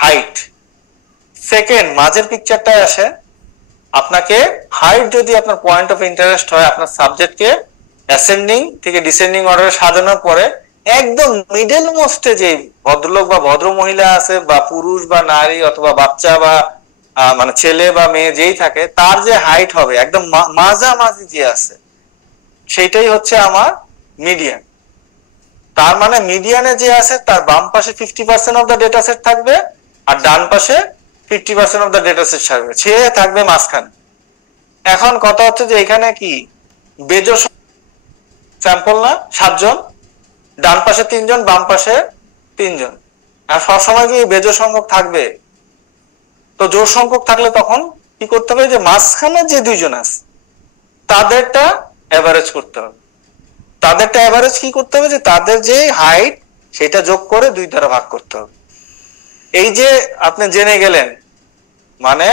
height. Second মাঝের পিকচারটা আসে, আপনাকে হাইট যদি আপনার পয়েন্ট অফ ইন্টারেস্ট হয়, আপনার সাবজেক্টকে অ্যাসেন্ডিং থেকে ডিসেন্ডিং অর্ডারে সাজানোর পরে একদম মিডল মোস্টে যে ভদ্রলোক বা ভদ্র মহিলা আছে বা পুরুষ বা নারী অথবা বাচ্চা বা মানে ছেলে বা মেয়ে যেই থাকে, তার যে হাইট হবে একদম মাঝামাঝি যে আছে সেটাই হচ্ছে আমার মিডিয়ান। তার মানে মিডিয়ানে যে আছে তার বাম পাশে 50% অফ দ্য ডেটা সেট থাকবে আর ডান পাশে 50% অফ দ্য ডেটা সেট থাকবে, সে থাকবে মাঝখানে। এখন কথা হচ্ছে যে এখানে কি বেজোড় স্যাম্পল না, 7 জন, ডান পাশে 3 জন বাম পাশে 3 জন, আর সবসময় কি বেজোড় সংখ্যক থাকবে? তো জোড় সংখ্যক থাকলে তখন কি করতে হবে, যে মাঝখানে যে 2 জন আছে তাদেরটা এভারেজ করতে হবে। তাদেরটা এভারেজ কি করতে হবে, যে তাদের যে হাইট সেটা যোগ করে 2 দ্বারা ভাগ করতে হবে। এই যে আপনি জেনে গেলেন, মানে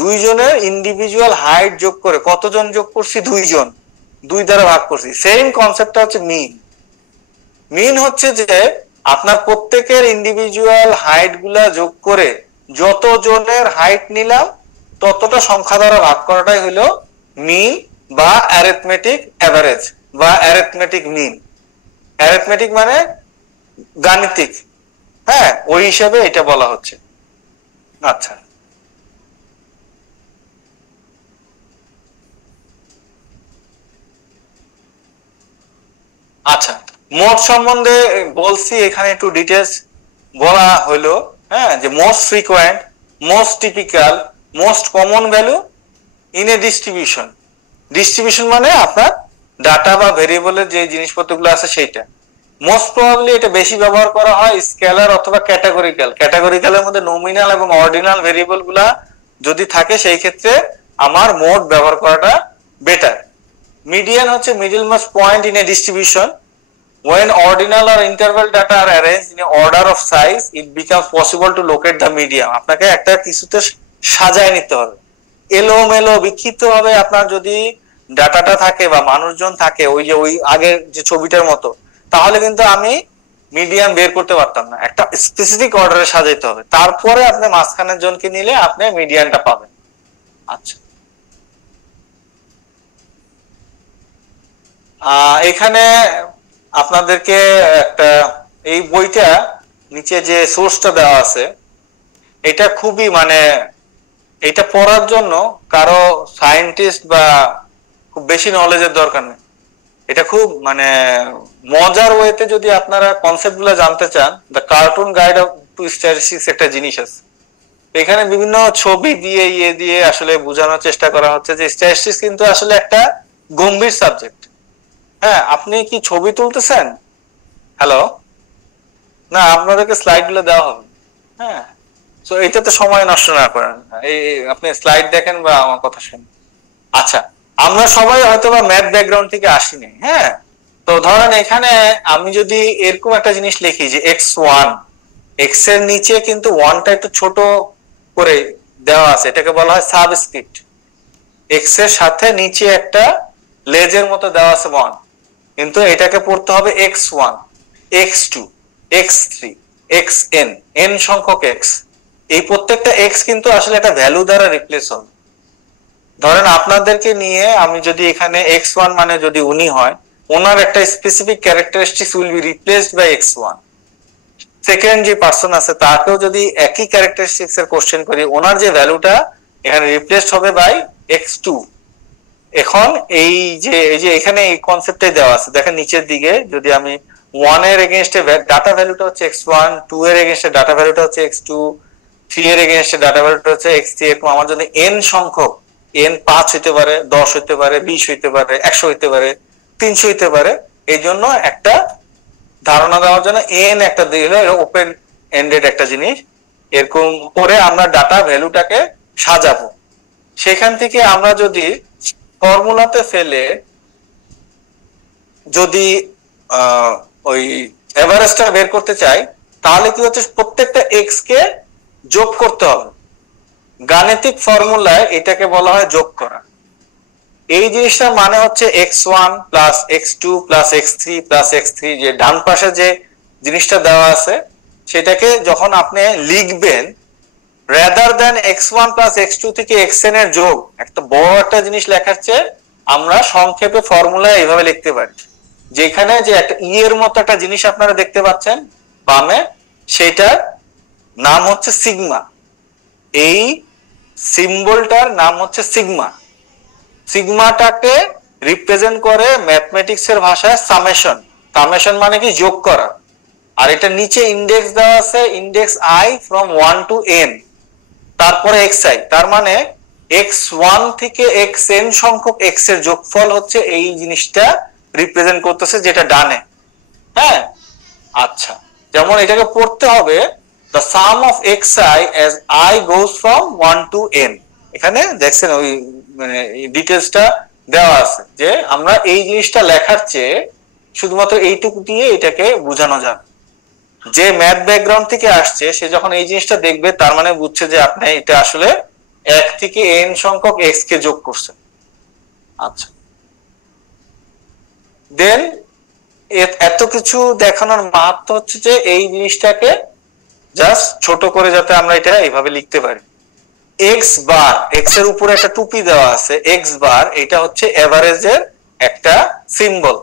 2 জনের ইন্ডিভিজুয়াল হাইট যোগ করে কতজন যোগ করছি, 2 জন, 2 দ্বারা ভাগ করছি। সেম কনসেপ্টটা হচ্ছে মিন। মিন হচ্ছে যে আপনার প্রত্যেকের ইন্ডিভিজুয়াল হাইট গুলা যোগ করে যত জনের হাইট নিলাম ততটা সংখ্যা দ্বারা ভাগ করাটাই হলো মিন বা অ্যারিথমেটিক এভারেজ বা অ্যারিথমেটিক মিন। অ্যারিথমেটিক মানে গাণিতিক, হ্যাঁ, ওই হিসাবে এটা বলা হচ্ছে। আচ্ছা, আচ্ছা, মোড সম্বন্ধে বলছি, এখানে একটু ডিটেলস বলা হলো, হ্যাঁ, যে most frequent, most typical, most common value in a distribution. Distribution মানে আপনার ডাটা বা ভেরিয়েবলের যে জিনিসপত্রগুলো আছে সেইটা। মোস্ট প্রবাবলি এটা বেশি ব্যবহার করা হয় স্কেলার অথবা ক্যাটাগরিক্যাল। ক্যাটাগরিক্যালের মধ্যে নমিনাল এবং অর্ডিনাল ভেরিয়েবল গুলা যদি থাকে সেই ক্ষেত্রে আমার মোড ব্যবহার করাটা বেটার। মিডিয়ান হচ্ছে middle most point in a distribution. When ordinal or interval data are arranged in a order of size, it becomes possible to locate the median. আপনাকে একটা কিছুতে সাজায় নিতে হবে, এলোমেলো বিক্ষিপ্ত ভাবে আপনার যদি ডাটাটা থাকে বা মানুষজন থাকে ওই যে ওই আগের যে ছবিটার মতো, তাহলে কিন্তু আমি মিডিয়ান বের করতে পারতাম না। একটা স্পেসিফিক অর্ডারে সাজাইতে হবে, তারপরে আপনি মাঝখানের জনকে নিলে আপনি মিডিয়ানটা পাবেন। আচ্ছা, এখানে আপনাদেরকে একটা এই বইটা নিচে যে সোর্সটা দেওয়া আছে এটা খুবই মানে এটা পড়ার জন্য কারো সায়েন্টিস্ট বা খুব বেশি নলেজের দরকার নেই। এটা খুব মানে মজার ওয়েতে যদি আপনারা কনসেপ্ট গুলো জানতে চান, the cartoon guide of to statistics একটা জিনিস আছে। এখানে বিভিন্ন ছবি দিয়ে দিয়ে আসলে বোঝানোর চেষ্টা করা হচ্ছে যে স্ট্যাটিস্টিক্স কিন্তু আসলে একটা গম্ভীর সাবজেক্ট। হ্যাঁ, আপনি কি ছবি তুলতেছেন? হ্যালো, না, আপনাদেরকে স্লাইড গুলো দেওয়া হবে। হ্যাঁ, তো এটাতে সময় নষ্ট না করেন, এই আপনি স্লাইড দেখেন বা আমার কথা শুনেন। আচ্ছা, আমরা সবাই হয়তো বা ম্যাথ ব্যাকগ্রাউন্ড থেকে আসিনি। হ্যাঁ, তো ধরেন এখানে আমি যদি এরকম একটা জিনিস লিখি যে x1, এক্স এর নিচে কিন্তু 1টা একটু ছোট করে দেওয়া আছে, এটাকে বলা হয় সাবস্ক্রিপ্ট। এক্স এর সাথে নিচে একটা লেজের মতো দেওয়া আছে 1, কিন্তু এটাকে পড়তে হবে x1, x2, x3, xn, n সংখ্যক x। এই প্রত্যেকটা x কিন্তু আসলে একটা ভ্যালু দ্বারা রিপ্লেস হবে। ধরেন আপনাদেরকে নিয়ে আমি যদি এখানে x1 মানে যদি উনি হয়, ওনার একটা specific characteristics will be replaced by x1। Second যে পার্সন আছে তাকেও যদি একই ক্যারেক্টারিস্টিক্স এর কোশ্চেন করি, ওনার যে ভ্যালুটা এখানে রিপ্লেসড হবে বাই x2। এখন এই যে এখানে এই কনসেপ্টটাই দেওয়া আছে, দেখেন নিচের দিকে যদি আমি 1 এর এগেইনস্টে ডাটা ভ্যালুটা হচ্ছে x1, 2 এর এগেইনস্টে ডাটা ভ্যালুটা হচ্ছে x2, 3 এর এগেইনস্টে ডাটা ভ্যালুটা হচ্ছে x3, এরকম আমার যদি n সংখ্যক, n 5 হইতে পারে, 10 হইতে পারে, 20 হইতে পারে, 100 হইতে পারে, 300 হইতে পারে, এই জন্য একটা ধারণা দেওয়ার জন্য n একটা দিলে ওপেন এন্ডেড একটা জিনিস, এরকম করে আমরা ডাটা ভ্যালুটাকে সাজাবো। সেখান থেকে আমরা যদি ফর্মুলাতে ফেলে যদি ওই এভারেজটা বের করতে চাই, তাহলে কি হচ্ছে প্রত্যেকটা এক্স কে যোগ করতে হবে। গাণিতিক ফর্মুলায় এটাকে বলা হয় যোগ করা। এই জিনিসটার মানে হচ্ছে x1 plus x2 plus x3 plus x3, যে ডান পাশে যে জিনিসটা দেওয়া আছে সেটাকে যখন আপনি লিখবেন, rather than x1 plus x2 থেকে xn এর যোগ, একটা বড় একটা জিনিস লেখার চেয়ে আমরা সংক্ষেপে ফর্মুলা এইভাবে লিখতে পারি। যেখানে যে একটা ই এর মতো একটা জিনিস আপনারা দেখতে পাচ্ছেন বামে, সেটার নাম হচ্ছে সিগমা। এই সিম্বলটার নাম হচ্ছে সিগমা। সিগমাটাকে রিপ্রেজেন্ট করে ম্যাথমেটিক্স এর ভাষায় সামেশন। সামেশন মানে কি যোগ করা। আর এটা নিচে ইন্ডেক্স দেওয়া আছে, index i from 1 to n, তারপরে xi, তার মানে x1 থেকে xn সংখ্যক x এর যোগফল হচ্ছে এই জিনিসটা রিপ্রেজেন্ট করতেছে, যেটা ডানে। হ্যাঁ, আচ্ছা, যেমন এটাকে পড়তে হবে the sum of xi as I goes from 1 to n। এখানে দেখছেন ওই মানে ডিটেইলসটা দেওয়া আছে, যে আমরা এই জিনিসটা লেখার চেয়ে শুধুমাত্র এইটুকু দিয়ে এটাকে বোঝানো যাবে। যে ম্যাথ ব্যাকগ্রাউন্ড থেকে আসছে সে যখন এই জিনিসটা দেখবে, তার মানে বুঝছে যে আপনি এটা আসলে 1 থেকে n সংখ্যক x কে যোগ করছেন। আচ্ছা, দেন এত কিছু দেখানোর মাহাত্ম্য হচ্ছে যে এই জিনিসটাকে জাস্ট ছোট করে যাতে আমরা এটা এইভাবে লিখতে পারি। এক্স বার, এক্স এর উপরে একটা টুপি দেওয়া আছে, এক্স বার, এটা হচ্ছে এভারেজের একটা symbol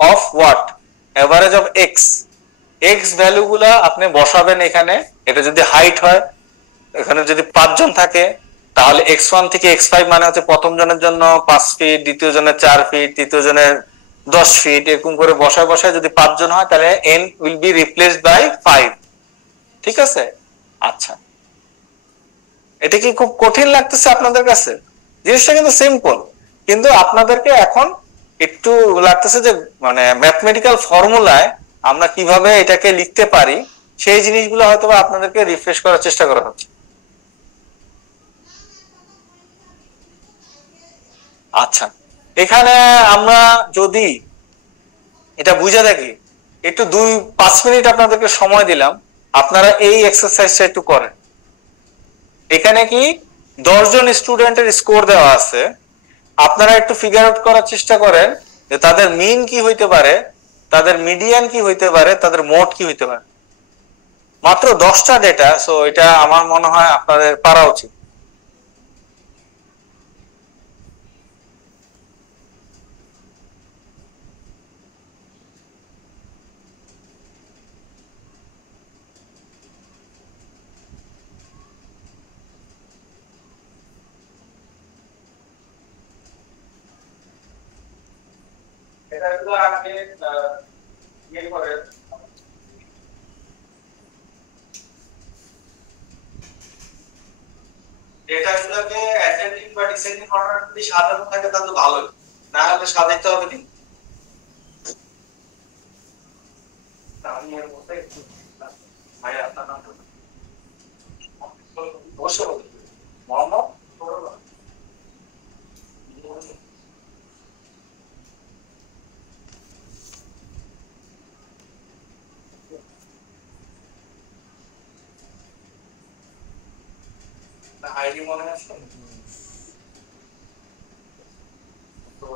of what, average of x. X value গুলা আপনি বসাবেন এখানে। এটা যদি হাইট হয়, এখানে যদি 5 জন থাকে, তাহলে x1 থেকে x5 মানে হচ্ছে প্রথম জনের জন্য 5 ফিট, দ্বিতীয় জনের 4 ফিট, তৃতীয় জনের 10 ফিট, এরকম করে বসায় বসায় যদি 5 জন হয়, তাহলে n will be replaced by 5। ঠিক আছে? আচ্ছা, এটা কি খুব কঠিন লাগতেছে আপনাদের কাছে? জিনিসটা কিন্তু সিম্পল, কিন্তু আপনাদেরকে এখন একটু লাগতেছে যে মানে ম্যাথমেটিক্যাল ফর্মুলায় আমরা কিভাবে এটাকে লিখতে পারি, সেই জিনিসগুলো হয়তো আপনাদেরকে রিফ্রেশ করার চেষ্টা করা হচ্ছে। আচ্ছা, এখানে আমরা যদি এটা বুঝে দেখি, একটু 2-5 মিনিট আপনাদেরকে সময় দিলাম, আপনারা এই এক্সারসাইজটা একটু করেন। এখানে কি 10 জন স্টুডেন্টের স্কোর দেওয়া আছে, আপনারা একটু ফিগার আউট করার চেষ্টা করেন যে তাদের মিন কি হইতে পারে, তাদের মিডিয়ান কি হইতে পারে, তাদের মোড কি হইতে পারে। মাত্র 10টা ডেটা, সো এটা আমার মনে হয় আপনাদের পারা উচিত। এটা তো আগে ইয়ে করে ডেটাগুলোকে অ্যাসেন্ডিং বা ডিসেন্ডিং অর্ডার যদি সাজানো থাকে তাহলে তো ভালোই, না হলে সাজাইতে হবে কি? আমি এর মধ্যে ভাই আপনার নাম অবশ্যই মোহাম্মদ আইডি মনে আছে তো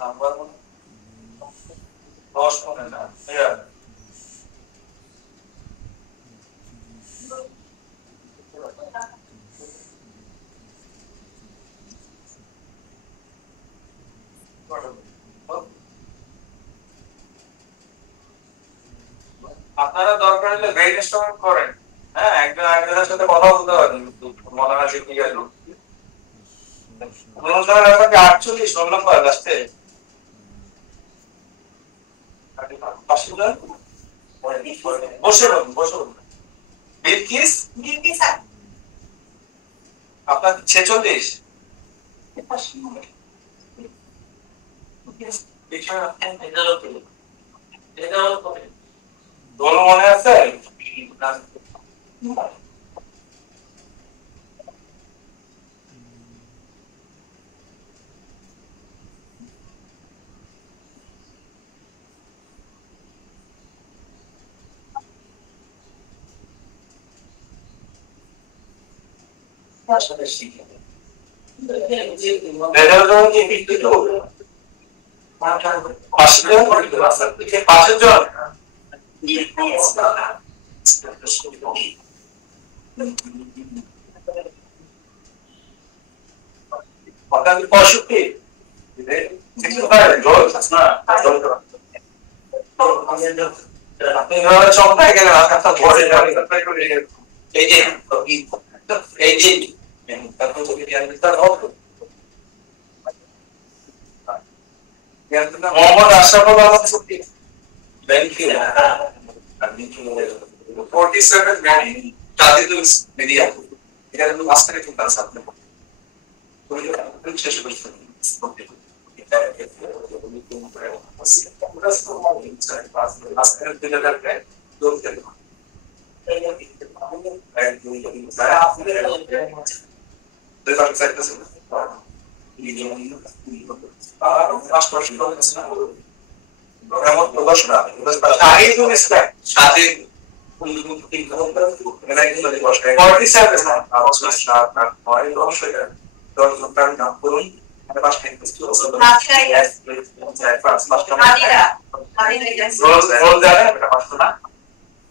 নাম্বার 10 মনে না আপনারা দরকার হলে ব্রেইনস্টর্ম করেন, হ্যাঁ, একজন আরেকজনের সাথে কথা বলতে পারেন, মনে হয় শিখে গেল। অনুষ্ঠানের ব্যাপারে 48 নম্বর লাস্টে বসে বলুন বিলকিস আপনার 46 রোল মনে আছে? চমকায় গেলেন এই যে মোহাম্মদ আশরাফুল আলম সত্যি ব্যাংকে 47 ম্যানি তাদিদুল মিডিয়া এটা কিন্তু মাস্টারে কিন্তু আছে আপনি শেষ করছেন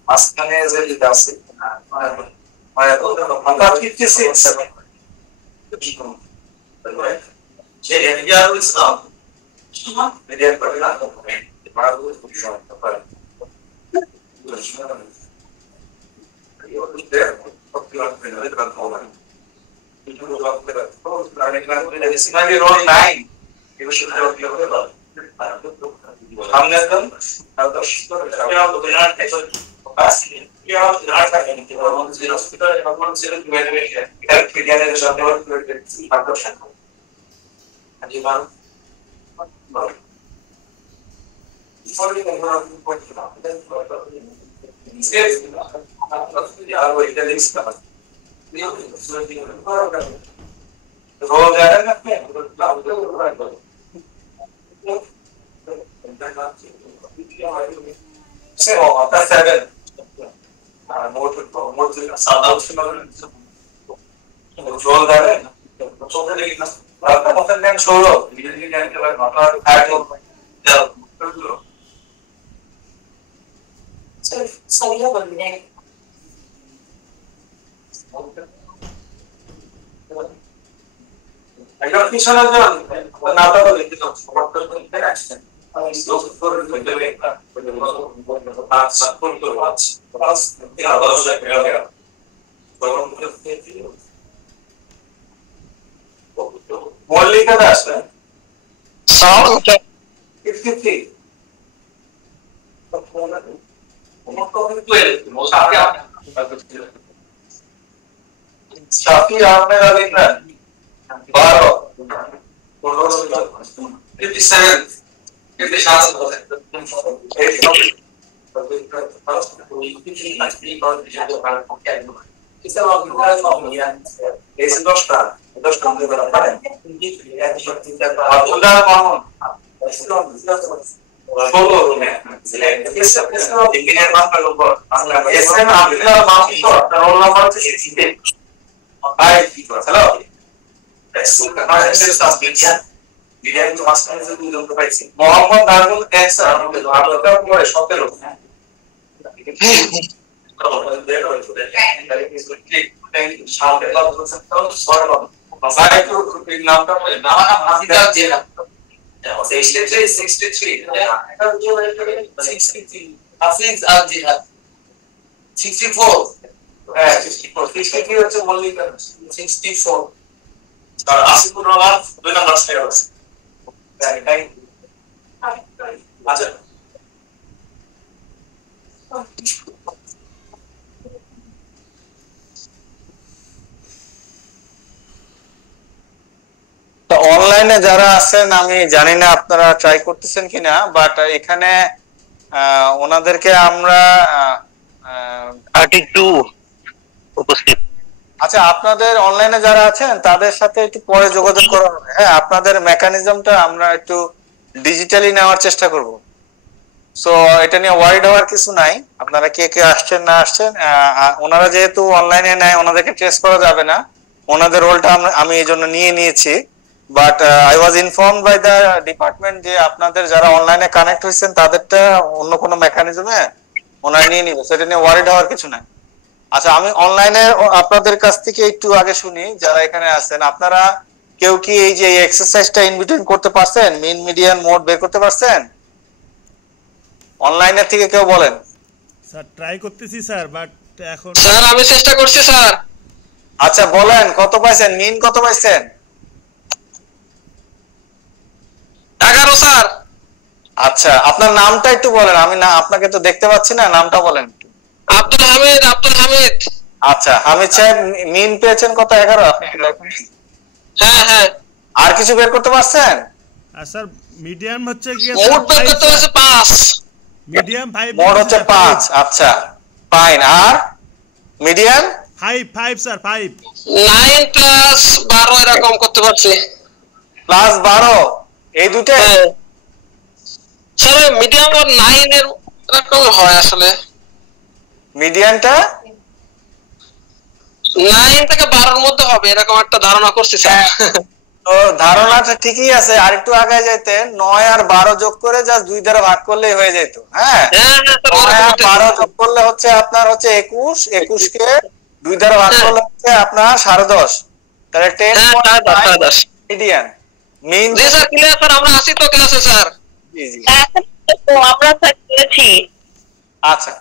মাঝখানে যে দিতে আছে যে এরিয়ার ইসলাম এরিয়ার করে না Mallika Das Shafi Ahmed Ali Khan 57 Hello. Media কিন্তু মাঝখানে যে দুজন তো পাইছি মোহাম্মদ নাজমুল এহসান আদরটা পরে 17 হ্যাঁ সামনে লাভ হচ্ছে তো 6 লাভ সাইকো নামটা বলে না হাসিদার জেলা 63 হাফিজ আল জিহাদ 64 হ্যাঁ 64 হচ্ছে মল্লিকা 64 আর আসিফুর রহমান 2 নাম্বার স্টেয়ার আছে তাই আচ্ছা তো অনলাইনে যারা আছেন আমি জানি না আপনারা ট্রাই করতেছেন কিনা, বাট এখানে ওনাদেরকে আমরা 32 উপস্থিত। আচ্ছা, আপনাদের অনলাইনে যারা আছেন তাদের সাথে একটু পরে যোগাযোগ করা হবে। হ্যাঁ, আপনাদের মেকানিজমটা আমরা একটু ডিজিটালি নেওয়ার চেষ্টা করব। সো এটা নিয়ে ওয়ারিড হওয়ার কিছু নাই। আপনারা কে কে আসছেন না আসছেন, ওনারা যেহেতু অনলাইনে নেয় ওনাদেরকে ট্রেস করা যাবে না, ওনাদের রোলটা আমি এই জন্য নিয়ে নিয়েছি। But I was informed by the department যে আপনাদের যারা অনলাইনে কানেক্ট হয়েছেন তাদেরটা অন্য কোনো মেকানিজমে ওনারা নিয়ে নিবে, সেটা নিয়ে ওয়ারিড হওয়ার কিছু নাই। আচ্ছা, আমি অনলাইনে আপনাদের কাছ থেকে একটু আগে শুনি যারা এখানে আছেন, আপনারা কেউ কি এই যে এক্সারসাইজটা ইন বিটুইন করতে পারছেন, মিন মিডিয়ান মোড বের করতে পারছেন অনলাইনের থেকে? কেউ বলেন। স্যার ট্রাই করতেছি স্যার, বাট এখন স্যার আমি চেষ্টা করছি স্যার। আচ্ছা বলেন, কত পাইছেন, মিন কত পাইছেন? 11 স্যার। আচ্ছা, আপনার নামটা একটু বলেন, আমি না আপনাকে তো দেখতে পাচ্ছি না, নামটা বলেন। আব্দুল হামিদ। আব্দুল হামিদ। আচ্ছা, হামিদ সাহেব মিন পেয়েছেন কত? 11। হ্যাঁ হ্যাঁ। আর কিছু বের করতে পারছেন? আর স্যার মিডিয়াম হচ্ছে কি মোট বের করতে হয়েছে 5। মিডিয়াম 5 মোড হচ্ছে 5। আচ্ছা ফাইন। আর মিডিয়াম 5 স্যার 5 9 প্লাস 12 এরকম করতে পারছি। প্লাস 12 এই দুটো? স্যার মিডিয়াম আর 9 এর এরকম হয় আসলে। মিডিয়ানটা 9 থেকে 12 এর মধ্যে হবে এরকম একটা ধারণা করছি স্যার। তো ধারণাটা ঠিকই আছে, আর একটু আগে যাইতে 9 আর 12 যোগ করে জাস্ট 2 দ্বারা ভাগ করলেই হয়ে যেত। হ্যাঁ, 9 আর 12 যোগ করলে হচ্ছে আপনার হচ্ছে 21, 21 কে 2 দ্বারা ভাগ করলে হচ্ছে আপনার 10.5, তাহলে 10.5 মিডিয়ান। মিন জি স্যার ক্লিয়ার স্যার, আমরা আসি তো ক্লাসে স্যার। জি জি আমরা স্যার করেছি। আচ্ছা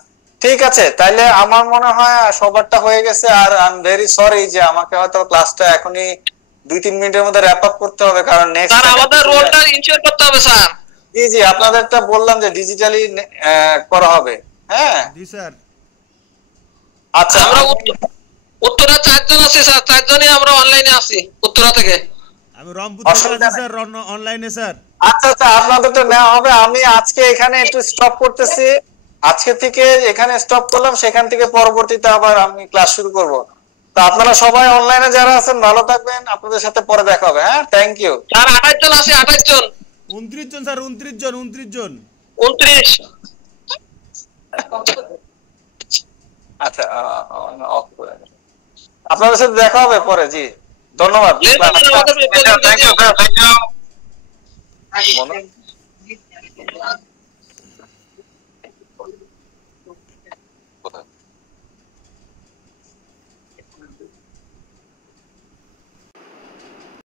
ঠিক আছে, তাইলে আমার মনে হয় সবারটা হয়ে গেছে। আর আই এম ভেরি সরি যে আমাকে হয়তো ক্লাসটা এখনই 2-3 মিনিটের মধ্যে র‍্যাপ আপ করতে হবে, কারণ নেক্সট স্যার আমাদের রোলটা ইনশিওর করতে হবে স্যার। জি জি, আপনাদেরটা বললাম যে ডিজিটালি করা হবে। হ্যাঁ জি স্যার। আচ্ছা, আমরা উত্তরা 4 জন আছি স্যার, 4 জনই আমরা অনলাইনে আছি উত্তরা থেকে। আমি রংপুর থেকে আছি স্যার অনলাইনে স্যার। আচ্ছা আচ্ছা, আপনাদেরটা নেওয়া হবে। আমি আজকে এখানে একটু স্টপ করতেছি, আজকে থেকে এখানে স্টপ করলাম, সেখান থেকে পরবর্তীতে আবার আমি ক্লাস শুরু করব। তো আপনারা সবাই অনলাইনে যারা আছেন ভালো থাকবেন, আপনাদের সাথে পরে দেখা হবে। হ্যাঁ, থ্যাংক ইউ। স্যার 28 জন আছে, 28 জন। 29 জন স্যার, 29 জন 29। আচ্ছা, আপনাদের সাথে দেখা হবে পরে। জি ধন্যবাদ। Thank you.